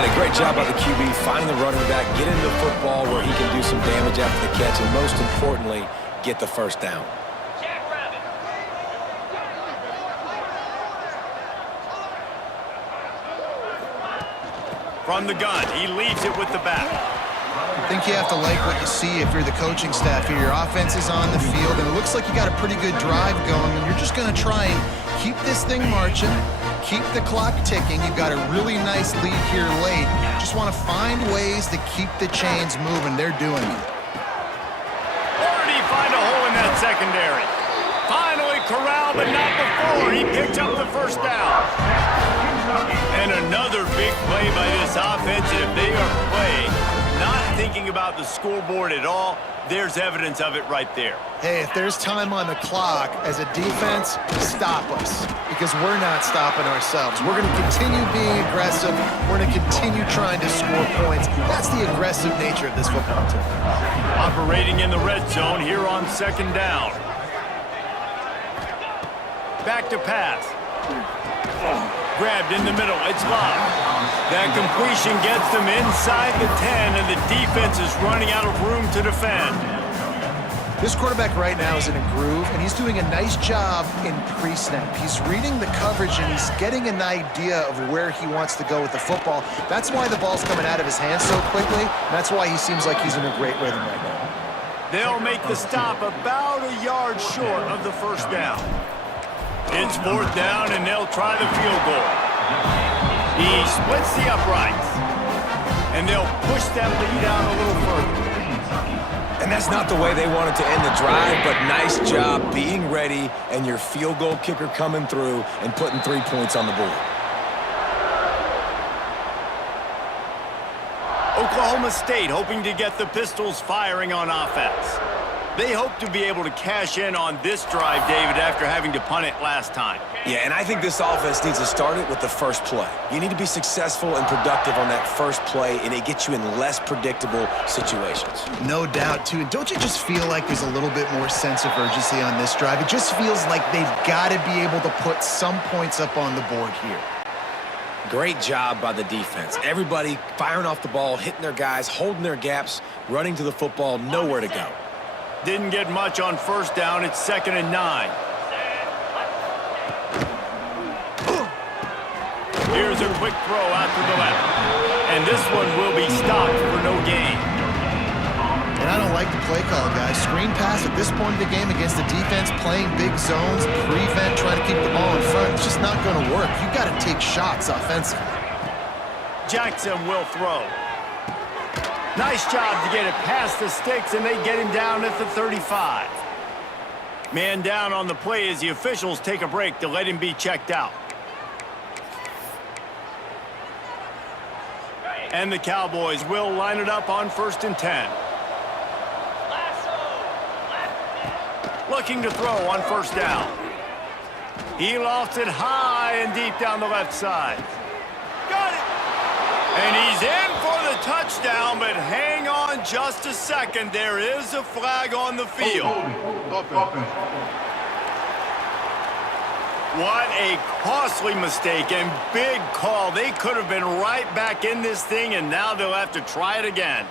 And a great job by the QB, finding the running back, get into the football where he can do some damage after the catch, and most importantly, get the first down. From the gun, he leaves it with the back. I think you have to like what you see if you're the coaching staff here. Your offense is on the field, and it looks like you got a pretty good drive going, and you're just going to try and keep this thing marching, keep the clock ticking. You've got a really nice lead here late. Just want to find ways to keep the chains moving. They're doing it. Already find a hole in that secondary. Finally corralled, but not before. He picks up the first down. And another big play by this offense. If they are playing, not thinking about the scoreboard at all, there's evidence of it right there. Hey, if there's time on the clock, as a defense, stop us, because we're not stopping ourselves. We're going to continue being aggressive. We're going to continue trying to score points. That's the aggressive nature of this football team. Operating in the red zone here on second down. Back to pass. Grabbed in the middle. It's locked. That completion gets them inside the 10, and the defense is running out of room to defend. This quarterback right now is in a groove, and he's doing a nice job in pre-snap. He's reading the coverage, and he's getting an idea of where he wants to go with the football. That's why the ball's coming out of his hands so quickly, and that's why he seems like he's in a great rhythm right now. They'll make the stop about a yard short of the first down. It's fourth down, and they'll try the field goal. He splits the uprights, and they'll push that lead out a little further. And that's not the way they wanted to end the drive, but nice job being ready and your field goal kicker coming through and putting 3 points on the board. Oklahoma State hoping to get the Pistols firing on offense. They hope to be able to cash in on this drive, David, after having to punt it last time. Yeah, and I think this offense needs to start it with the first play. You need to be successful and productive on that first play, and it gets you in less predictable situations. No doubt, too. And don't you just feel like there's a little bit more sense of urgency on this drive? It just feels like they've got to be able to put some points up on the board here. Great job by the defense. Everybody firing off the ball, hitting their guys, holding their gaps, running to the football, nowhere to go. Didn't get much on first down. It's 2nd and 9. Here's a quick throw out to the left. And this one will be stopped for no gain. And I don't like the play call, guys. Screen pass at this point of the game against the defense, playing big zones, prevent, trying to keep the ball in front. It's just not going to work. You've got to take shots offensively. Jackson will throw. Nice job to get it past the sticks, and they get him down at the 35. Man down on the play as the officials take a break to let him be checked out. And the Cowboys will line it up on 1st and 10. Looking to throw on first down. He lofts it high, playing deep down the left side. Got it! And he's in for the touchdown, but hang on just a second. There is a flag on the field. Offense. What a costly mistake and big call. They could have been right back in this thing, and now they'll have to try it again.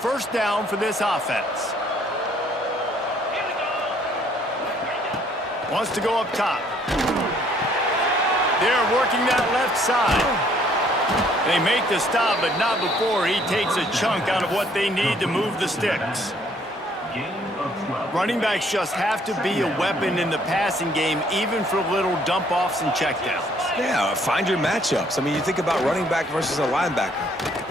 First down for this offense. Wants to go up top. They're working that left side. They make the stop, but not before he takes a chunk out of what they need to move the sticks. Running backs just have to be a weapon in the passing game, even for little dump-offs and checkdowns. Yeah, find your matchups. I mean, you think about running back versus a linebacker.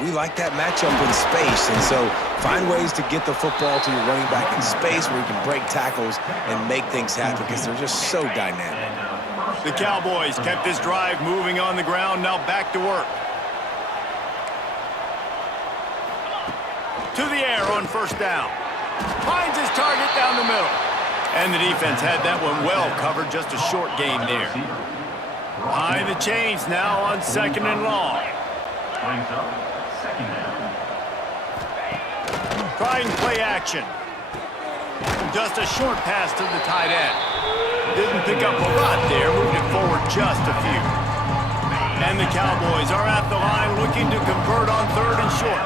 We like that matchup in space, and so find ways to get the football to your running back in space where you can break tackles and make things happen because they're just so dynamic. The Cowboys kept this drive moving on the ground, now back to work. To the air on first down. Finds his target down the middle. And the defense had that one well covered, just a short game there. Behind the chains now on second and long. Brings up second down. Trying play action. Just a short pass to the tight end. Didn't pick up a lot there, moved it forward just a few. And the Cowboys are at the line looking to convert on third and short.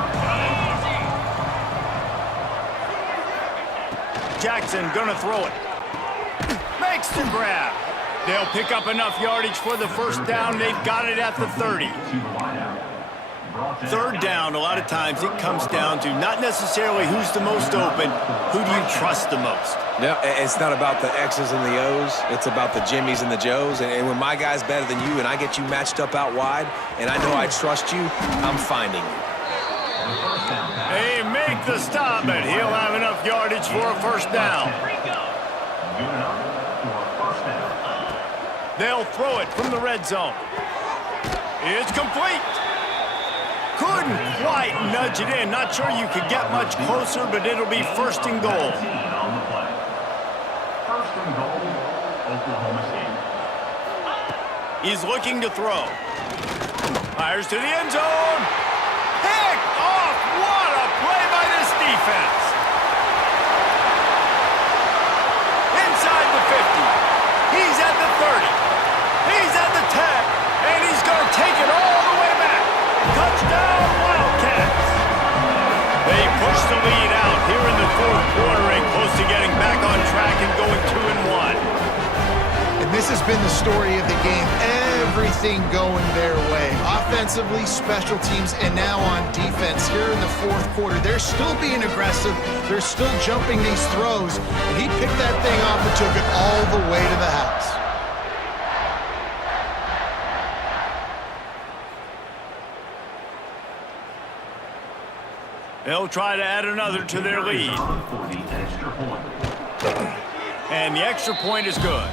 Jackson gonna throw it. Makes the grab. They'll pick up enough yardage for the first down. They've got it at the 30. Third down, a lot of times it comes down to not necessarily who's the most open, who do you trust the most? Yeah, it's not about the X's and the O's. It's about the Jimmies and the Joes. And when my guy's better than you and I get you matched up out wide and I know I trust you, I'm finding you. They make the stop, but he'll have enough yardage for a first down. They'll throw it from the red zone. It's complete. Couldn't quite nudge it in. Not sure you could get much closer, but it'll be first and goal. First and goal, Oklahoma State. He's looking to throw. Fires to the end zone. Picked off. What a play by this defense. Inside the 50. He's at the 30. He's at the 10. And he's going to take it all the way back. Touchdown, Wildcats. They push the lead out here in the fourth quarter and close to getting back on track and going 2-1. And this has been the story of the game. Everything going their way. Offensively, special teams, and now on defense here in the fourth quarter. They're still being aggressive. They're still jumping these throws. And he picked that thing off and took it all the way to the house. They'll try to add another to their lead. And the extra point is good.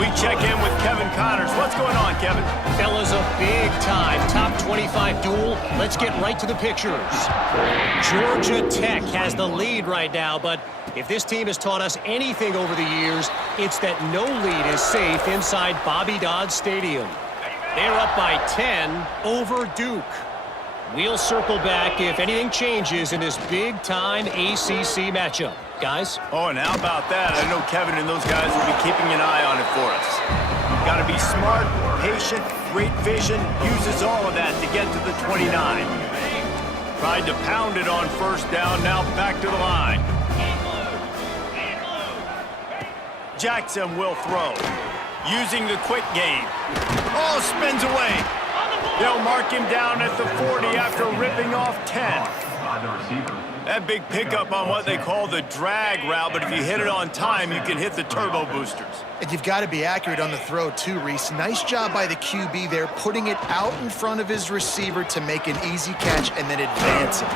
We check in with Kevin Connors. What's going on, Kevin? Fellas, a big-time top 25 duel. Let's get right to the pictures. Georgia Tech has the lead right now, but if this team has taught us anything over the years, it's that no lead is safe inside Bobby Dodd Stadium. They're up by 10 over Duke. We'll circle back if anything changes in this big-time ACC matchup. Guys? Oh, and how about that? I know Kevin and those guys will be keeping an eye on it for us. Got to be smart, patient, great vision, uses all of that to get to the 29. Tried to pound it on first down, now back to the line. Jackson will throw. Using the quick game. Oh, spins away. They'll mark him down at the 40 after ripping off 10. By the receiver. That big pickup on what they call the drag route, but if you hit it on time, you can hit the turbo boosters. And you've got to be accurate on the throw too, Reese. Nice job by the QB there, putting it out in front of his receiver to make an easy catch and then advance it.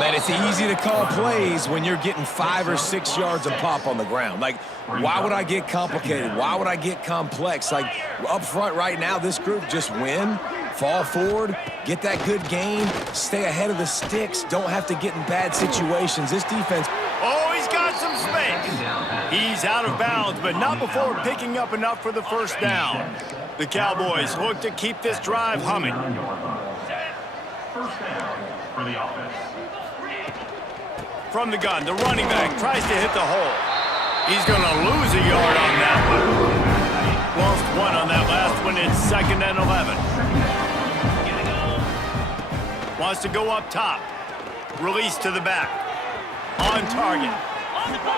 Man, it's easy to call plays when you're getting 5 or 6 yards of pop on the ground. Like, why would I get complicated? Why would I get complex? Like, up front right now, this group just win, fall forward, get that good gain, stay ahead of the sticks, don't have to get in bad situations. This defense... Oh, he's got some space. He's out of bounds, but not before picking up enough for the first down. The Cowboys look to keep this drive humming. First down for the offense. From the gun, the running back tries to hit the hole. He's going to lose a yard on that one. Lost one on that last one. It's 2nd and 11. Wants to go up top. Release to the back. On target.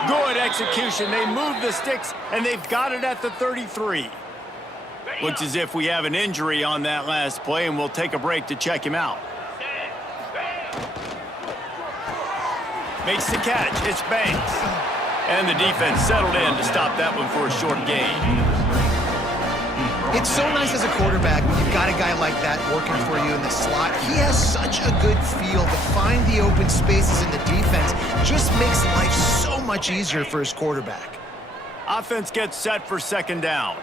Good execution. They move the sticks, and they've got it at the 33. Looks as if we have an injury on that last play, and we'll take a break to check him out. Makes the catch. It's Banks. And the defense settled in to stop that one for a short gain. It's so nice as a quarterback when you've got a guy like that working for you in the slot. He has such a good feel to find the open spaces in the defense. Just makes life so much easier for his quarterback. Offense gets set for 2nd down.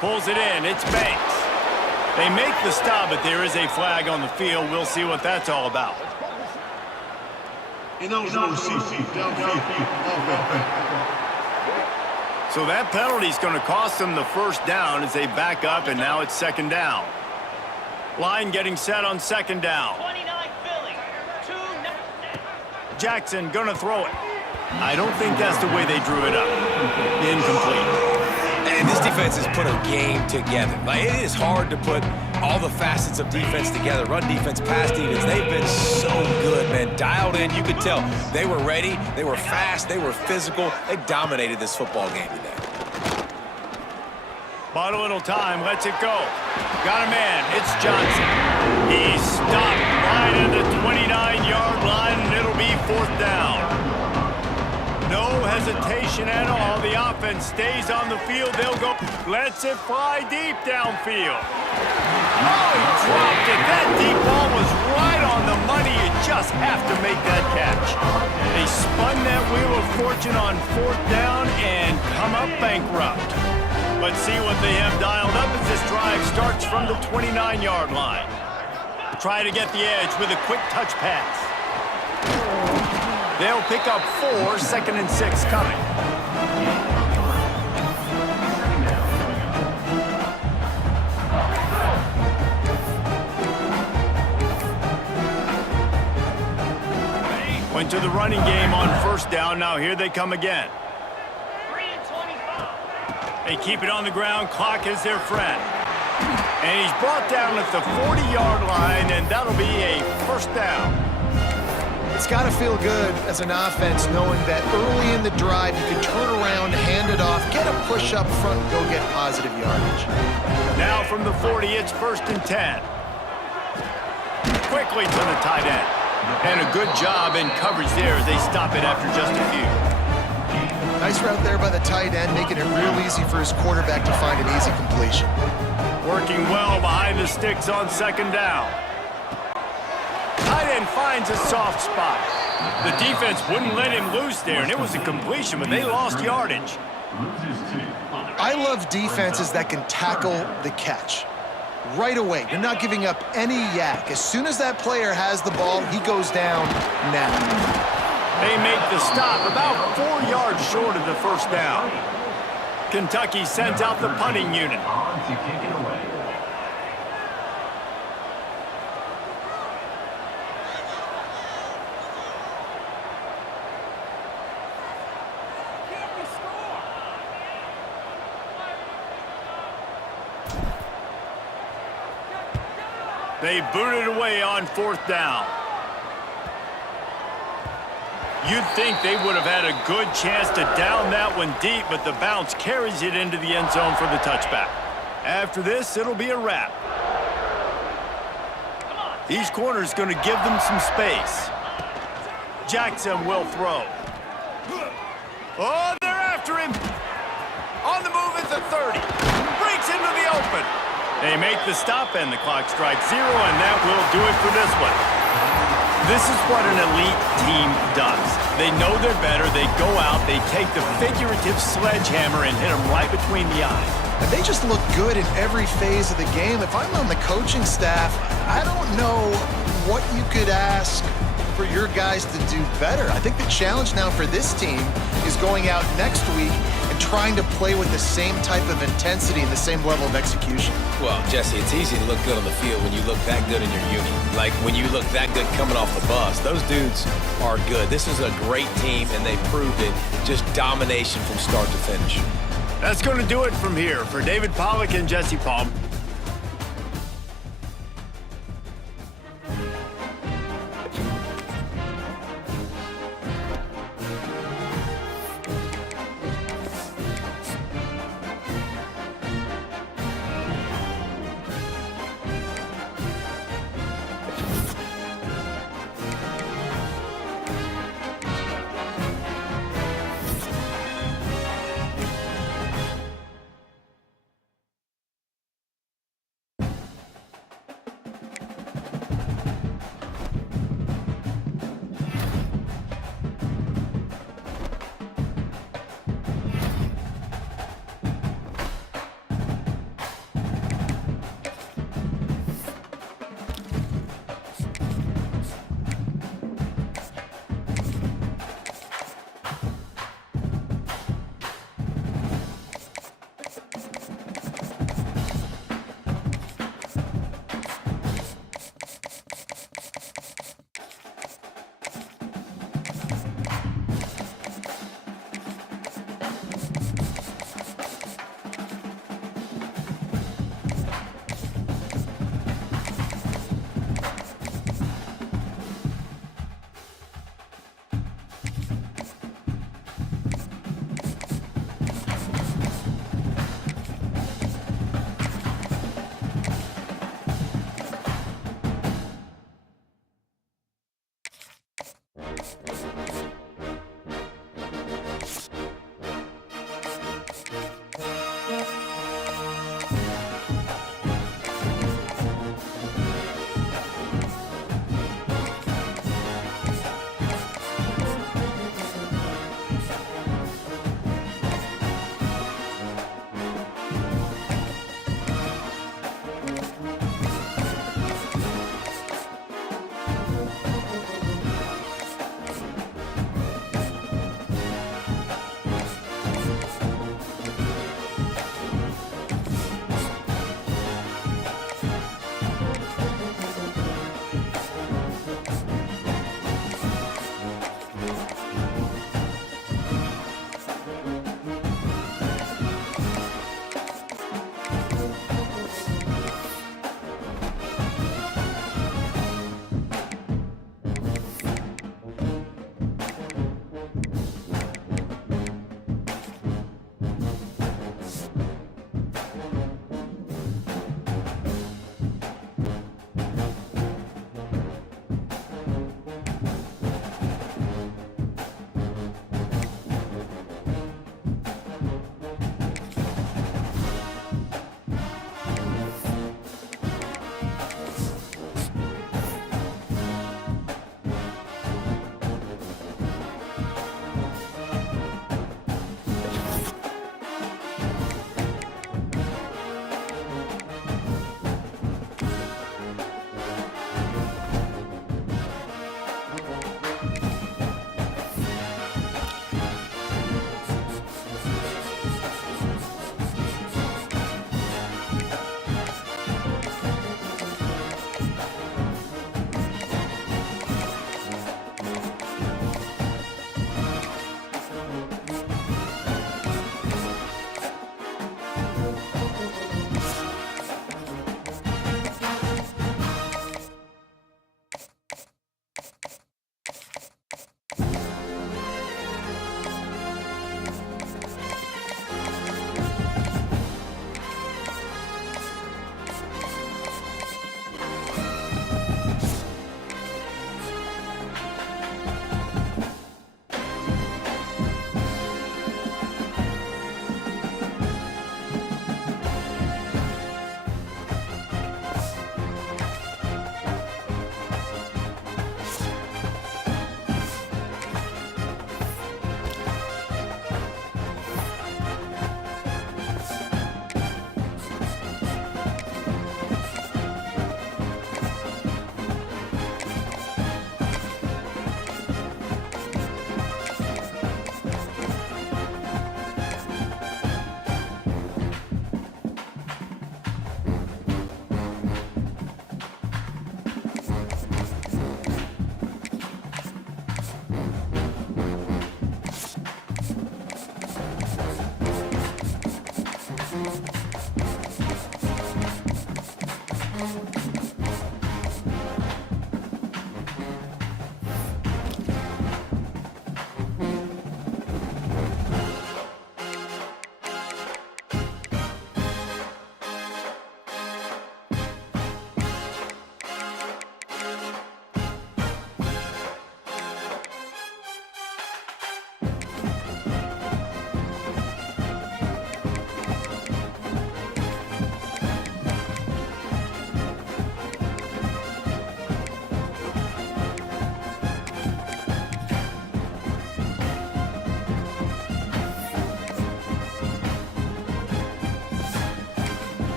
Pulls it in. It's Banks. They make the stop, but there is a flag on the field. We'll see what that's all about. Ineligible CC, downfield, offense. So that penalty is going to cost them the first down as they back up, and now it's 2nd down. Line getting set on 2nd down. Jackson going to throw it. I don't think that's the way they drew it up. Incomplete. And this defense has put a game together. Like, it is hard to put all the facets of defense together. Run defense, pass defense. They've been so good, man. Dialed in. You could tell they were ready. They were fast. They were physical. They dominated this football game today. Bought a little time. Lets it go. Got a man. It's Johnson. He stopped right at the 29-yard line, and it'll be 4th down. No hesitation at all. The offense stays on the field. They'll go. Lets it fly deep downfield. Oh, he dropped it. That deep ball was right on the money. You just have to make that catch. They spun that wheel of fortune on 4th down and come up bankrupt. Let's see what they have dialed up as this drive starts from the 29-yard line. Try to get the edge with a quick touch pass. They'll pick up 4, 2nd and 6 coming. Went to the running game on 1st down. Now here they come again. They keep it on the ground. Clock is their friend. And he's brought down at the 40-yard line, and that'll be a 1st down. It's got to feel good as an offense knowing that early in the drive you can turn around, hand it off, get a push up front, and go get positive yardage. Now from the 40, it's 1st and 10. Quickly to the tight end. And a good job in coverage there as they stop it after just a few. Nice route there by the tight end, making it real easy for his quarterback to find an easy completion. Working well behind the sticks on 2nd down. Tight end finds a soft spot. The defense wouldn't let him loose there, and it was a completion, but they lost yardage. I love defenses that can tackle the catch. Right away, they're not giving up any yak. As soon as that player has the ball, he goes down now. They make the stop about 4 yards short of the 1st down. Kentucky sends out the punting unit. On to kick it away. They boot it away on 4th down. You'd think they would have had a good chance to down that one deep, but the bounce carries it into the end zone for the touchback. After this, it'll be a wrap. These corners going to give them some space. Jackson will throw. Oh, they're after him. On the move at the 30. Breaks into the open. They make the stop, and the clock strikes 0, and that will do it for this one. This is what an elite team does. They know they're better. They go out, they take the figurative sledgehammer and hit them right between the eyes. And they just look good in every phase of the game. If I'm on the coaching staff, I don't know what you could ask for your guys to do better. I think the challenge now for this team is going out next week and trying to play with the same type of intensity and the same level of execution. Well, Jesse, it's easy to look good on the field when you look that good in your unit. Like when you look that good coming off the bus. Those dudes are good. This is a great team, and they proved it. Just domination from start to finish. That's going to do it from here. For David Pollack and Jesse Palm,